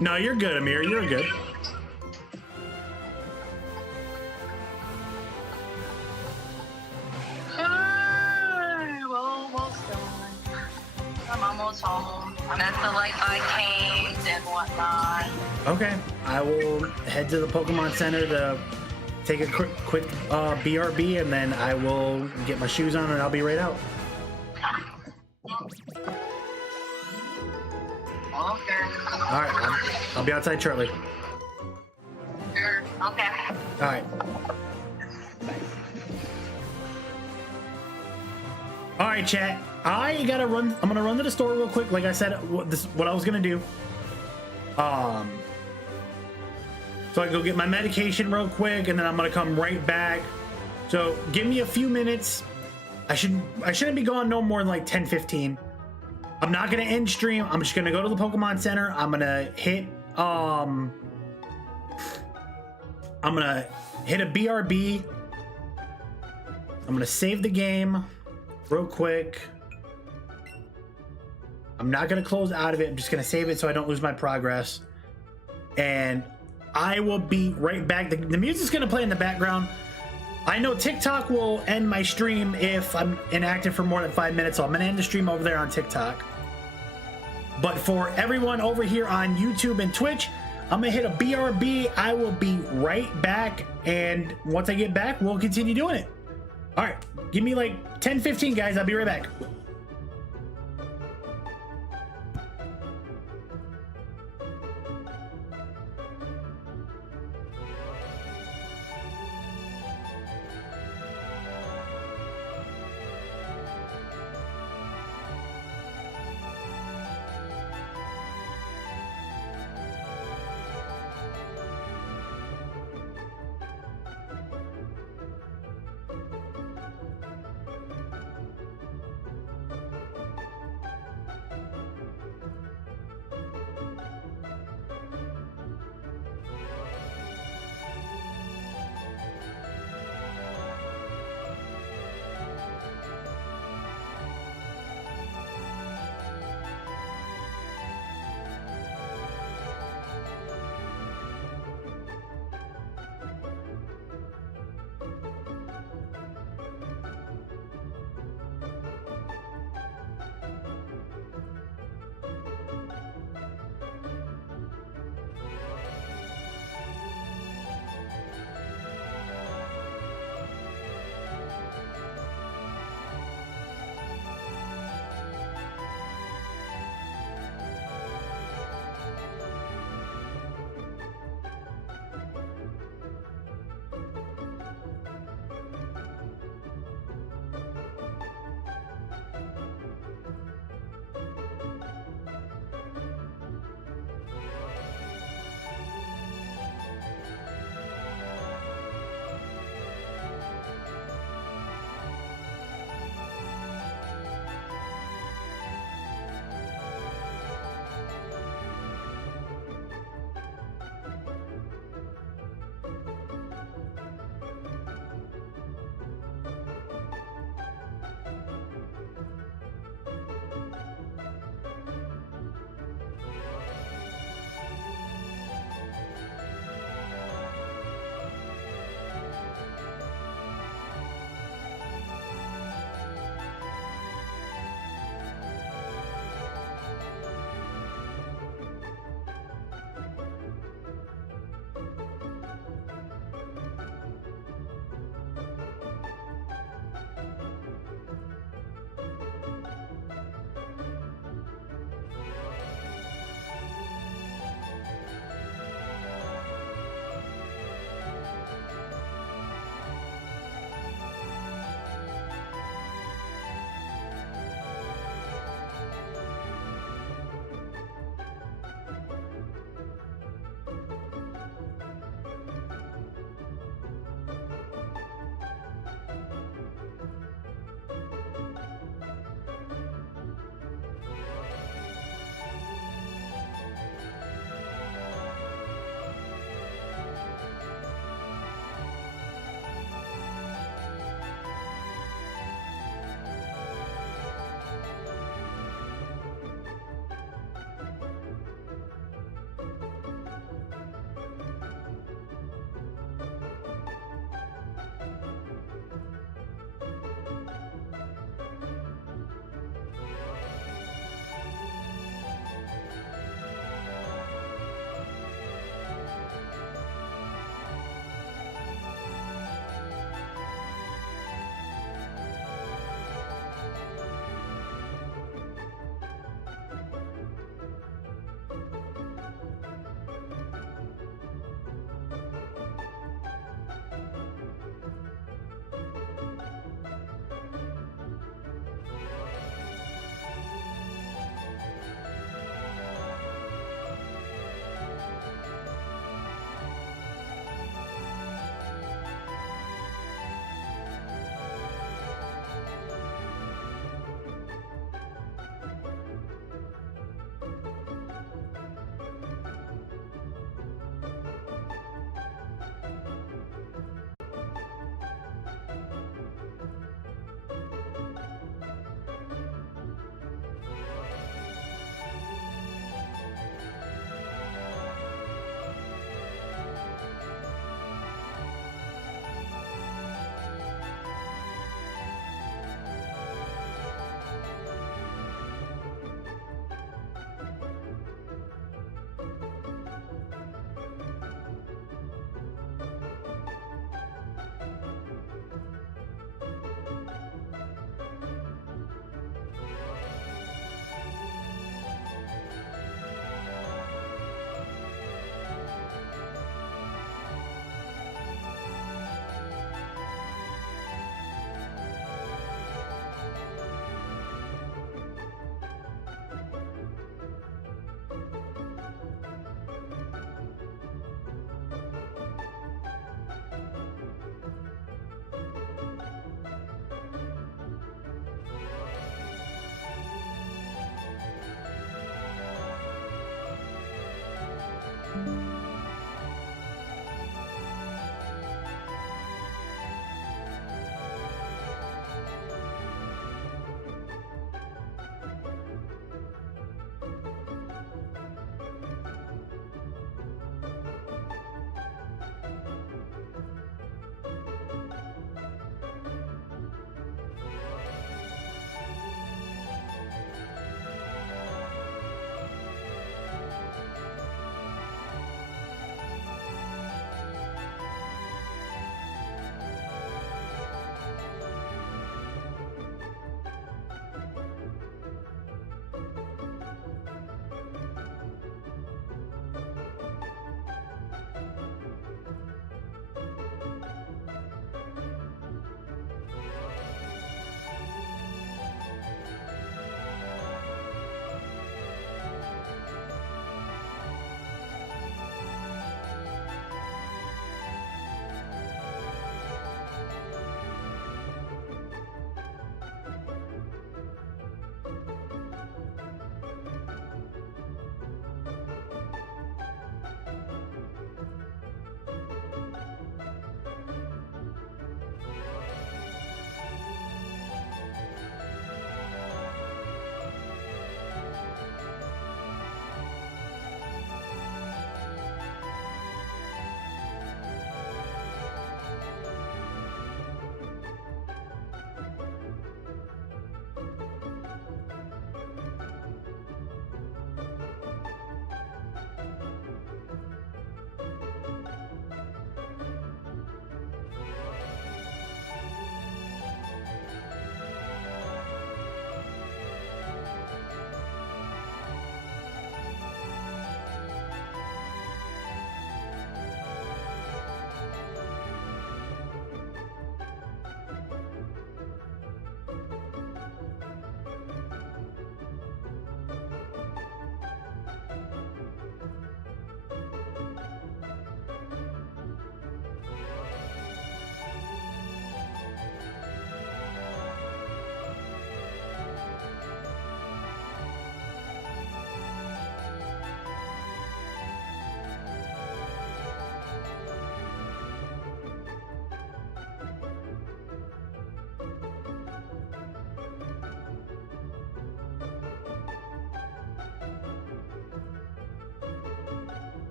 No, you're good, Amir. You're good. We're almost done. I'm almost home. I'm at the like arcades and whatnot. Okay, I will head to the Pokemon Center to take a quick BRB, and then I will get my shoes on, and I'll be right out. Okay. All right, I'll be outside shortly. Sure. Okay. All right. All right, chat. I gotta run. I'm gonna run to the store real quick. Like I said, what I was gonna do. So I can go get my medication real quick, and then I'm gonna come right back. So give me a few minutes. I shouldn't be gone no more than like 10-15. I'm not gonna end stream. I'm just gonna go to the Pokemon Center. I'm gonna hit a BRB. I'm gonna save the game real quick. I'm not gonna close out of it. I'm just gonna save it so I don't lose my progress. And I will be right back. The music's gonna play in the background. I know TikTok will end my stream if I'm inactive for more than 5 minutes, so I'm gonna end the stream over there on TikTok. But for everyone over here on YouTube and Twitch, I'm gonna hit a BRB. I will be right back, and once I get back, we'll continue doing it. All right, give me like 10-15, guys. I'll be right back.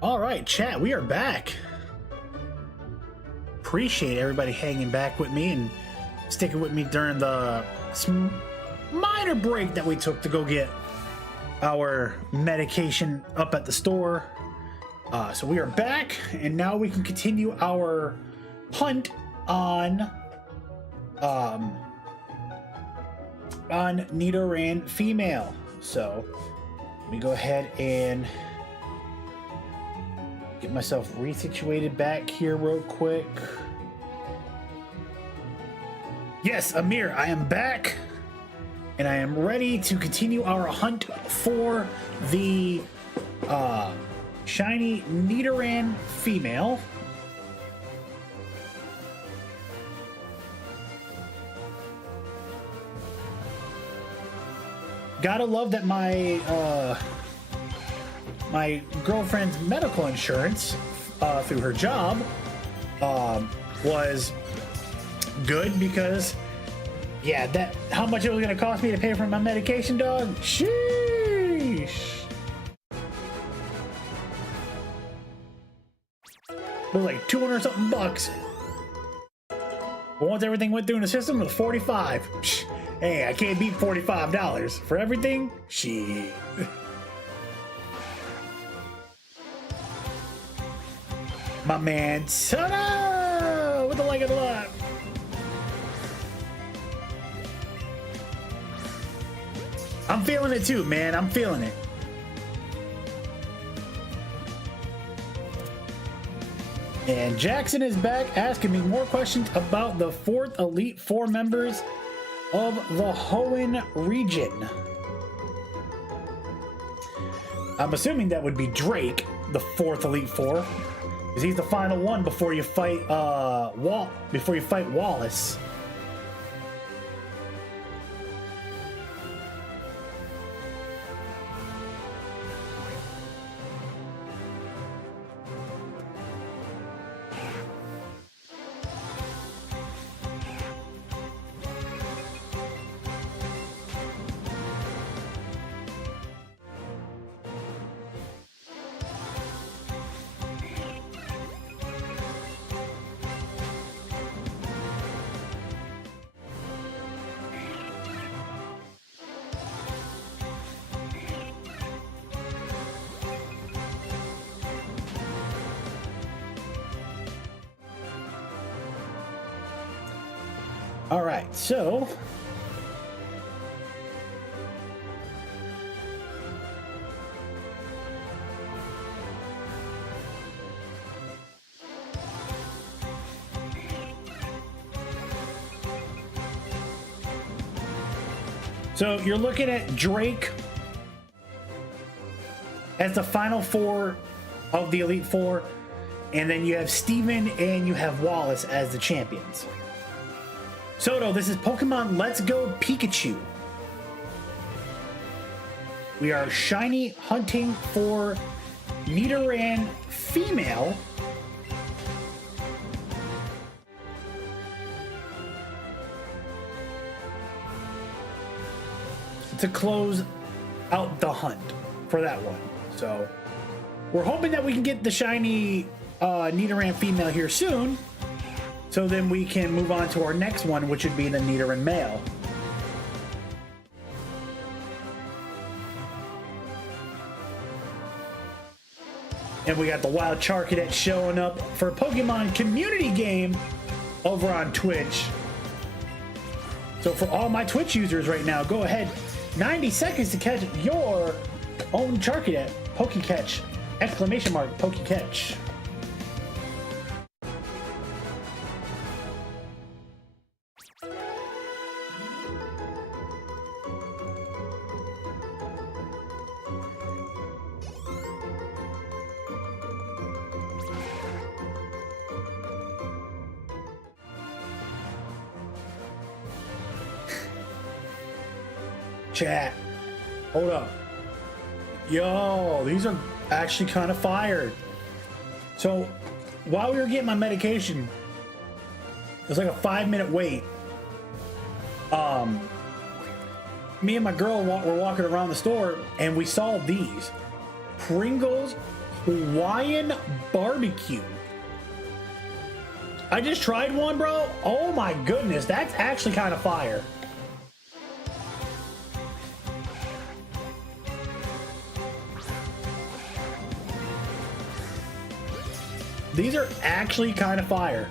All right, chat, we are back. Appreciate everybody hanging back with me and sticking with me during the minor break that we took to go get our medication up at the store. So we are back, and now we can continue our hunt on Nidoran female. So let me go ahead and get myself resituated back here real quick. Yes, Amir, I am back, and I am ready to continue our hunt for the shiny Nidoran female. Gotta love that my my girlfriend's medical insurance through her job was good, because yeah, that how much it was gonna cost me to pay for my medication, dog. Sheesh. It was like 200 something bucks. But once everything went through in the system, it was 45. Hey, I can't beat $45 for everything. Shit. My man, ta-da! With the like of the lot. I'm feeling it too, man. I'm feeling it. And Jackson is back asking me more questions about the 4th Elite Four members of the Hoenn region. I'm assuming that would be Drake, the 4th Elite Four, because he's the final one before you fight Wallace. All right, so you're looking at Drake as the final four of the Elite Four, and then you have Steven and you have Wallace as the champions. Soto, this is Pokemon Let's Go Pikachu. We are shiny hunting for Nidoran female. To close out the hunt for that one. So we're hoping that we can get the shiny Nidoran female here soon, so then we can move on to our next one, which would be the Nidoran male. And we got the Wild Charcadet showing up for a Pokemon community game over on Twitch. So for all my Twitch users right now, go ahead. 90 seconds to catch your own Charcadet. Pokecatch! Exclamation mark, Pokecatch. Chat, hold up. Yo, these are actually kind of fire. So while we were getting my medication, it was like a 5-minute wait. Me and my girl were walking around the store, and we saw these Pringles Hawaiian barbecue. I just tried one, bro. Oh my goodness, that's actually kind of fire. These are actually kind of fire.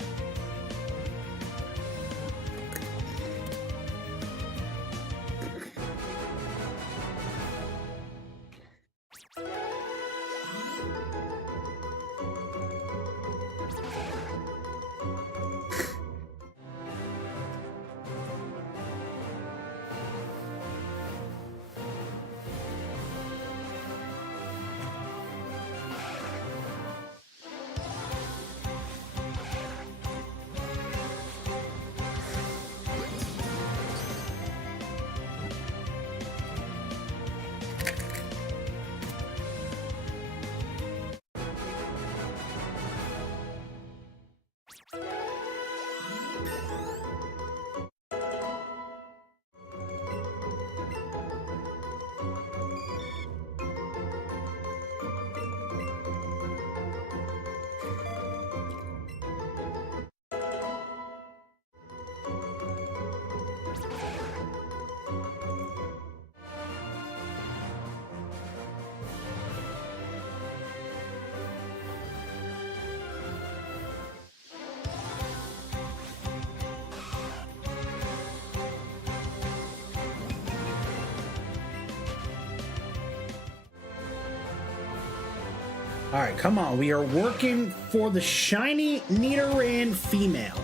All right, come on. We are working for the shiny Nidoran female.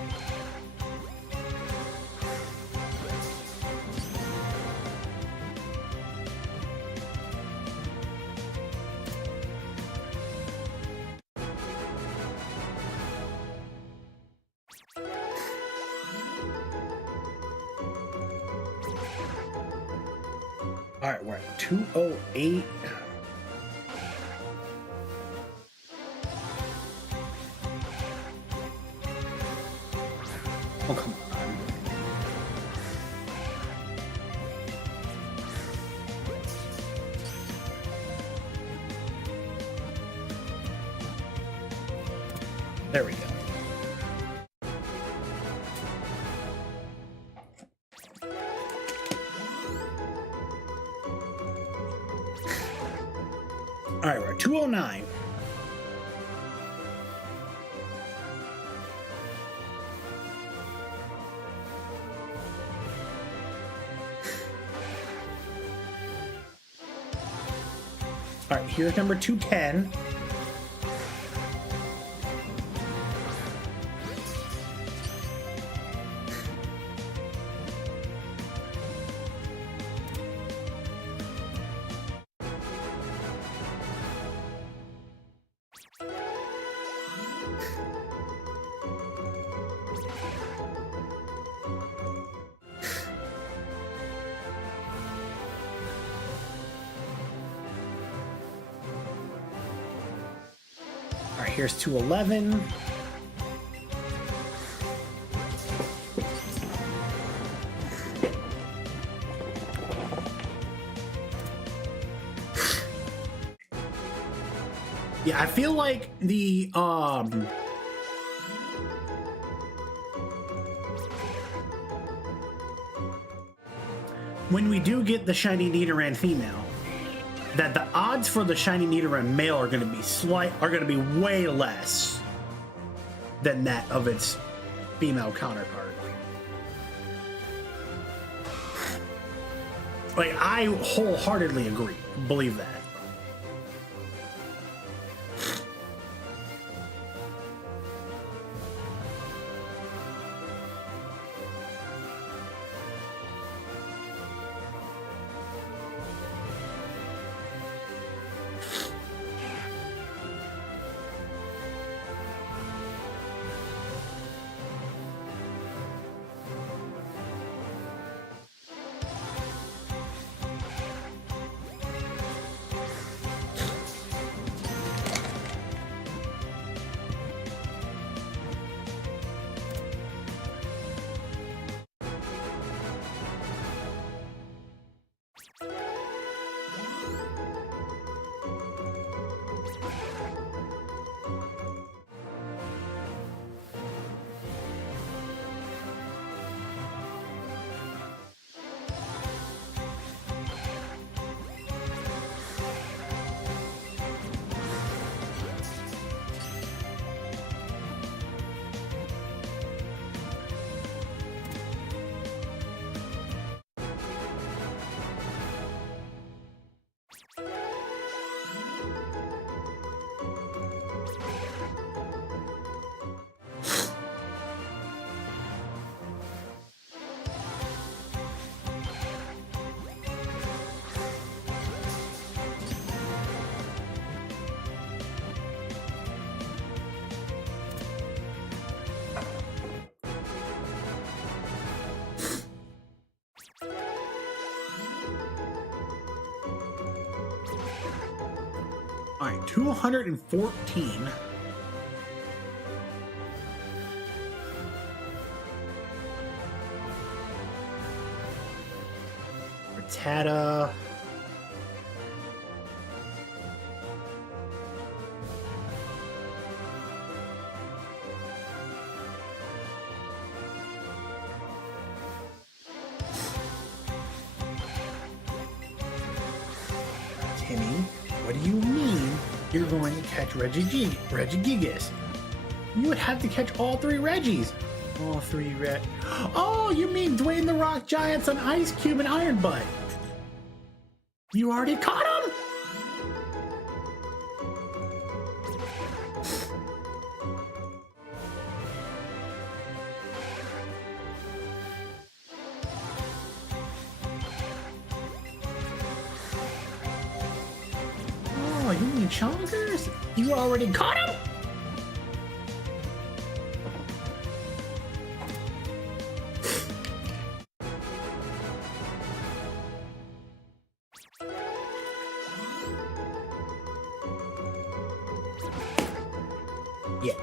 All right, we're at 208. Oh, come on. There we go. All right, we're at 209. All right, here's number 210. All right, here's 211. Yeah, I feel like the when we do get the shiny Nidoran female, that the odds for the shiny Nidoran male are going to be way less than that of its female counterpart. Like, I wholeheartedly agree. Believe that. 214. Rattata. Timmy, what do you mean you're going to catch Regigigas? You would have to catch all three Reggies. All three Oh, you mean Dwayne the Rock Giants on Ice Cube and Iron Butt? You already caught him? Oh, you mean Chonkers? You already caught him? Yeah.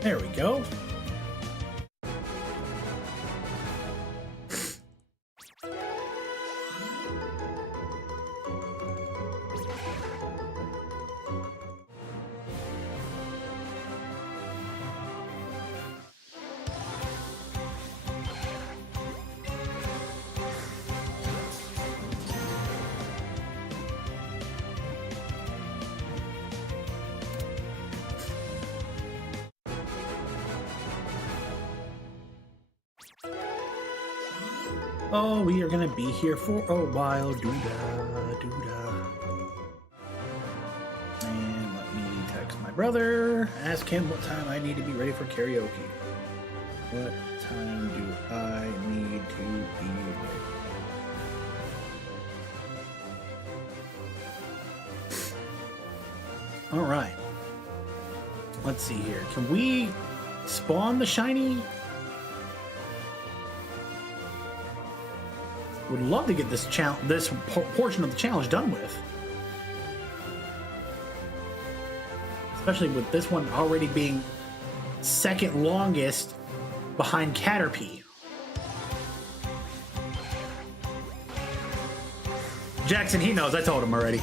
There we go. Oh, we are gonna be here for a while. Doodah, doodah. And let me text my brother. Ask him what time I need to be ready for karaoke. What time do I need to be ready? All right. Let's see here. Can we spawn the shiny? Would love to get this portion of the challenge done with. Especially with this one already being second longest behind Caterpie. Jackson, he knows. I told him already.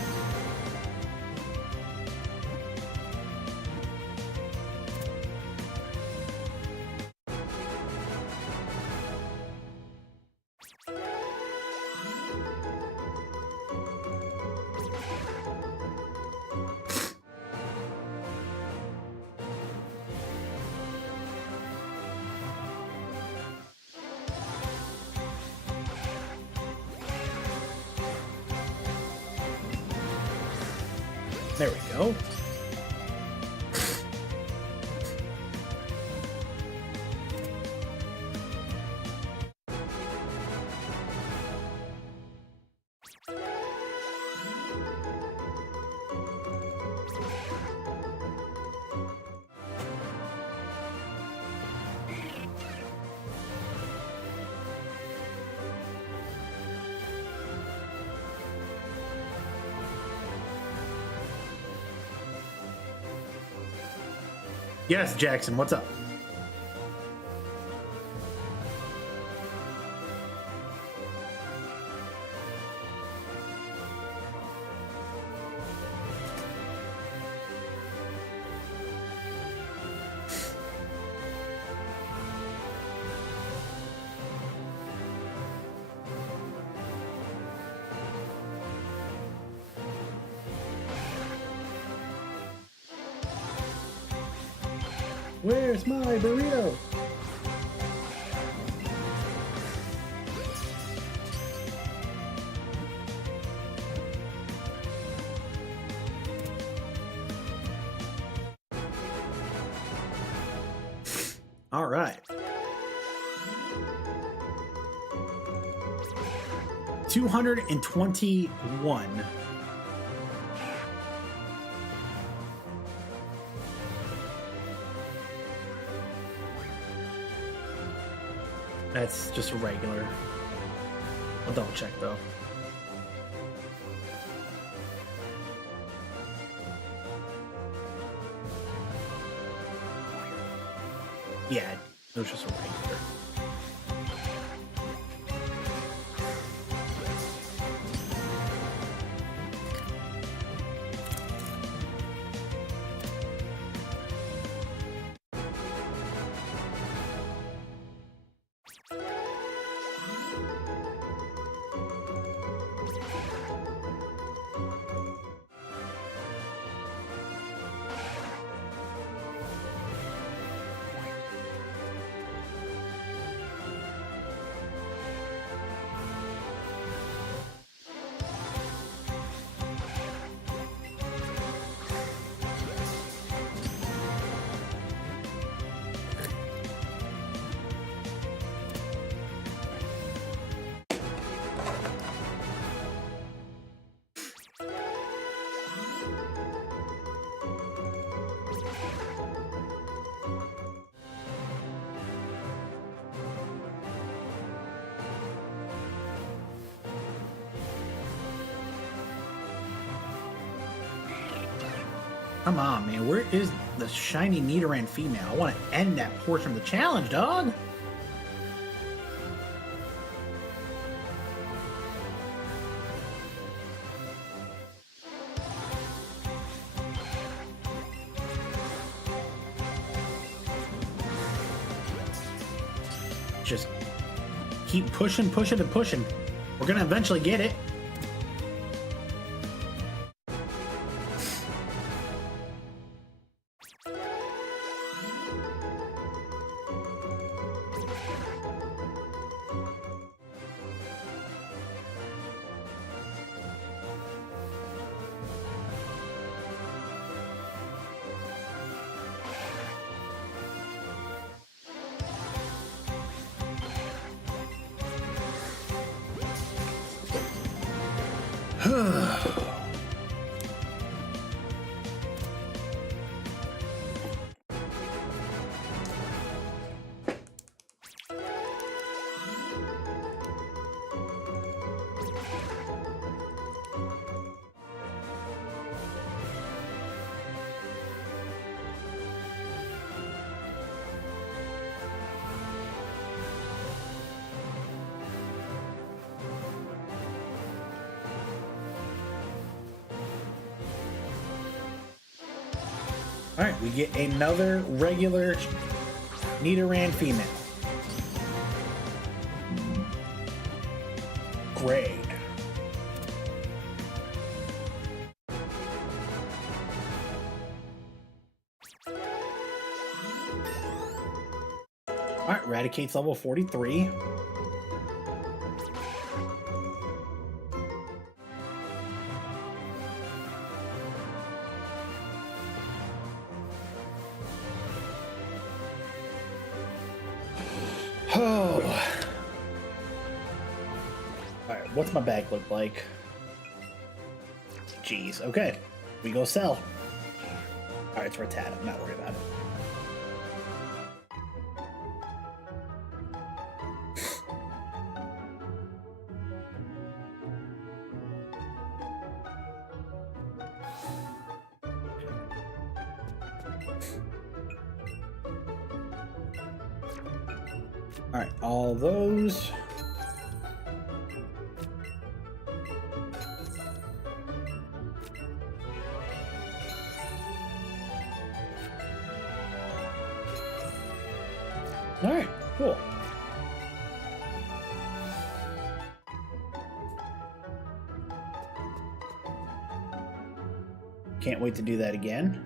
There we go. Yes, Jackson, what's up? Where's my burrito? All right. 221. That's just a regular. I'll double check though. Yeah, it was just a regular. Come on, man. Where is the shiny Nidoran female? I want to end that portion of the challenge, dog. Just keep pushing, pushing, and pushing. We're going to eventually get it. All right, we get another regular Nidoran female. Great. All right, Raticate's level 43. Oh. Alright, what's my bag look like? Jeez, okay. We go sell. Alright, it's Rattata. I'm not worried about it. Alright, all those. Alright, cool. Can't wait to do that again.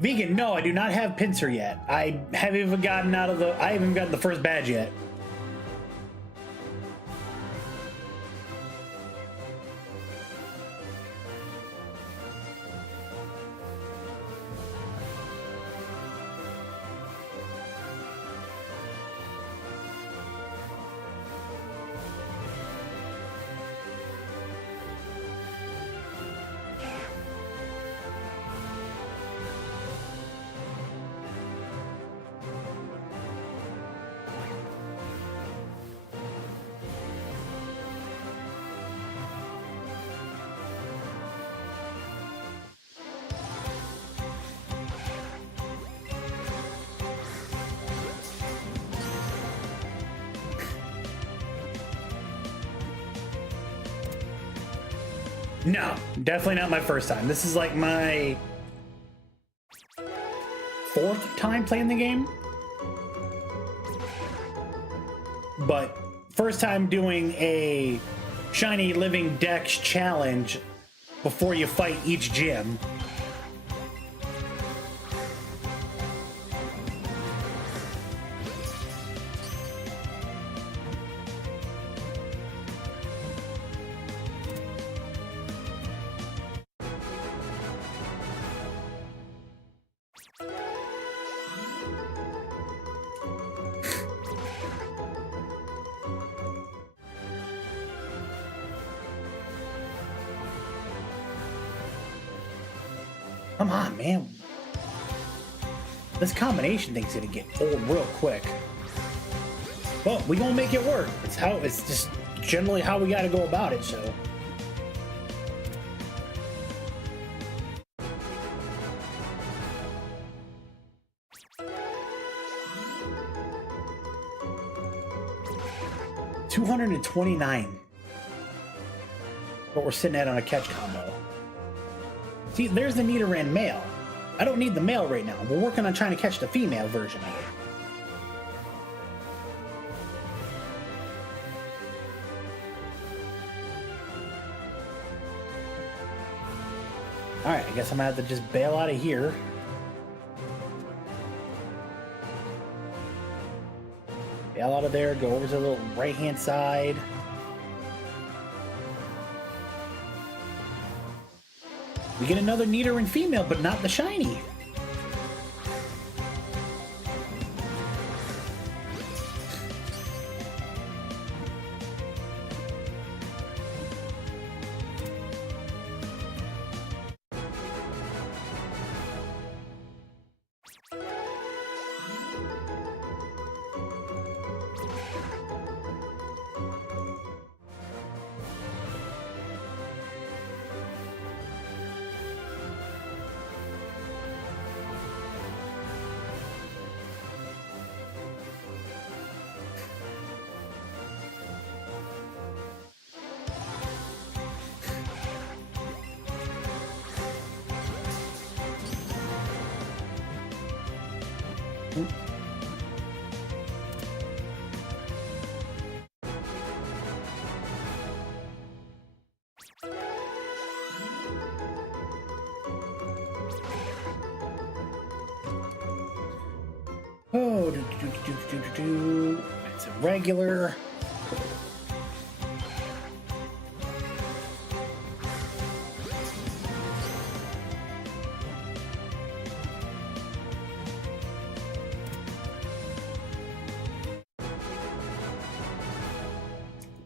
Vegan, no, I do not have Pinsir yet. I haven't even gotten I haven't gotten the first badge yet. No, definitely not my first time. This is like my 4th time playing the game. But first time doing a Shiny Living Dex challenge before you fight each gym. Come on, man. This combination thing's gonna get old real quick. Well, we gonna make it work. It's just generally how we gotta go about it, so. $229. What we're sitting at on a catch combo. See, there's the Nidoran male. I don't need the male right now. We're working on trying to catch the female version of it. Alright, I guess I'm gonna have to just bail out of here. Bail out of there, go over to the little right-hand side. We get another Nidoran female, but not the shiny. Oh, it's a regular.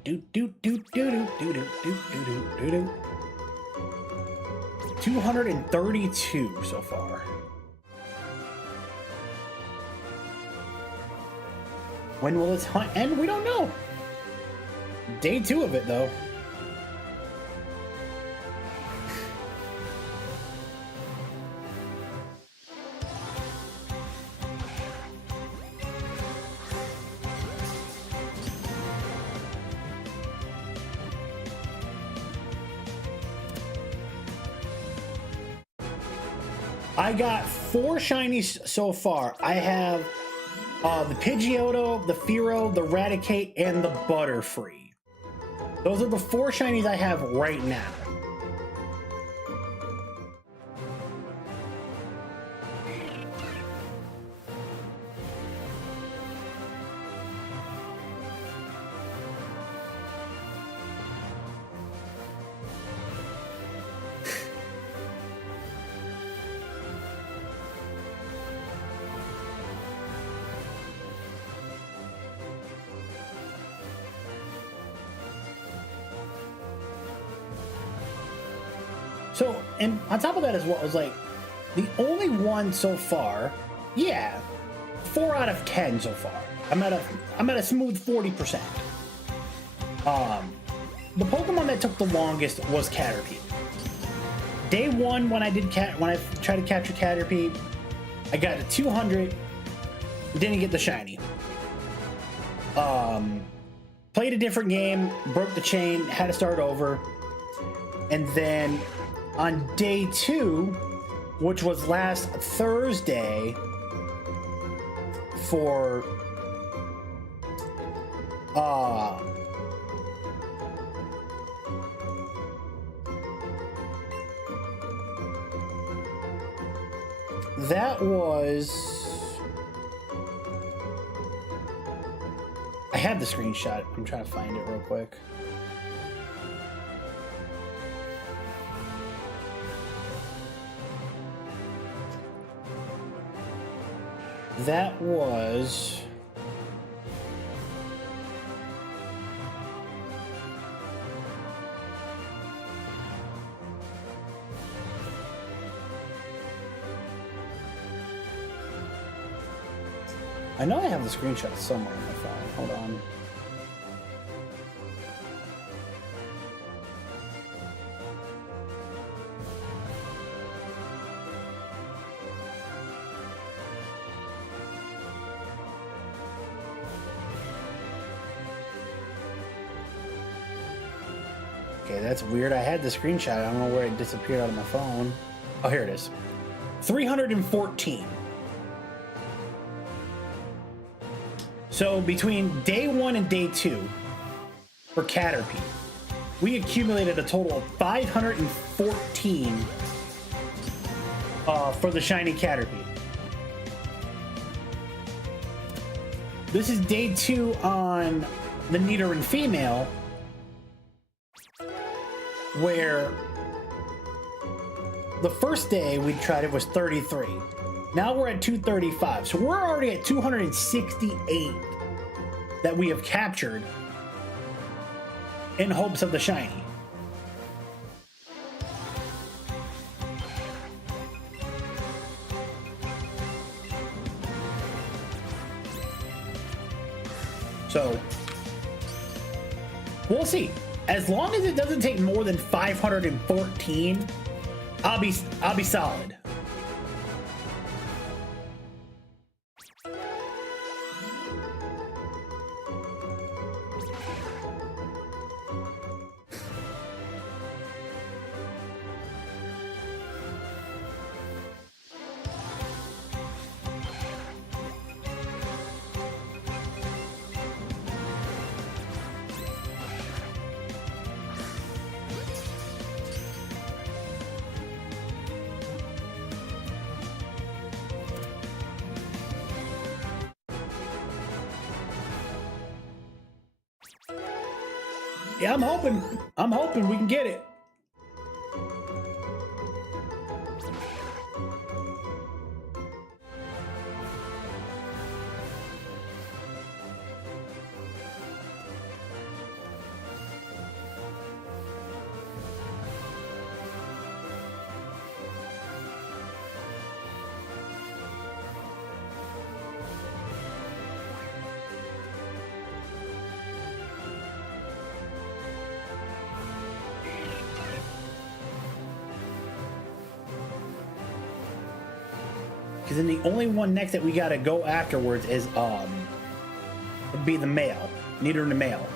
Do do do do do do do do do do do. 232 so far. When will this hunt end? We don't know. Day 2 of it, though. I got 4 shinies so far. I have the Pidgeotto, the Fearow, the Raticate, and the Butterfree. Those are the 4 shinies I have right now. So, and on top of that as well, it was like, the only one so far, yeah, 4 out of 10 so far. I'm at a smooth 40%. The Pokemon that took the longest was Caterpie. Day 1, when I tried to capture Caterpie, I got to 200, didn't get the shiny. Played a different game, broke the chain, had to start over. And then on day 2, which was last Thursday, for that was, I had the screenshot. I'm trying to find it real quick. That was I know I have the screenshot somewhere on my phone. Hold on. Okay, that's weird. I had the screenshot. I don't know where it disappeared out of my phone. Oh, here it is. 314. So between day 1 and day 2 for Caterpie, we accumulated a total of 514 for the shiny Caterpie. This is day 2 on the Nidoran female, where the first day we tried it was 33. Now we're at 235. So we're already at 268 that we have captured in hopes of the shiny. So we'll see. As long as it doesn't take more than 514, I'll be solid. Yeah, I'm hoping we can get it. Because then the only one next that we gotta go afterwards is would be the male, Nidoran the male.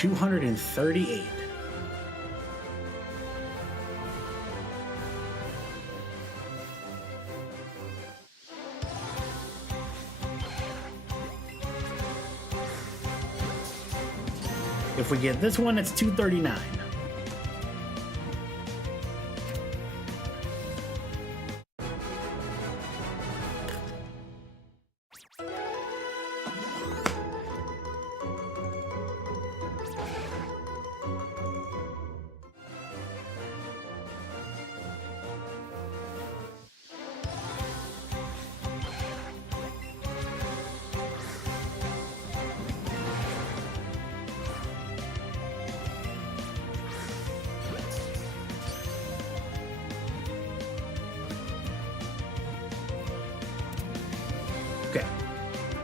$238. If we get this one, it's $239.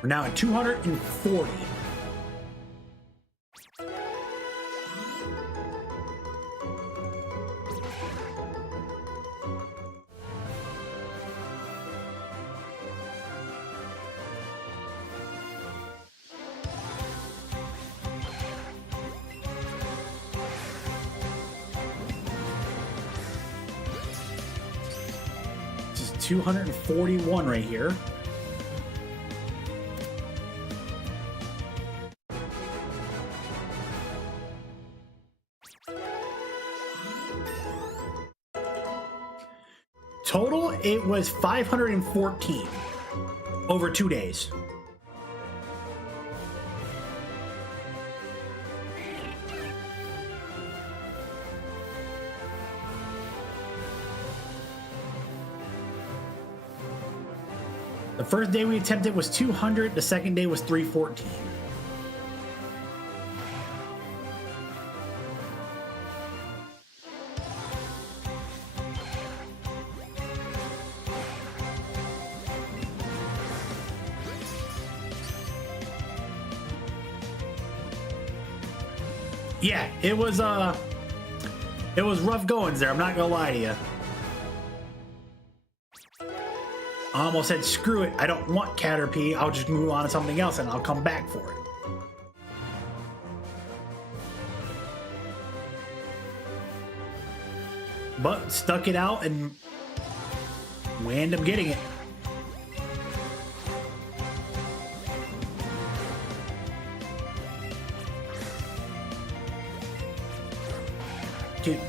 We're now at 240. This is 241 right here. Total, it was 514 over 2 days. The first day we attempted was 200, the second day was 314. Yeah, it was rough goings there, I'm not gonna lie to you. I almost said, screw it, I don't want Caterpie, I'll just move on to something else and I'll come back for it. But stuck it out and we end up getting it. Dude.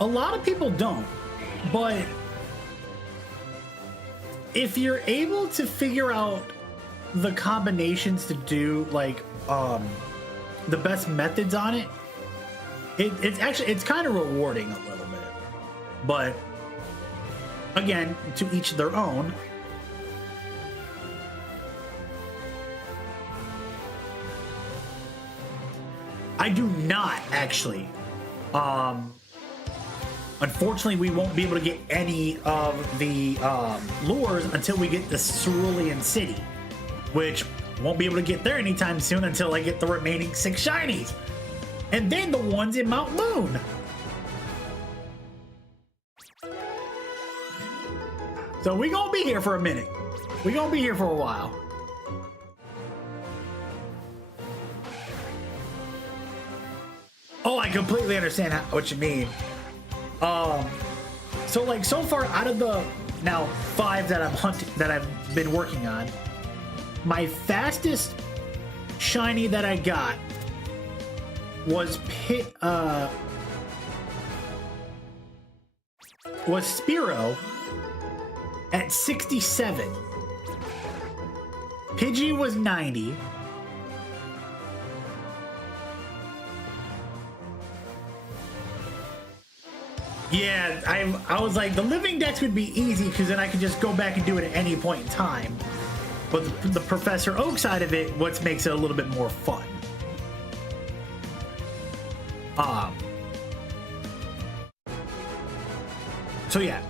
A lot of people don't, but if you're able to figure out the combinations to do like the best methods on it, it's kind of rewarding a little bit. But again, to each their own. I do not actually. Unfortunately, we won't be able to get any of the lures until we get the Cerulean City, which won't be able to get there anytime soon until I get the remaining 6 shinies. And then the ones in Mount Moon. So we gonna be here for a minute. We gonna be here for a while. Oh, I completely understand what you mean. So like so far out of the now 5 that I've been working on, my fastest shiny that I got was Spearow at 67. Pidgey was 90. Yeah, I was like, the living dex would be easy because then I could just go back and do it at any point in time. But the Professor Oak side of it, what makes it a little bit more fun. So yeah,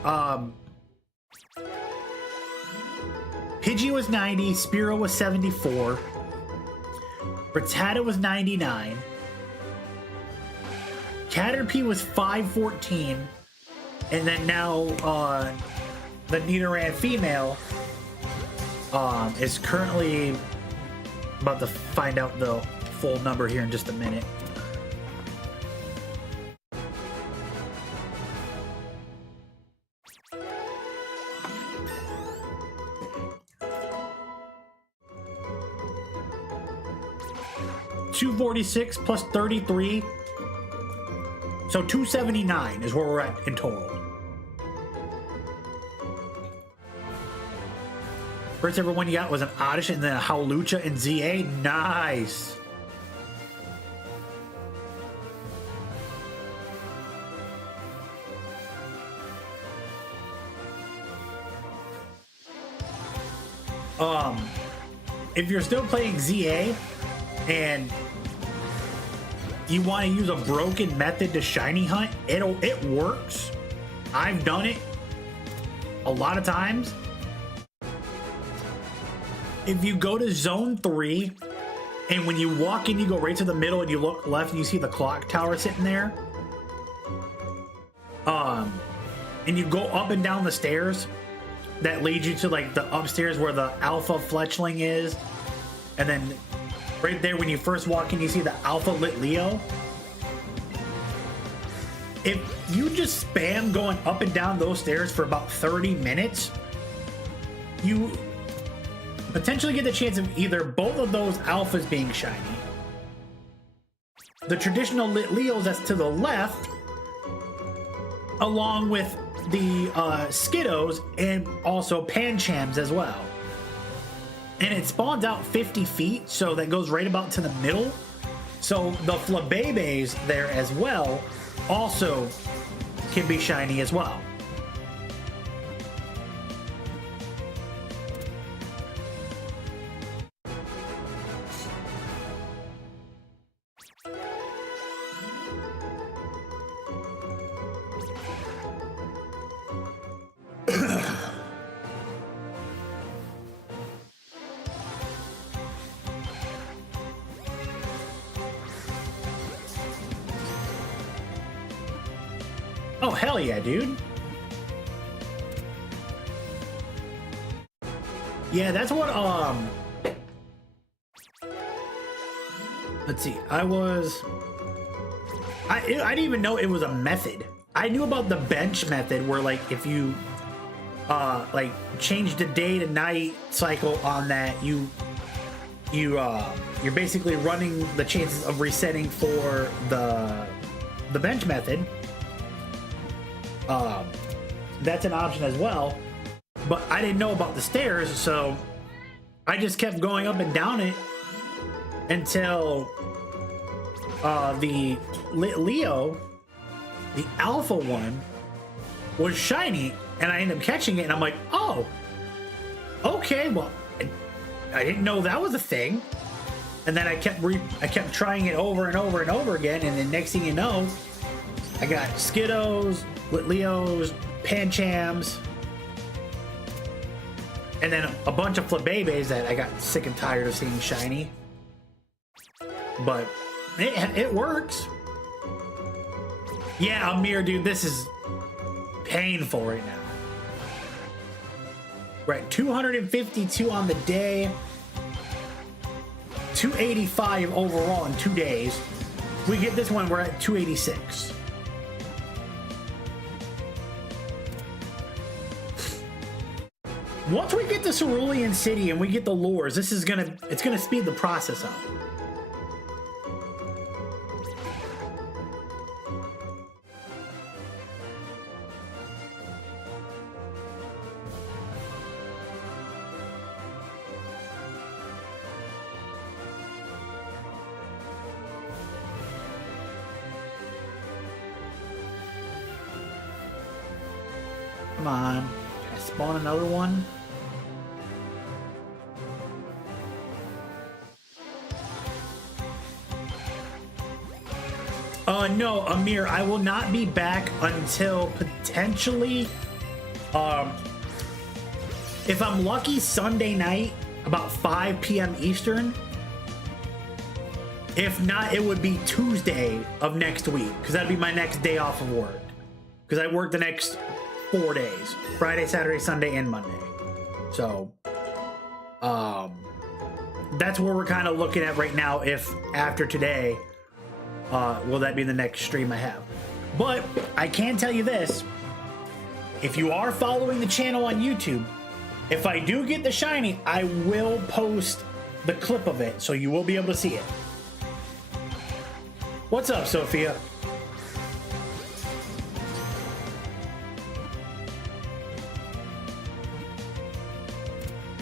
Pidgey was 90, Spearow was 74, Rattata was 99, Caterpie was 514, and then now the Nidoran female is currently about to find out the full number here in just a minute. $246 plus 33, so 279 is where we're at in total. First ever one you got was an Oddish and then a Howlucha and ZA. Nice. If you're still playing ZA and you want to use a broken method to shiny hunt, it works. I've done it a lot of times. if you go to zone 3, and when you walk in, you go right to the middle and you look left and you see the clock tower sitting there. And you go up and down the stairs that lead you to like the upstairs where the alpha fletchling is. And then right there when you first walk in, you see the alpha Litleo. If you just spam going up and down those stairs for about 30 minutes, you potentially get the chance of either both of those alphas being shiny, the traditional Litleos that's to the left, along with the Skiddos and also Panchams as well. And it spawns out 50 feet, so that goes right about to the middle. So the Flabébés there as well also can be shiny as well. Oh, hell yeah, dude. Yeah, that's what, let's see, I didn't even know it was a method. I knew about the bench method where, like, if you, like, change the day to night cycle on that, you're basically running the chances of resetting for the bench method. That's an option as well, but I didn't know about the stairs, so I just kept going up and down it until the Litleo, the alpha one, was shiny, and I ended up catching it, and I'm like, oh, okay, well, I didn't know that was a thing. And then I kept trying it over and over and over again, and then next thing you know, I got Skiddos, Litleos, Panchams, and then a bunch of Flabébés that I got sick and tired of seeing shiny. But it works. Yeah, Amir, dude, this is painful right now. We're at 252 on the day, 285 overall in 2 days. We get this one, we're at 286. Once we get to Cerulean City and we get the lures, it's gonna speed the process up. Come on, can I spawn another one? No, Amir, I will not be back until potentially, if I'm lucky, Sunday night, about 5 p.m. Eastern. If not, it would be Tuesday of next week, because that'd be my next day off of work. Because I work the next 4 days, Friday, Saturday, Sunday, and Monday. So, that's where we're kind of looking at right now. If after today, will that be the next stream I have? But I can tell you this: if you are following the channel on YouTube, if I do get the shiny, I will post the clip of it, so you will be able to see it. What's up, Sophia?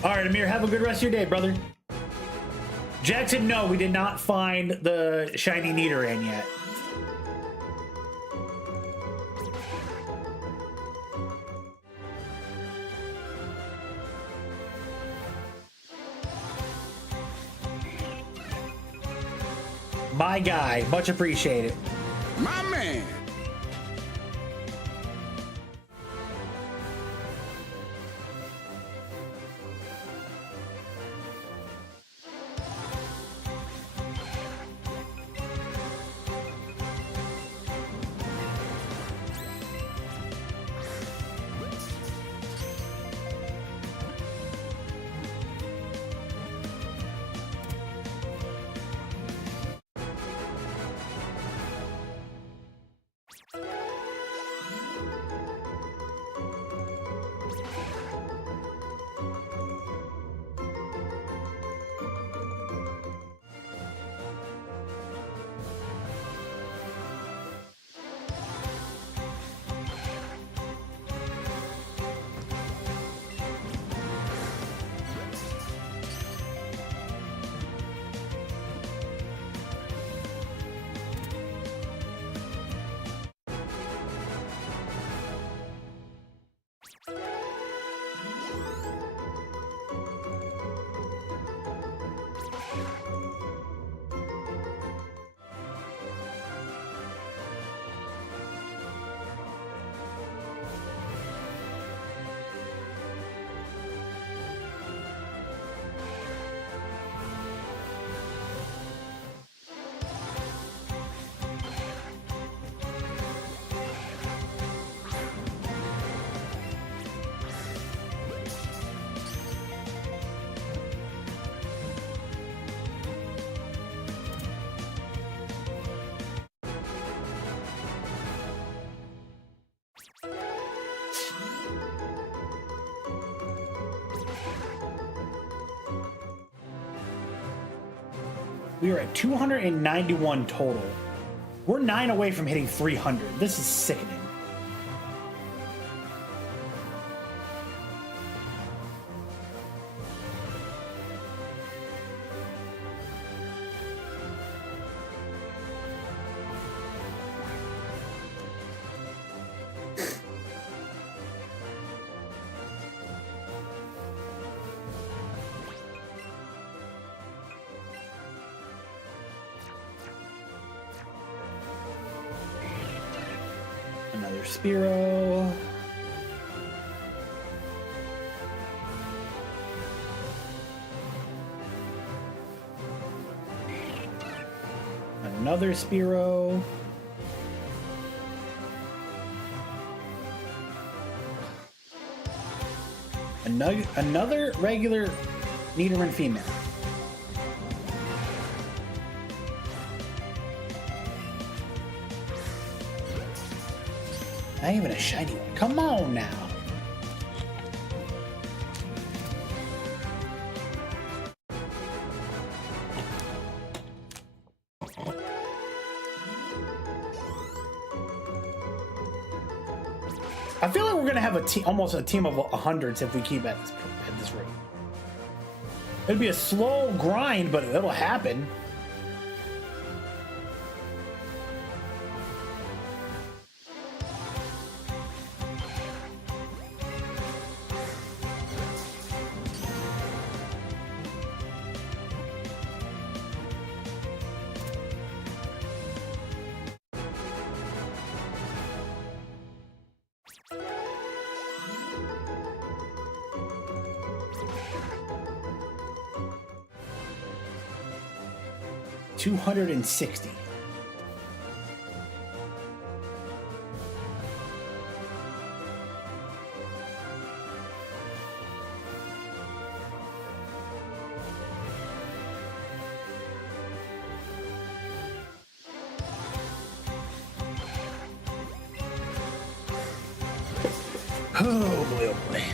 All right, Amir, have a good rest of your day, brother. Jackson, no, we did not find the shiny Nidoran yet. My guy, much appreciated. My man. We are at 291 total. We're 9 away from hitting 300. This is sickening. Another Spearow. Another Spearow. Another regular Nidoran female. Not even a shiny one. Come on now. I feel like we're gonna have almost a team of hundreds if we keep at this rate. It'll be a slow grind, but it'll happen. $260. Oh boy, oh boy.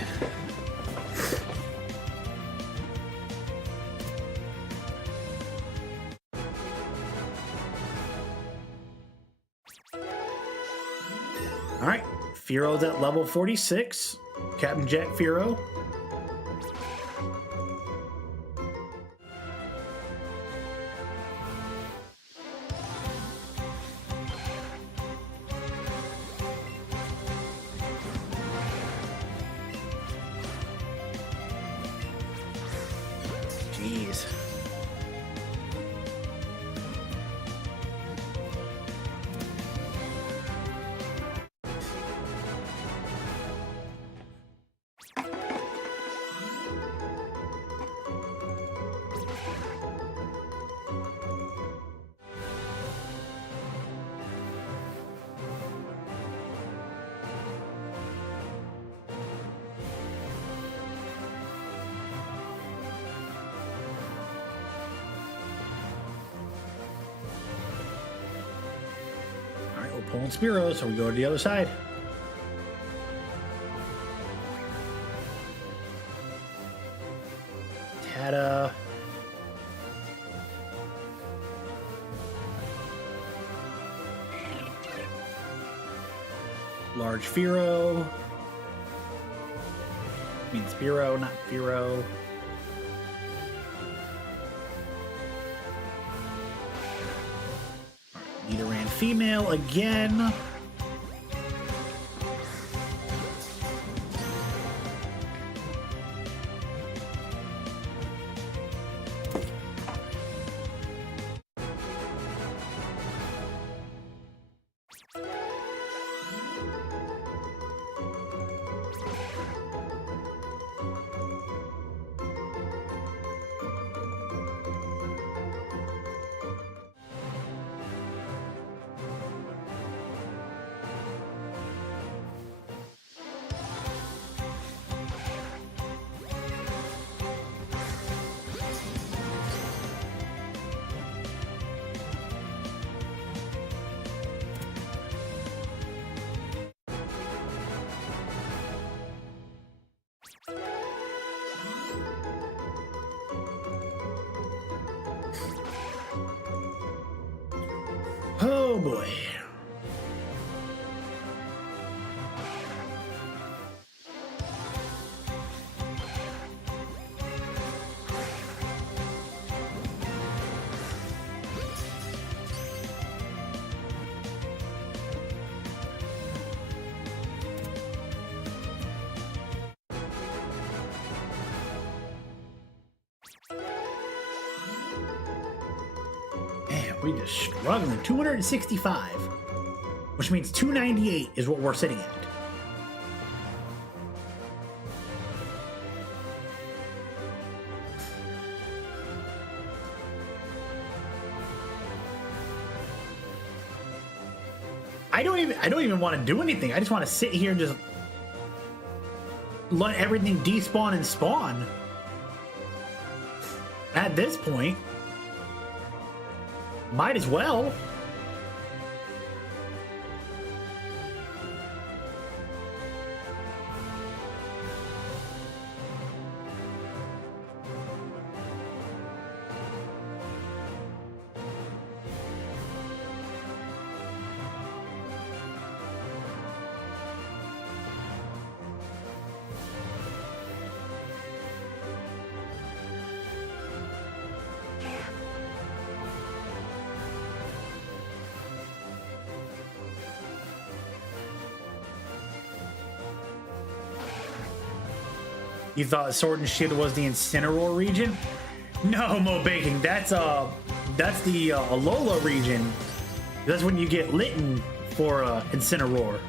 All right, Fearo's at level 46. Captain Jack Fearow. Jeez. We're pulling Spearow, so we go to the other side. Tata. Large Fearow. I mean Spearow, not Fearow. Nidoran female again. Oh boy. Man, we just struggling. 265, which means 298 is what we're sitting at. I don't even want to do anything. I just want to sit here and just let everything despawn and spawn. At this point, might as well. You thought Sword and Shield was the Incineroar region? No, Mo Baking. That's the Alola region. That's when you get Litten for Incineroar.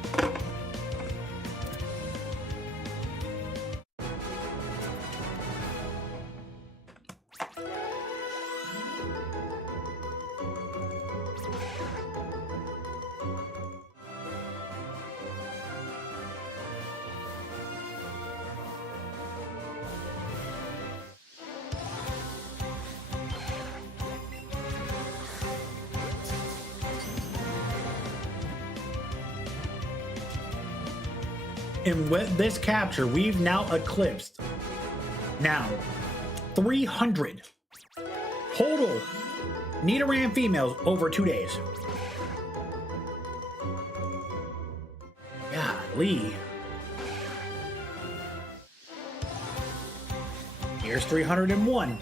And with this capture, we've now eclipsed 300 total Nidoran females over 2 days. Golly. Here's 301.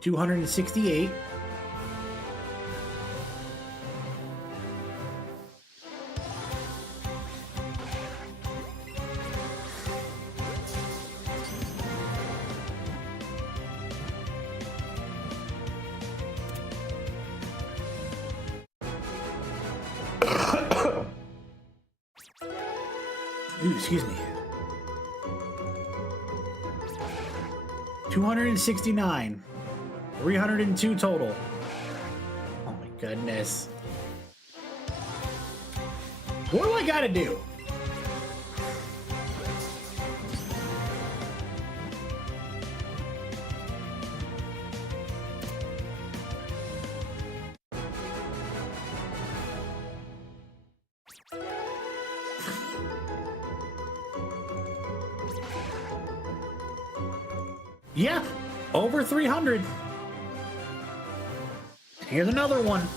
$268. Ooh, excuse me. 269. 302 total. Oh my goodness. What do I gotta do? Yeah, over 300. Here's another one.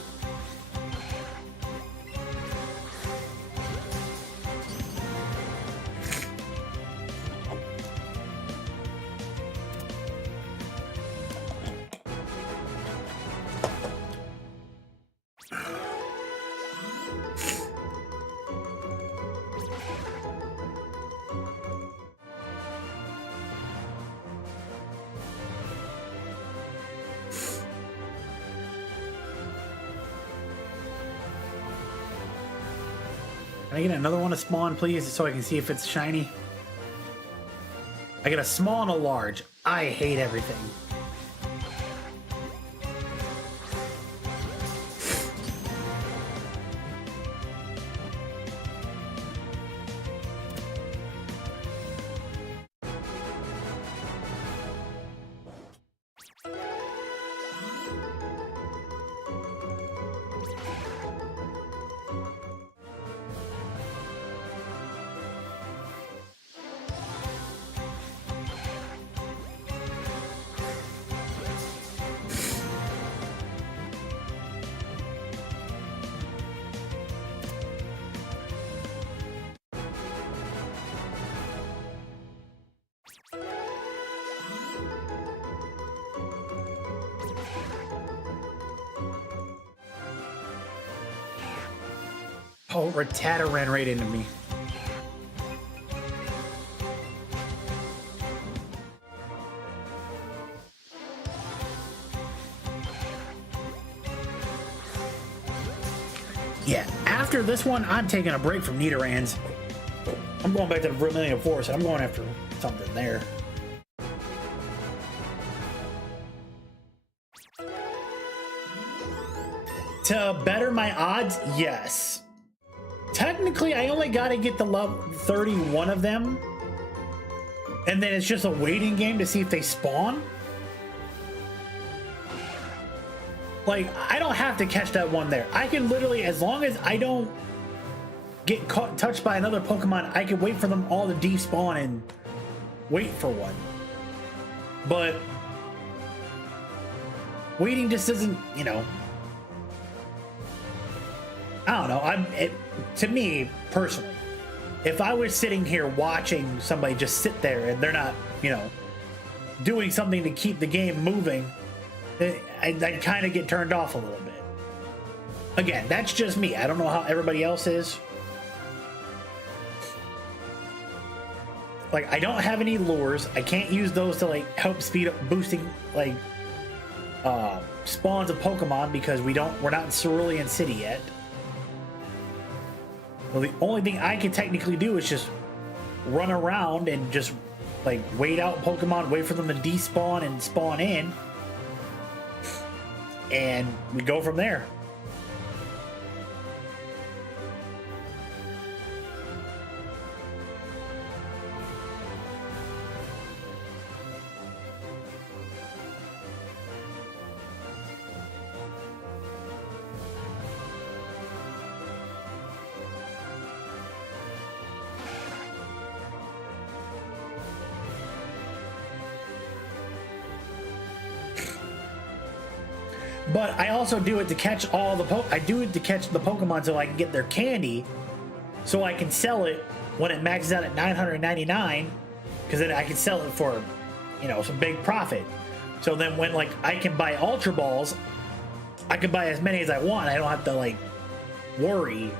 Can I get another one to spawn, please, so I can see if it's shiny? I get a small and a large. I hate everything. Oh, Rattata ran right into me. Yeah, after this one, I'm taking a break from Nidorans. I'm going back to the Vermilion Forest. I'm going after something there. To better my odds, yes. Technically, I only got to get the level 31 of them. And then it's just a waiting game to see if they spawn. Like, I don't have to catch that one there. I can literally, as long as I don't get caught, touched by another Pokemon, I can wait for them all to despawn and wait for one. But waiting just isn't, you know, I don't know. To me personally, if I was sitting here watching somebody just sit there and they're not, you know, doing something to keep the game moving, I'd kind of get turned off a little bit. Again, that's just me. I don't know how everybody else is. Like, I don't have any lures. I can't use those to like help speed up boosting like spawns of Pokemon because we're not in Cerulean City yet. Well, the only thing I can technically do is just run around and just like wait out Pokemon, wait for them to despawn and spawn in, and we go from there. But I also do it to catch all the I do it to catch the Pokemon so I can get their candy, so I can sell it when it maxes out at 999, because then I can sell it for, you know, some big profit. So then when like I can buy Ultra Balls, I can buy as many as I want. I don't have to like worry.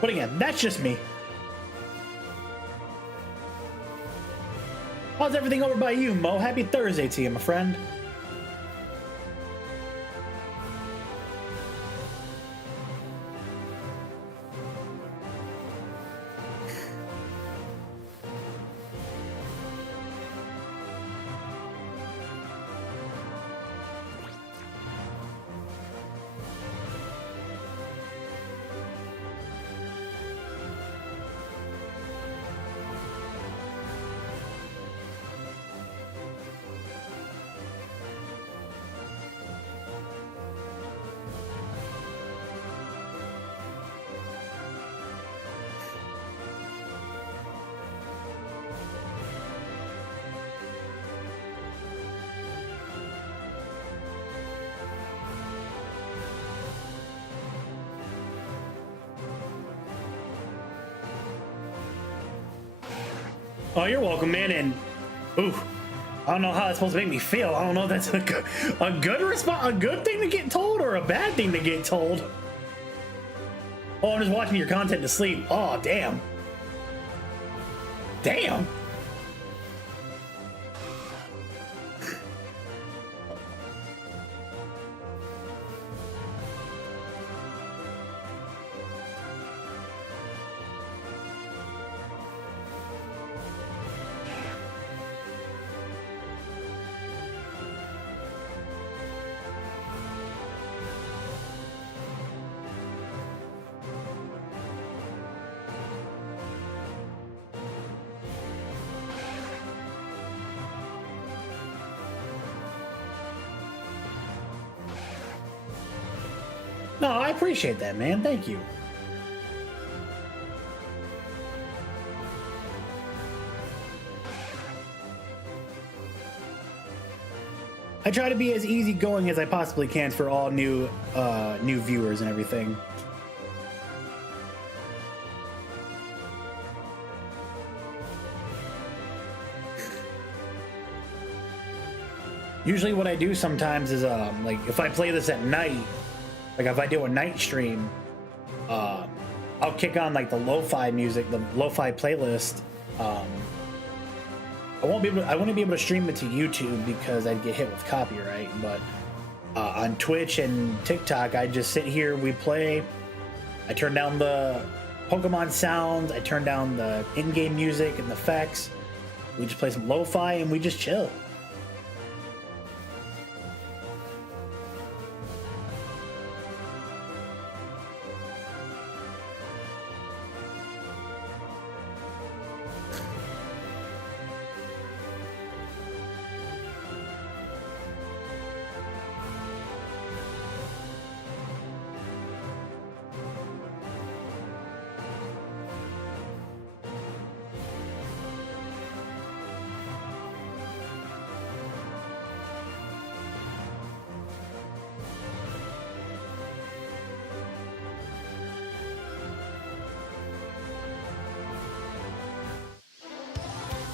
But again, that's just me. How's everything over by you, Mo? Happy Thursday to you, my friend. Oh, you're welcome, man. And ooh, I don't know how that's supposed to make me feel. I don't know if that's a good response, a good thing to get told, or a bad thing to get told. Oh, I'm just watching your content to sleep. Oh, damn. Damn. No, I appreciate that, man. Thank you. I try to be as easygoing as I possibly can for all new viewers and everything. Usually what I do sometimes is like if I play this at night, like if I do a night stream, I'll kick on like the lo-fi music, the lo-fi playlist. I wouldn't be able to stream it to YouTube because I'd get hit with copyright, but on Twitch and TikTok, I just sit here, we play, I turn down the Pokemon sounds, I turn down the in-game music and the effects, we just play some lo-fi and we just chill.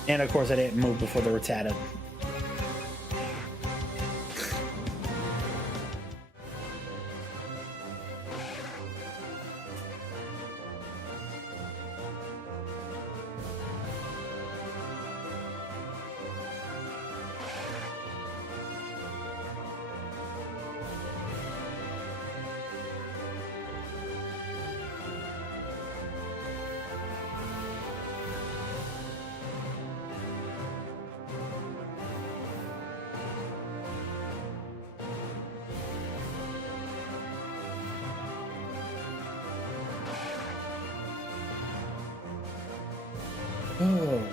And of course I didn't move before the Rattata. Oh, man.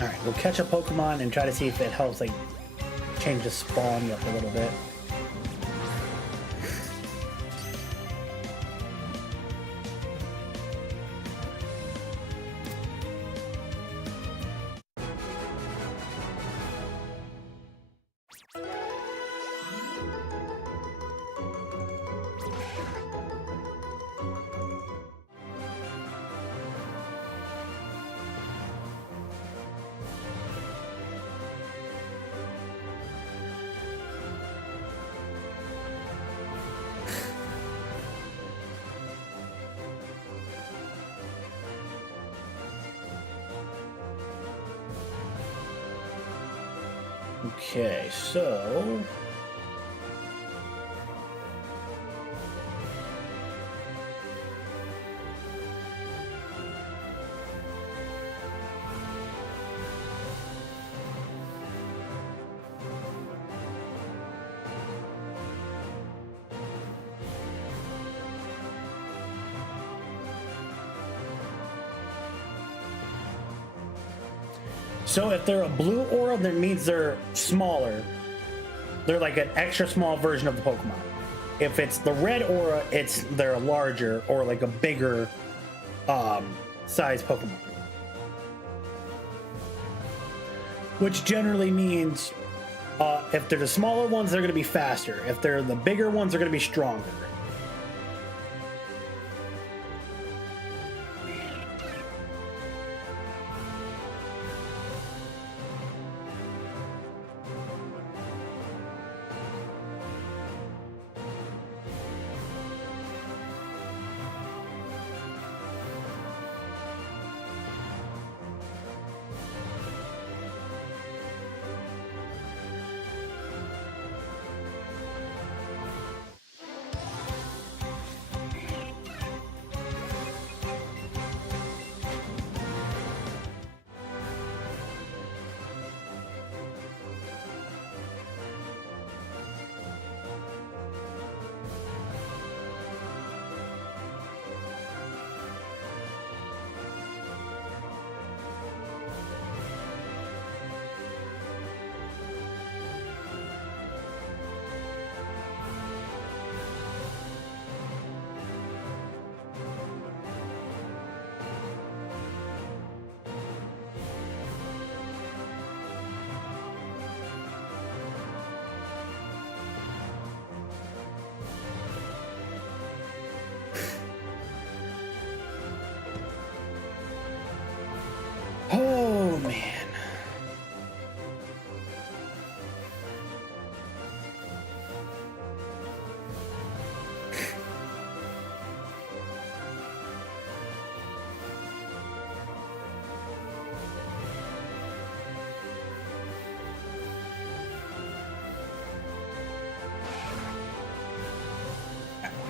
Alright, we'll catch a Pokemon and try to see if it helps, like, change the spawn up a little bit. Okay, so... So if they're a blue aura, that means they're smaller. They're like an extra small version of the Pokemon. If it's the red aura, they're larger or like a bigger size Pokemon. Which generally means if they're the smaller ones, they're going to be faster. If they're the bigger ones, they're going to be stronger.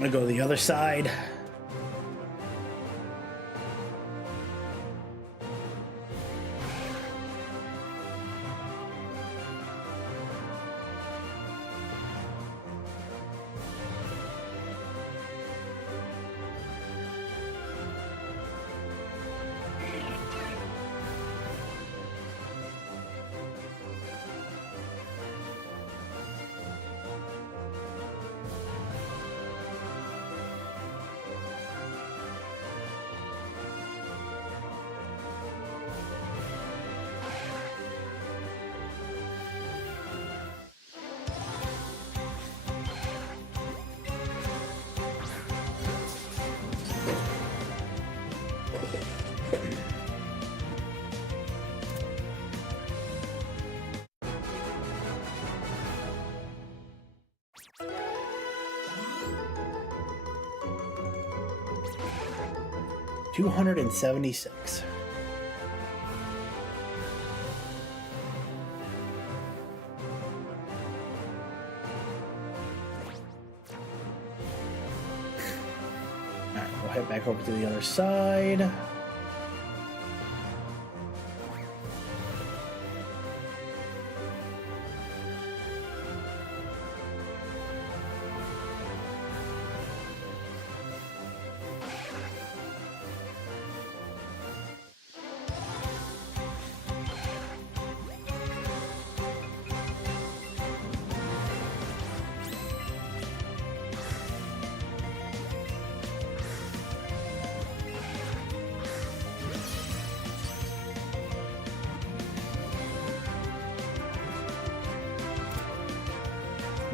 gonna go to the other side. $276. Alright, we'll head back over to the other side.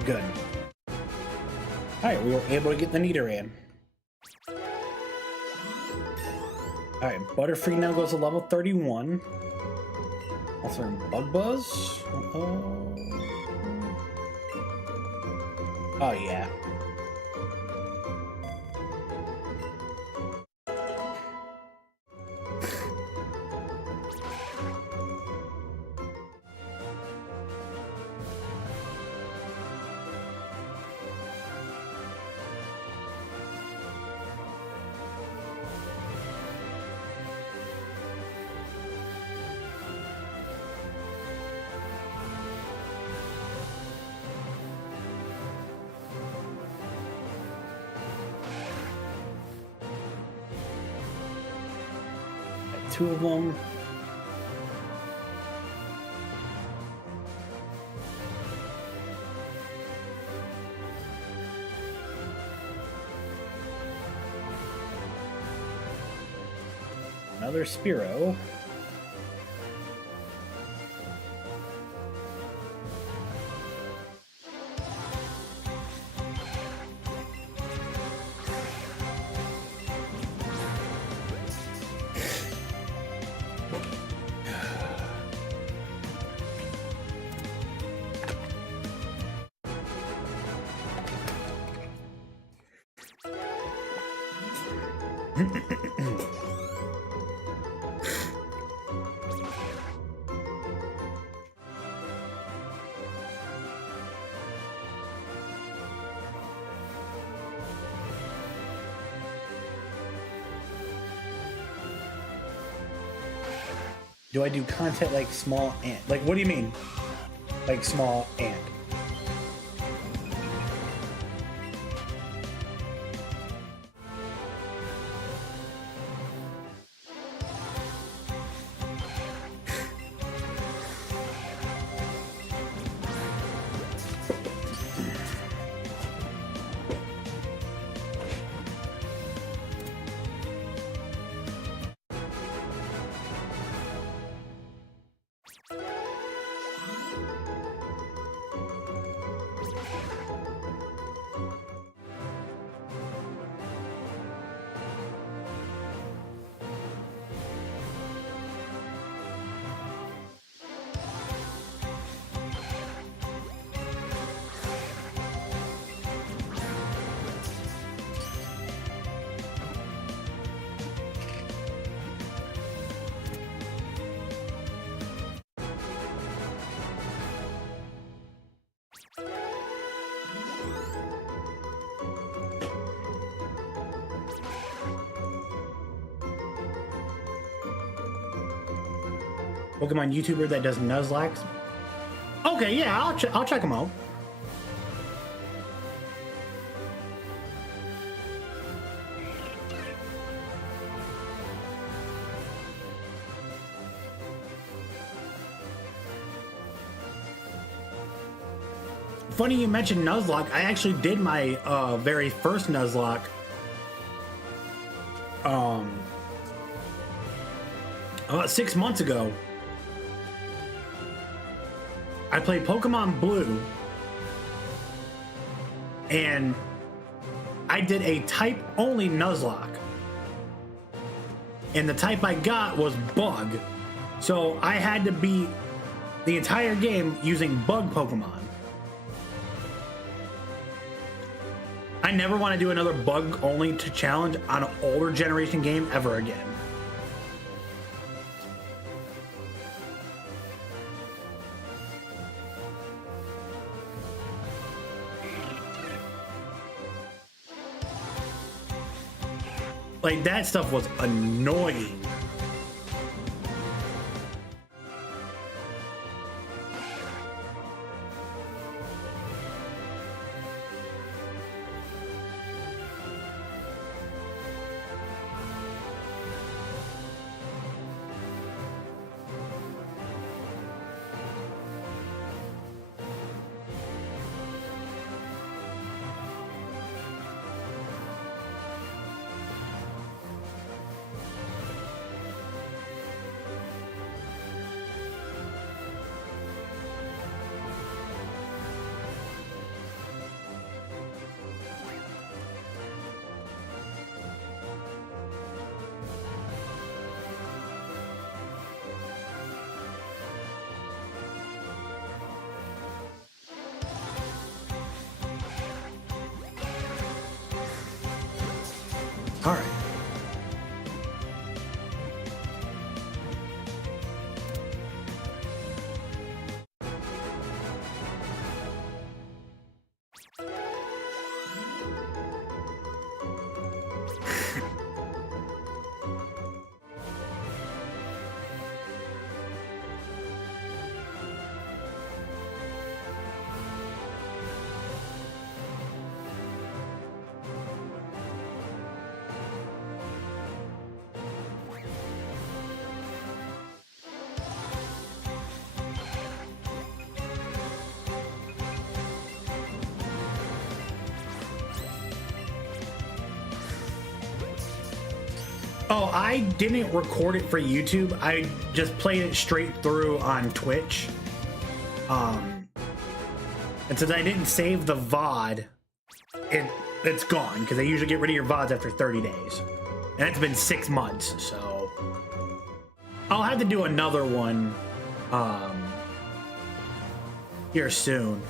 Good. Alright, we were able to get the Nidoran. Alright, Butterfree now goes to level 31. Also in Bug Buzz. Oh yeah. Two of them. Another Spearow. Do I do content like small ant? Like, what do you mean? Like small ant? Pokemon YouTuber that does Nuzlocke. Okay, yeah, I'll check them out. Funny you mentioned Nuzlocke. I actually did my very first Nuzlocke about 6 months ago. I played Pokemon Blue and I did a type only Nuzlocke, and the type I got was Bug, so I had to beat the entire game using Bug Pokemon. I never want to do another Bug only to challenge on an older generation game ever again. Like, that stuff was annoying. All right. Oh, I didn't record it for YouTube. I just played it straight through on Twitch. And since I didn't save the VOD, it's gone, because they usually get rid of your VODs after 30 days. And it's been 6 months, so I'll have to do another one here soon.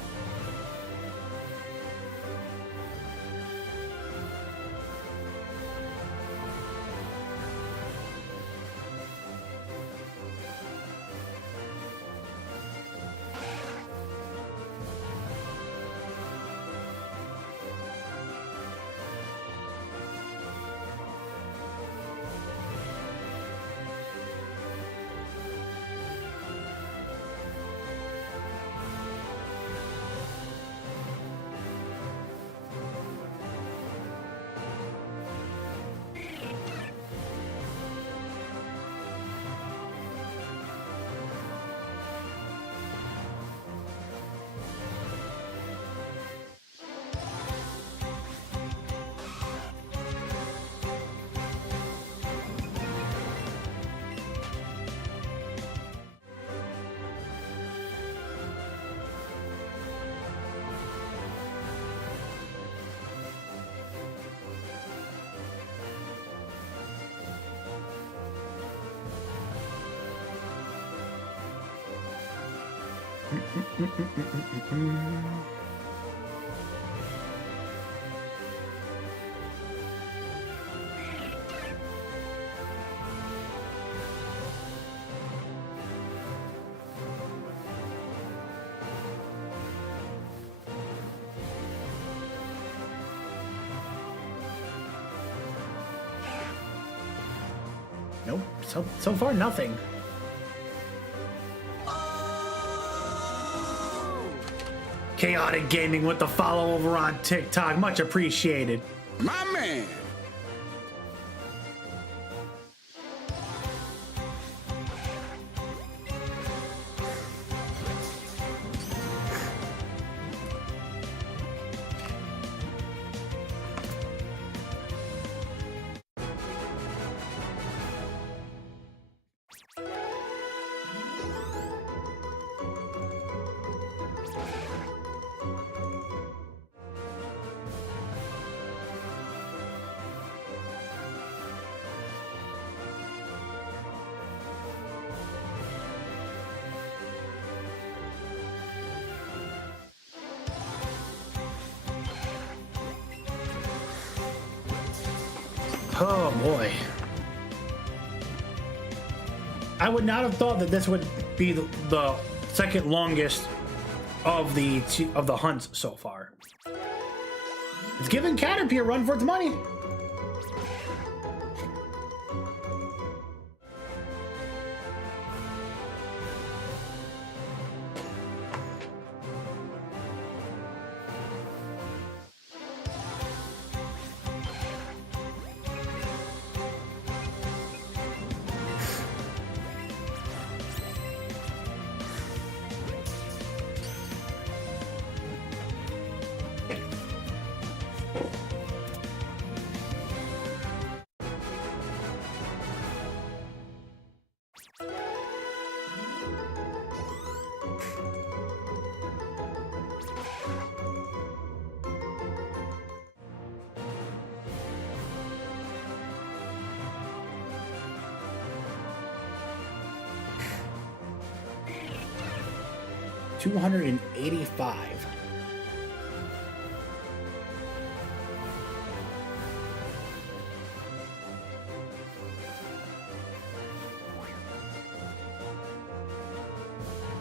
Nope. So far, nothing. Chaotic Gaming with the follow over on TikTok. Much appreciated. My man. Oh boy. I would not have thought that this would be the second longest of the hunts so far. It's giving Caterpie a run for its money. $285.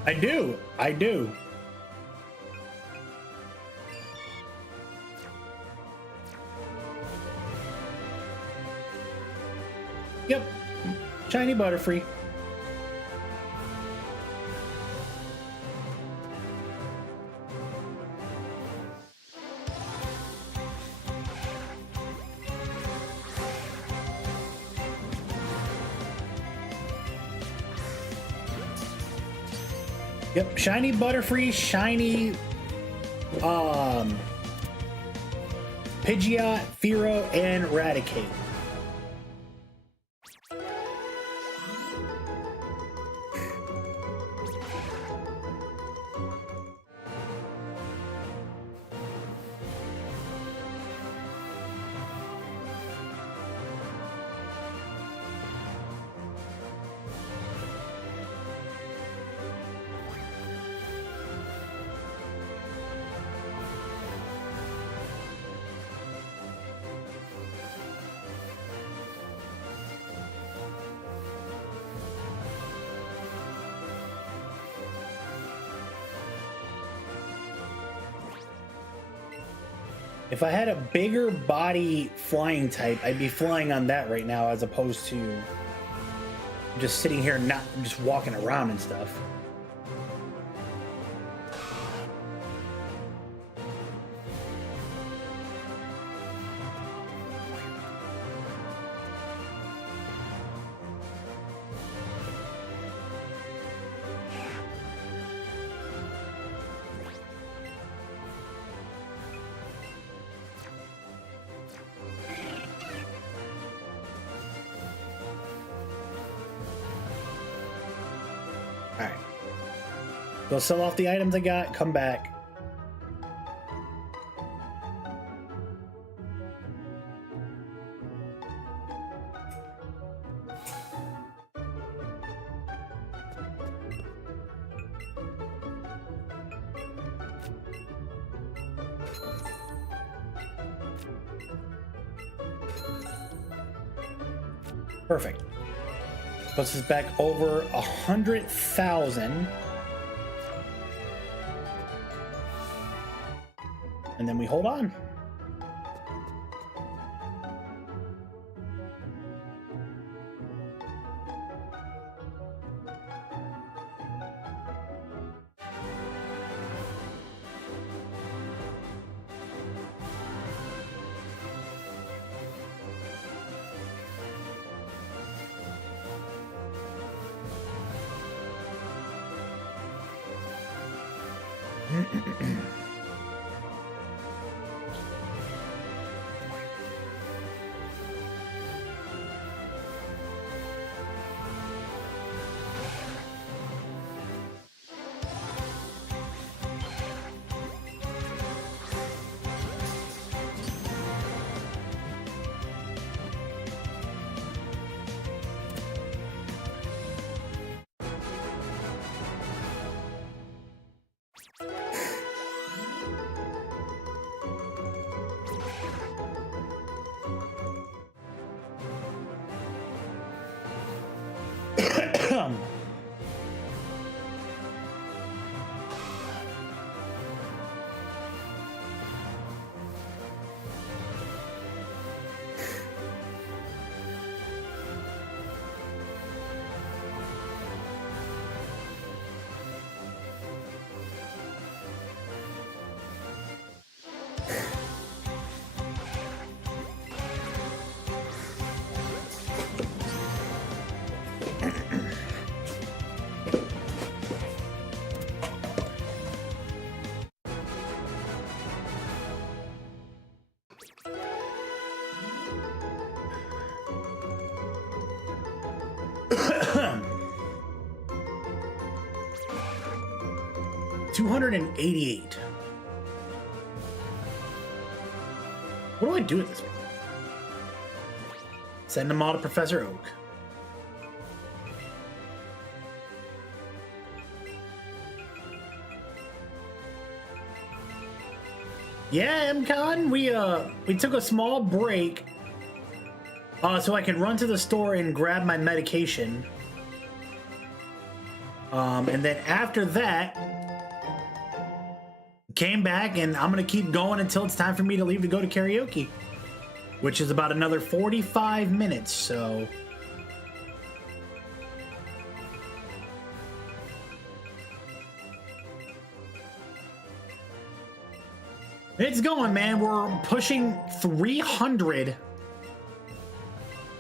I do. Yep, shiny Butterfree. Yep, shiny Butterfree, shiny Pidgeot, Fearow, and Raticate. If I had a bigger body flying type, I'd be flying on that right now as opposed to just sitting here not just walking around and stuff. Alright. Go sell off the items I got, come back. Perfect. Puts us back over 100,000. And then we hold on. $288. What do I do with this one? Send them all to Professor Oak. Yeah, MCon, we took a small break so I could run to the store and grab my medication. And then after that, came back, and I'm gonna keep going until it's time for me to leave to go to karaoke, which is about another 45 minutes, so... It's going, man. We're pushing 300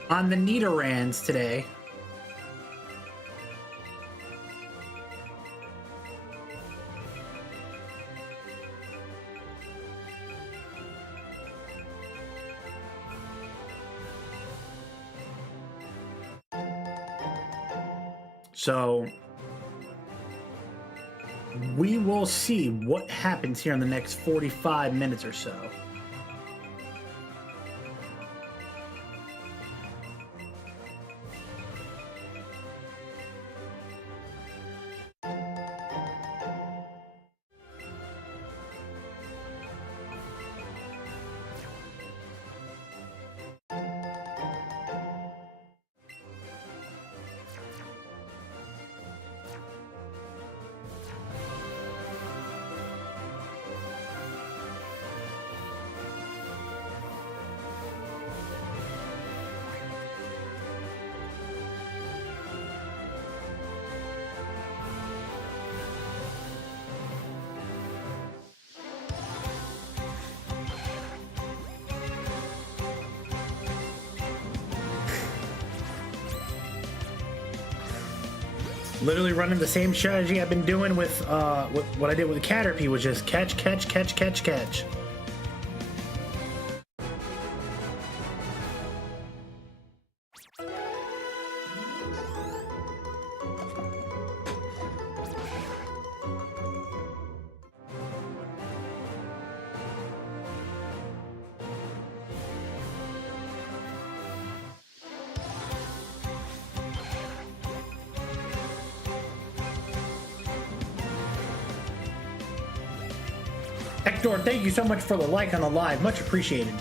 on the Nidorands today. So we will see what happens here in the next 45 minutes or so. Literally running the same strategy I've been doing with what I did with Caterpie, which is catch, catch, catch, catch, catch. Hector, thank you so much for the like on the live. Much appreciated.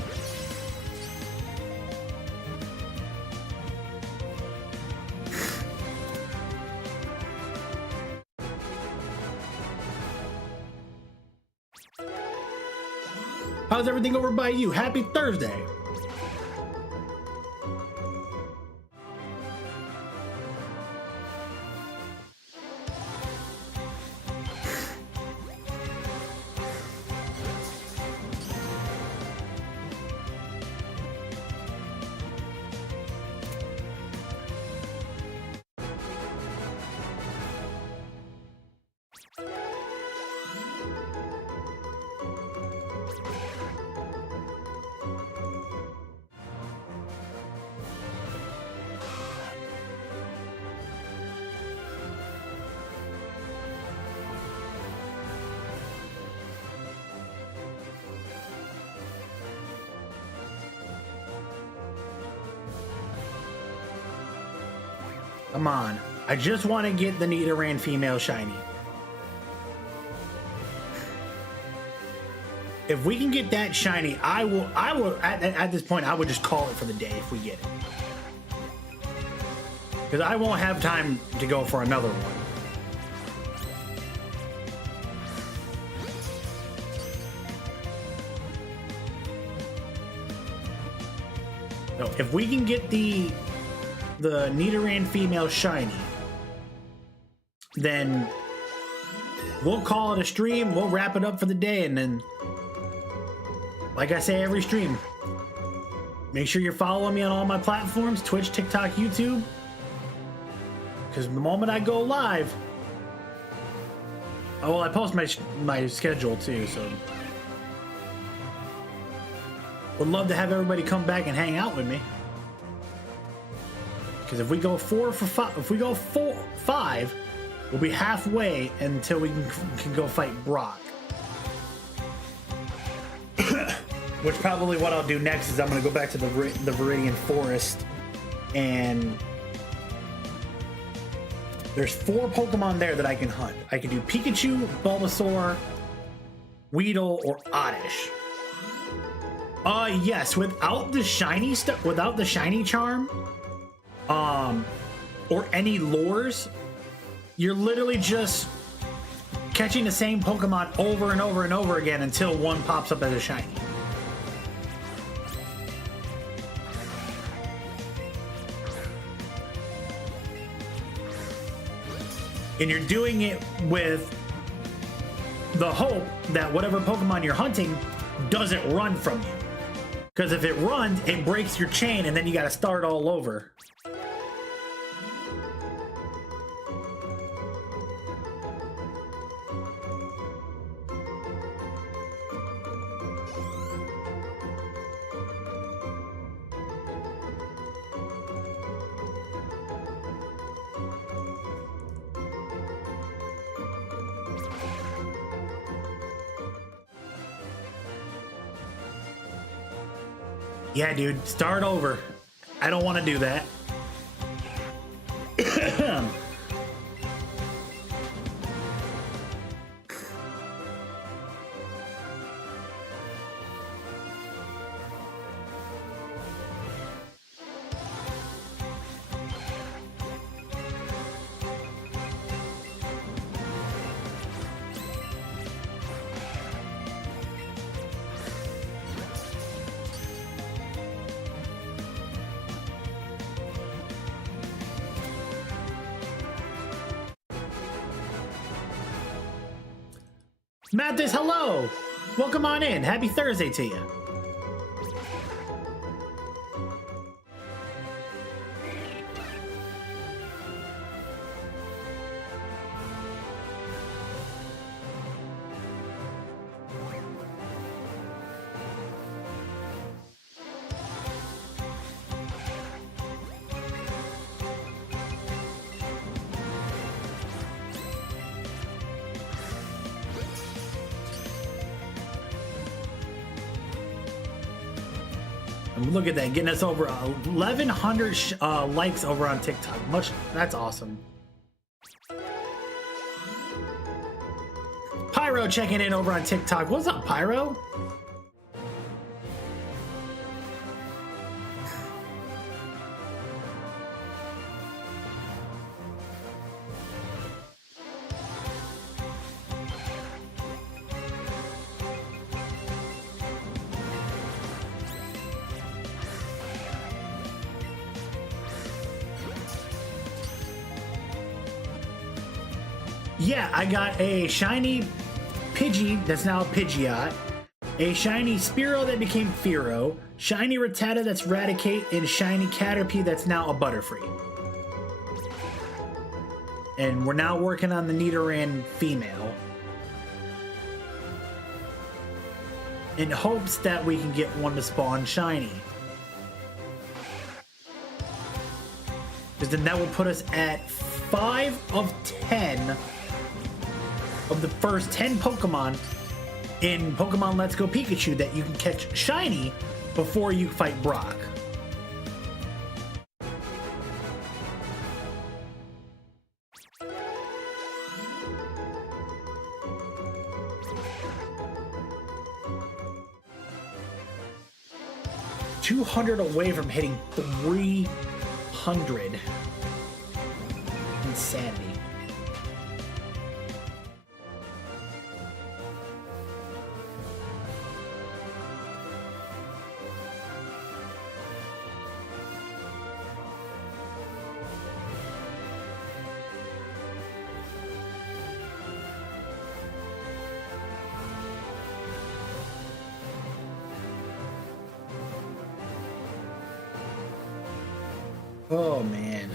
How's everything over by you? Happy Thursday. Come on. I just want to get the Nidoran female shiny. If we can get that shiny, I will at this point, I would just call it for the day if we get it. Because I won't have time to go for another one. So if we can get the Nidoran female shiny, then we'll call it a stream. We'll wrap it up for the day, and then, like I say every stream, make sure you're following me on all my platforms: Twitch, TikTok, YouTube. Because the moment I go live, oh well, I post my schedule too, so would love to have everybody come back and hang out with me. Because if we go 4 for 5, if we go 5, we'll be halfway until we can go fight Brock. Which probably what I'll do next is I'm going to go back to the Viridian Forest, and there's 4 Pokemon there that I can hunt. I can do Pikachu, Bulbasaur, Weedle, or Oddish. Yes, without the shiny stuff, without the shiny charm, or any lures, you're literally just catching the same Pokemon over and over and over again until one pops up as a shiny. And you're doing it with the hope that whatever Pokemon you're hunting doesn't run from you. Because if it runs, it breaks your chain, and then you got to start all over. Yeah, dude, start over. I don't want to do that. Mathis, hello! Welcome on in. Happy Thursday to you. Look at that, getting us over 1,100 likes over on TikTok. That's awesome. Pyro checking in over on TikTok. What's up, Pyro? Yeah, I got a shiny Pidgey that's now a Pidgeot, a shiny Spearow that became Fearow, shiny Rattata that's Raticate, and shiny Caterpie that's now a Butterfree. And we're now working on the Nidoran female, in hopes that we can get one to spawn shiny. Because then that will put us at 5 of 10 of the first 10 Pokemon in Pokemon Let's Go Pikachu that you can catch shiny before you fight Brock. 400 away from hitting 300. Insanity. Oh man.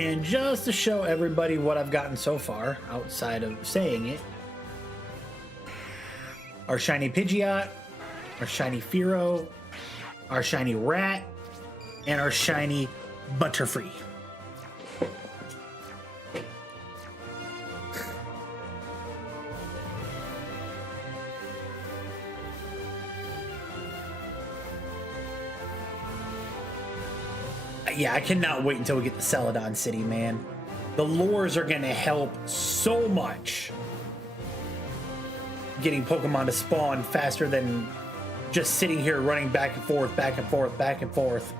And just to show everybody what I've gotten so far, outside of saying it, our shiny Pidgeot, our shiny Fearow, our shiny Rat, and our shiny Butterfree. Yeah, I cannot wait until we get to Celadon City, man. The lures are going to help so much getting Pokemon to spawn faster than just sitting here running back and forth, back and forth, back and forth.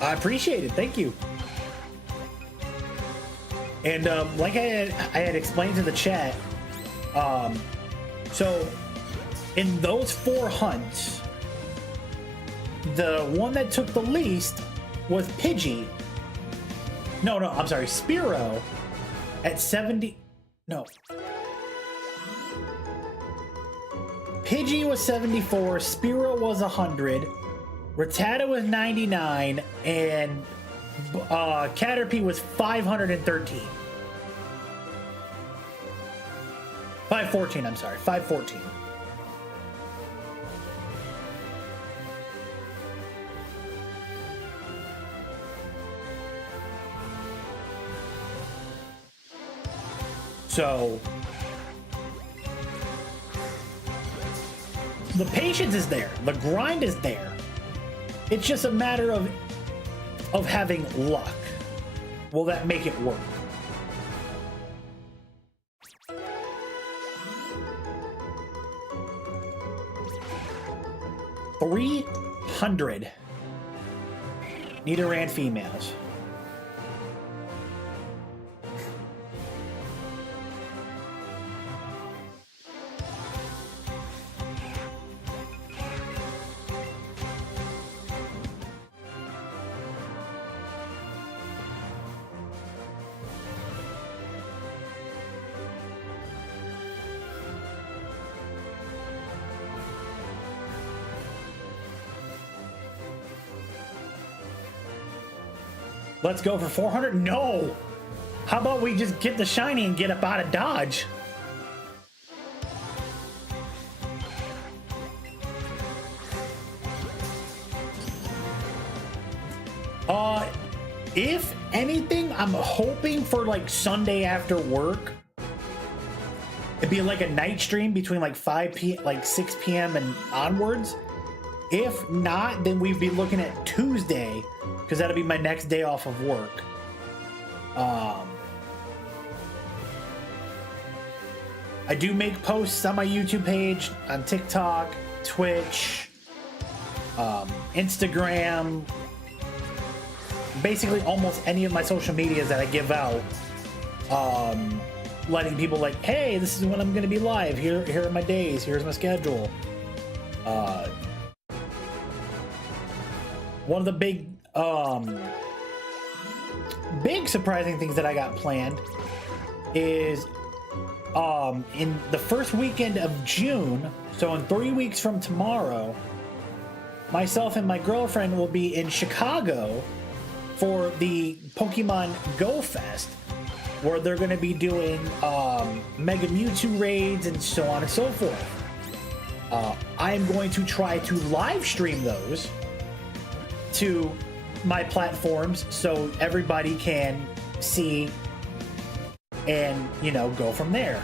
I appreciate it. Thank you. And like I had explained to the chat, so in those 4 hunts, the one that took the least was Pidgey. No, I'm sorry, Spearow at 70. No. Pidgey was 74, Spearow was 100, Rattata was 99, and Caterpie was 513. 514, I'm sorry, 514. So the patience is there, the grind is there. It's just a matter of having luck. Will that make it work? $300 Nidoran females. Let's go for 400. No! How about we just get the shiny and get up out of Dodge? If anything, I'm hoping for like Sunday after work. It'd be like a night stream between like 5 p.m. like 6 p.m. and onwards. If not, then we'd be looking at Tuesday, because that'll be my next day off of work. I do make posts on my YouTube page, on TikTok, Twitch, Instagram, basically almost any of my social medias that I give out, letting people like, hey, this is when I'm going to be live. Here are my days. Here's my schedule. One of the big surprising things that I got planned is in the first weekend of June, so in 3 weeks from tomorrow, myself and my girlfriend will be in Chicago for the Pokemon Go Fest, where they're going to be doing Mega Mewtwo raids and so on and so forth. I am going to try to live stream those to my platforms so everybody can see and, you know, go from there.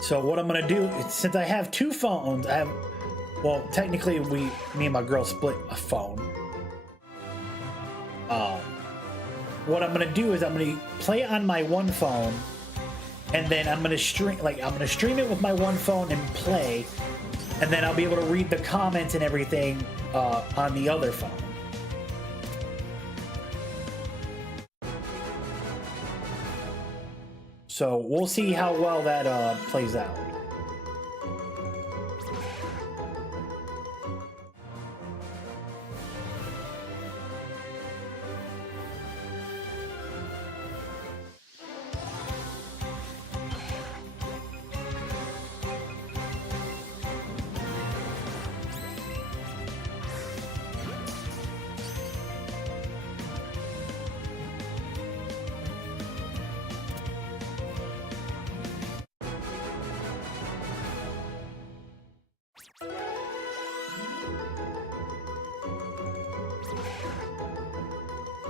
So what I'm gonna do is, since I have two phones, I have, well, technically me and my girl split a phone. What I'm gonna do is I'm gonna play on my one phone, and then I'm gonna stream it with my one phone and play, and then I'll be able to read the comments and everything on the other phone. So we'll see how well that plays out.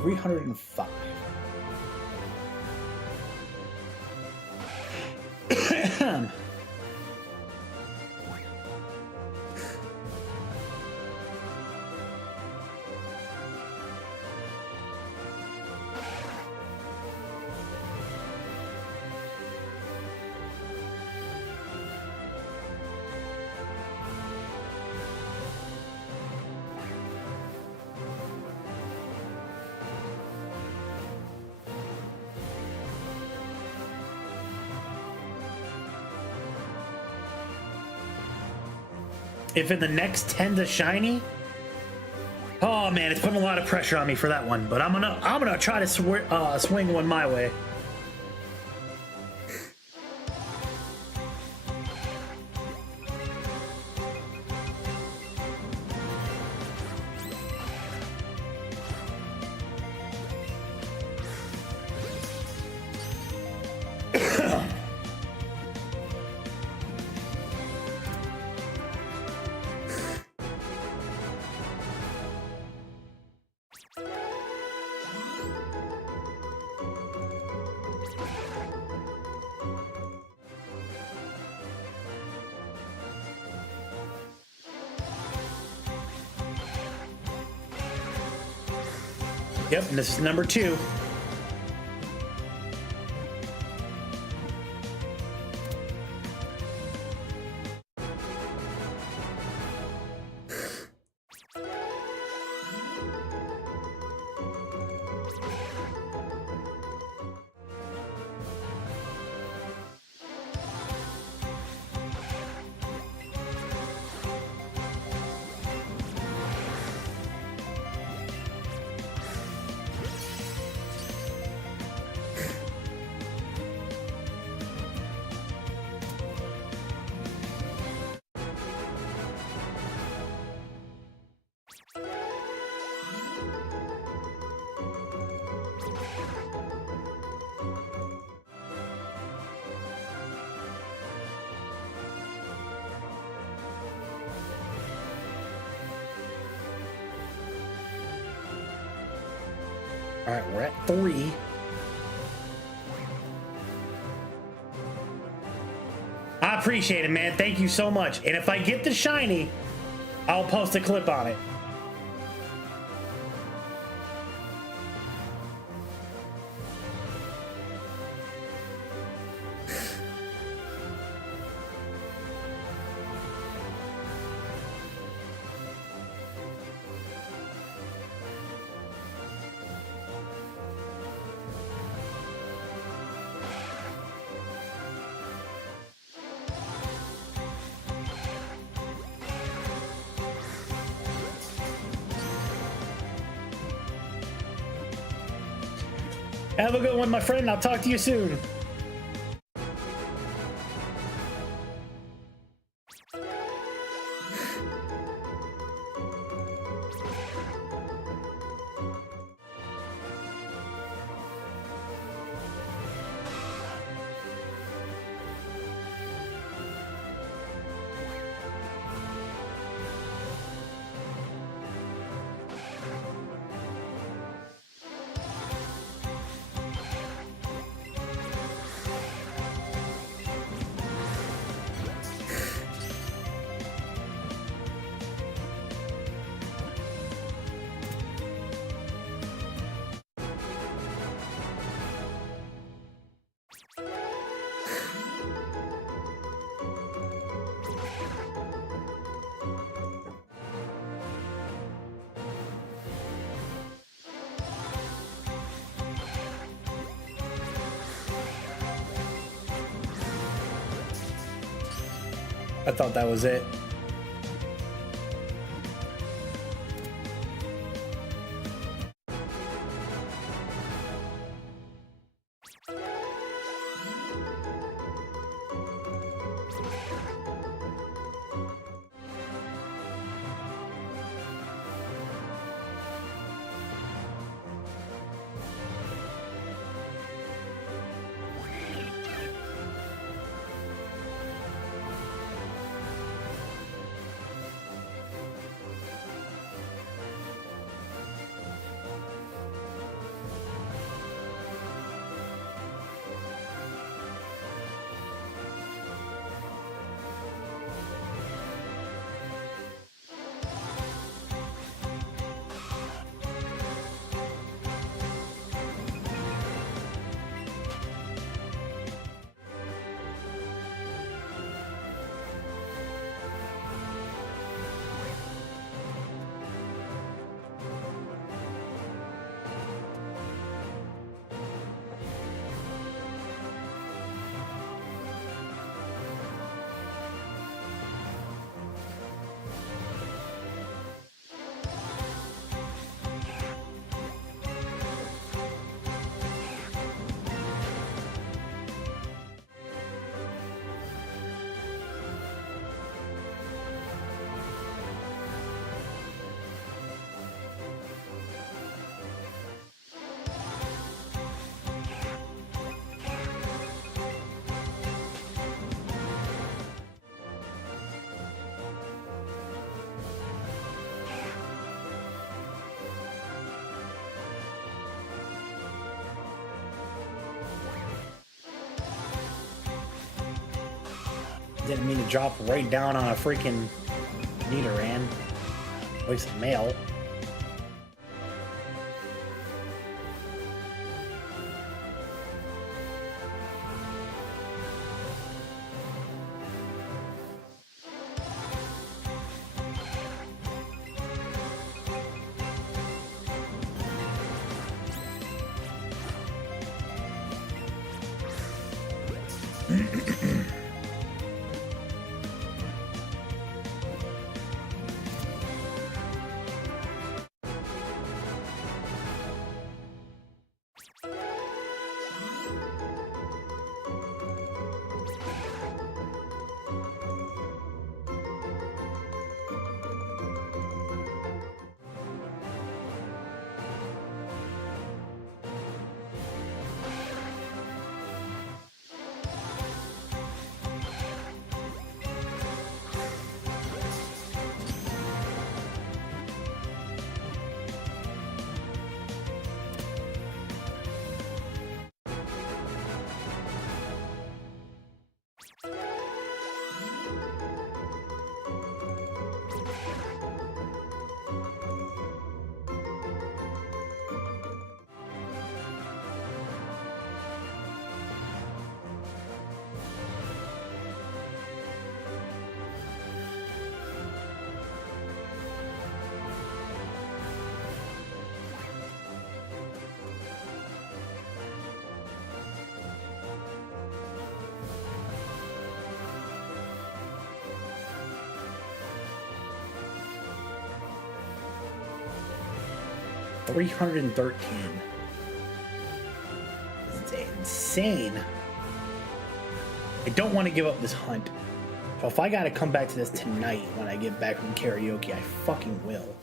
$305. If in the next 10 to shiny, oh man, it's putting a lot of pressure on me for that one. But I'm gonna try to swing one my way. Yep, and this is number 2. All right, we're at 3. I appreciate it, man. Thank you so much. And if I get the shiny, I'll post a clip on it. Have a good one, my friend. I'll talk to you soon. I thought that was it. Didn't mean to drop right down on a freaking Nidoran. At least a male. $313. It's insane. I don't want to give up this hunt. So if I gotta come back to this tonight when I get back from karaoke, I fucking will.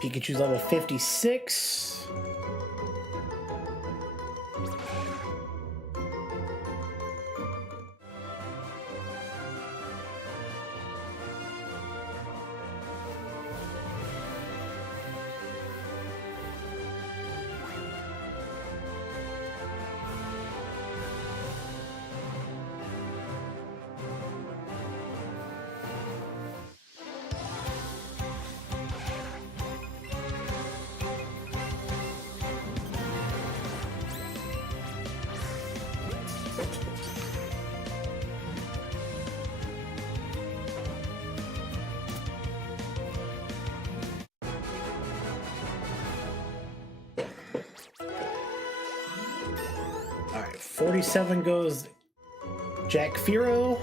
Pikachu's level 56. All right, 47 goes Jack Firo.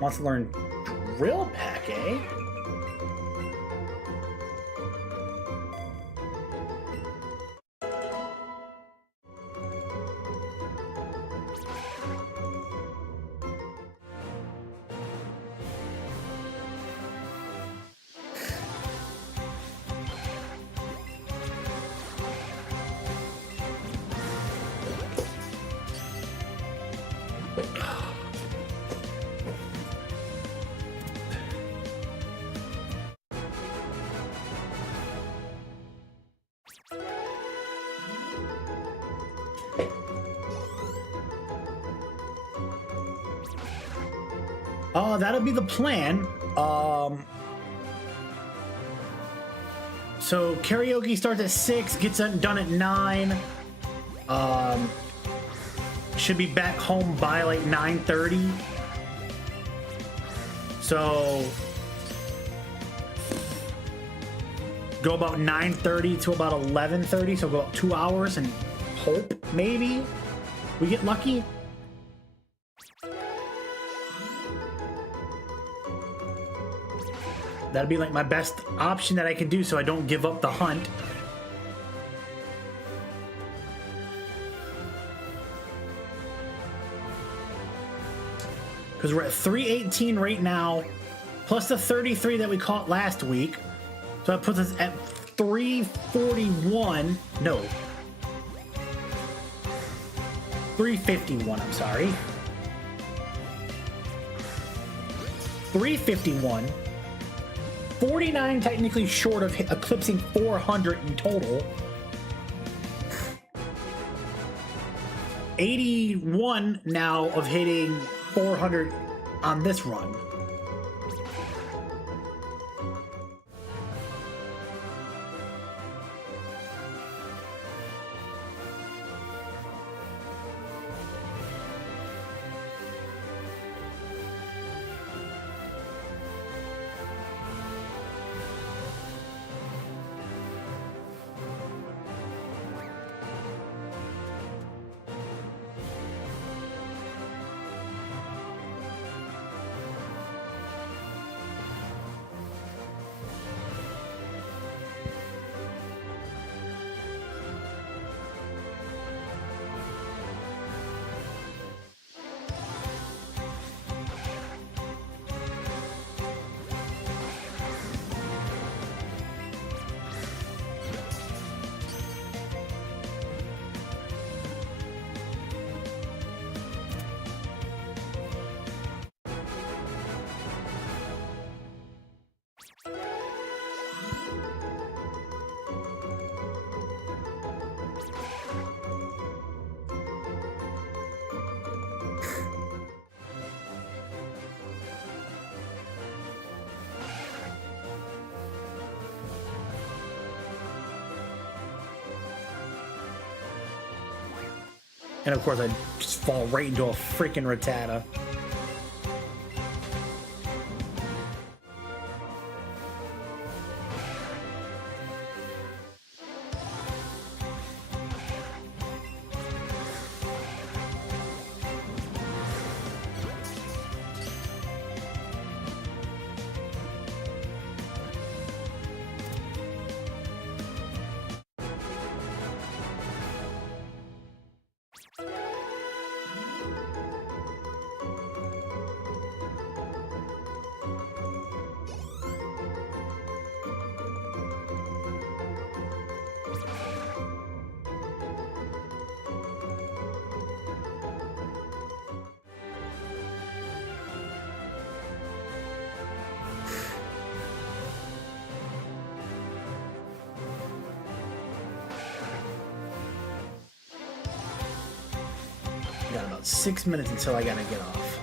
Wants to learn Drill Pack, eh? That'll be the plan. So karaoke starts at 6, gets done at 9. Should be back home by like 9:30. So go about 9:30 to about 11:30. So go about 2 hours and hope maybe we get lucky. That'd be like my best option that I can do so I don't give up the hunt. Because we're at 318 right now, plus the 33 that we caught last week. So that puts us at 341. No. 351, I'm sorry. 351. 49 technically short of eclipsing 400 in total. 81 now of hitting 400 on this run. And of course, I just fall right into a freaking Rattata. We got about 6 minutes until I gotta get off.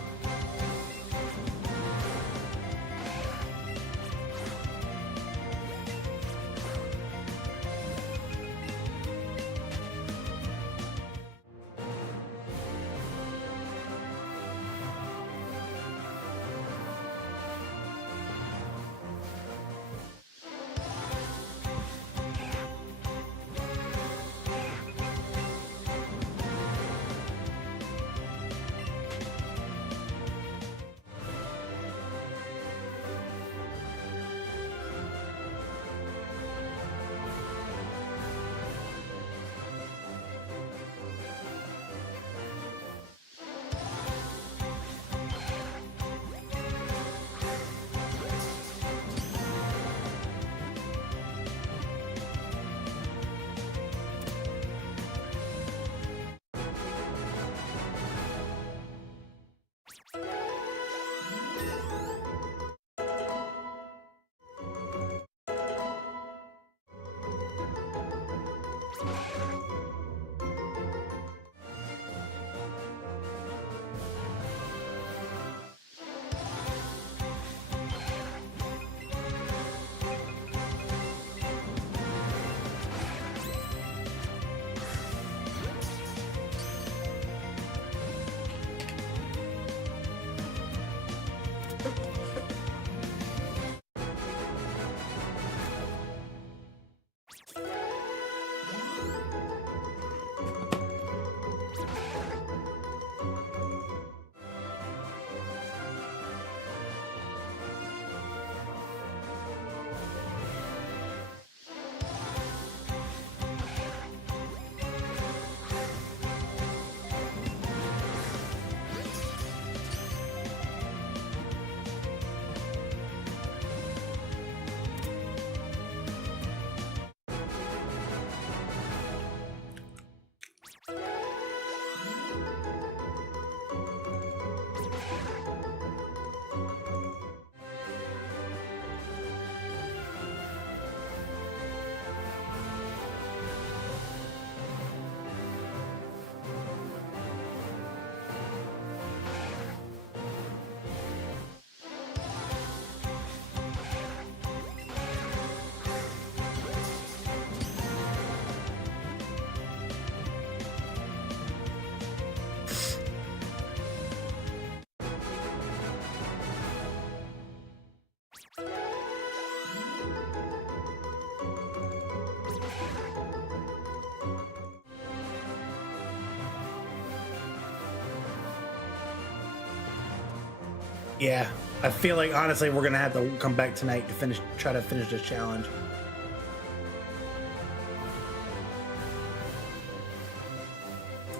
Yeah, I feel like honestly we're gonna have to come back tonight to try to finish this challenge.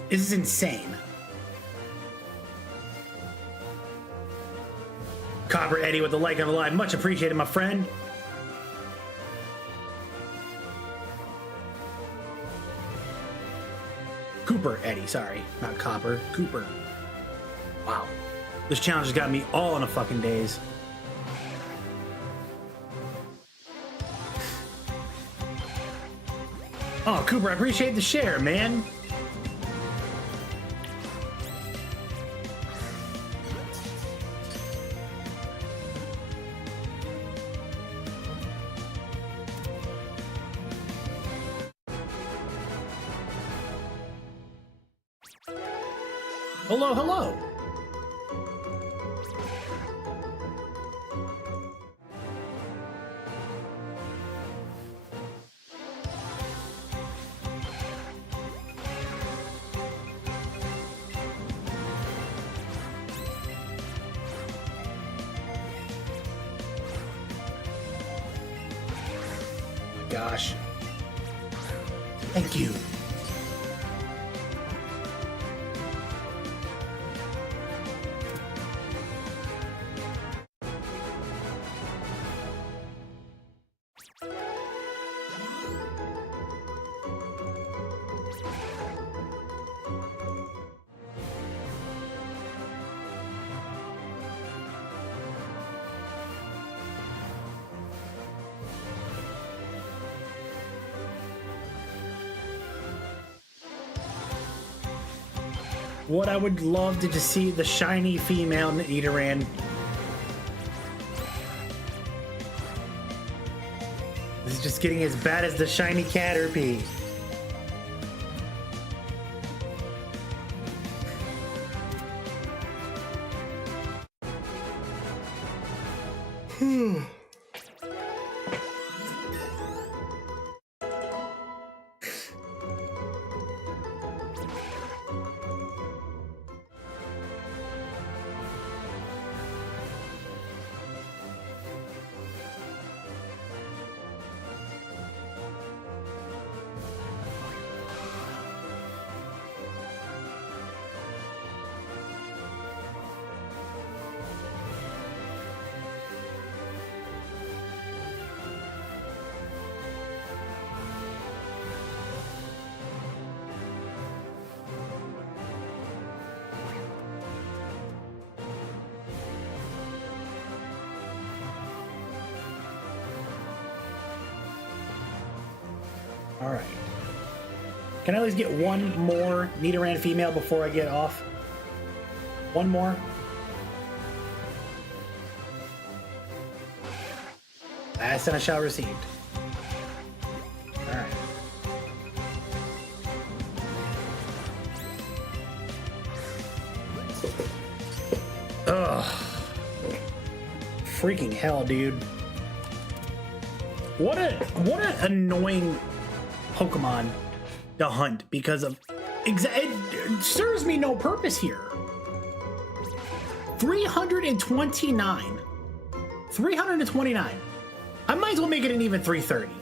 This is insane. Copper Eddie with the like of a live, much appreciated, my friend. Cooper Eddie, sorry, not Copper, Cooper. Wow. This challenge has got me all in a fucking daze. Oh, Cooper, I appreciate the share, man. Hello, hello. Gosh. Thank you. what I would love to just see the shiny female Nidoran. This is just getting as bad as the shiny Caterpie. All right. Can I at least get one more Nidoran female before I get off? One more. Asked and I shall received. All right. Ugh. Freaking hell, dude. What an annoying Pokemon to hunt because of it serves me no purpose here. 329. I might as well make it an even 330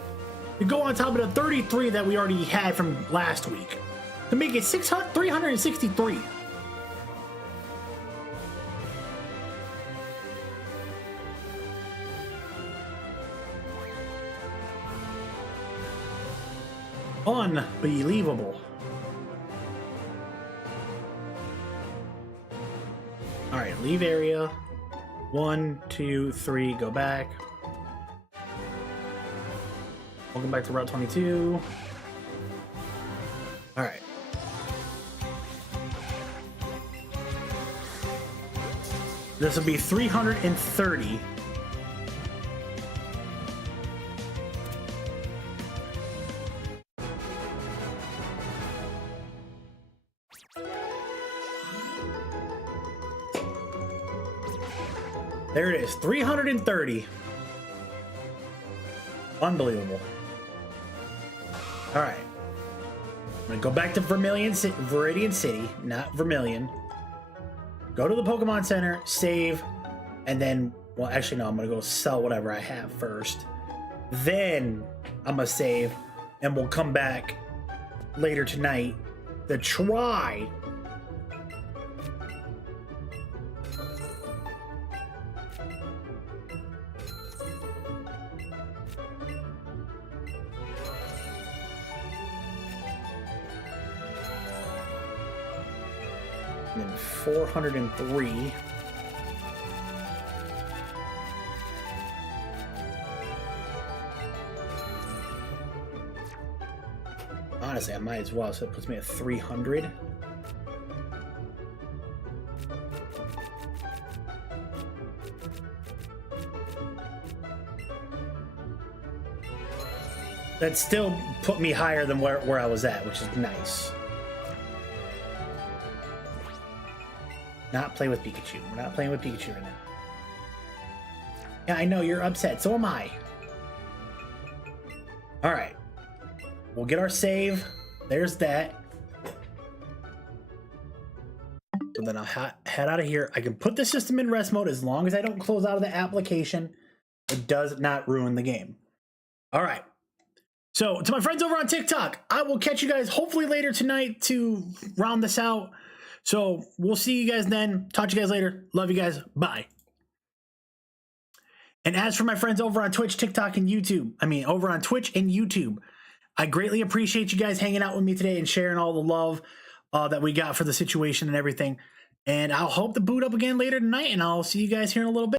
to go on top of the 33 that we already had from last week to make it 363. Unbelievable. All right, leave area. 1, 2, 3, go back. Welcome back to Route 22. All right. This will be 330. There it is, 330. Unbelievable. All right. I'm gonna go back to Viridian City, not Vermilion. Go to the Pokemon Center, save, and then, well, actually, no, I'm gonna go sell whatever I have first. Then I'm gonna save, and we'll come back later tonight to try. And then 403. Honestly, I might as well, so it puts me at 300. That still put me higher than where I was at, which is nice. Not play with Pikachu. We're not playing with Pikachu right now. Yeah, I know, you're upset. So am I. Alright. We'll get our save. There's that. So then I'll head out of here. I can put the system in rest mode as long as I don't close out of the application. It does not ruin the game. Alright. So, to my friends over on TikTok, I will catch you guys hopefully later tonight to round this out. So we'll see you guys then. Talk to you guys later. Love you guys. Bye. And as for my friends over on Twitch, TikTok, and YouTube, over on Twitch and YouTube, I greatly appreciate you guys hanging out with me today and sharing all the love that we got for the situation and everything. And I'll hope to boot up again later tonight, and I'll see you guys here in a little bit.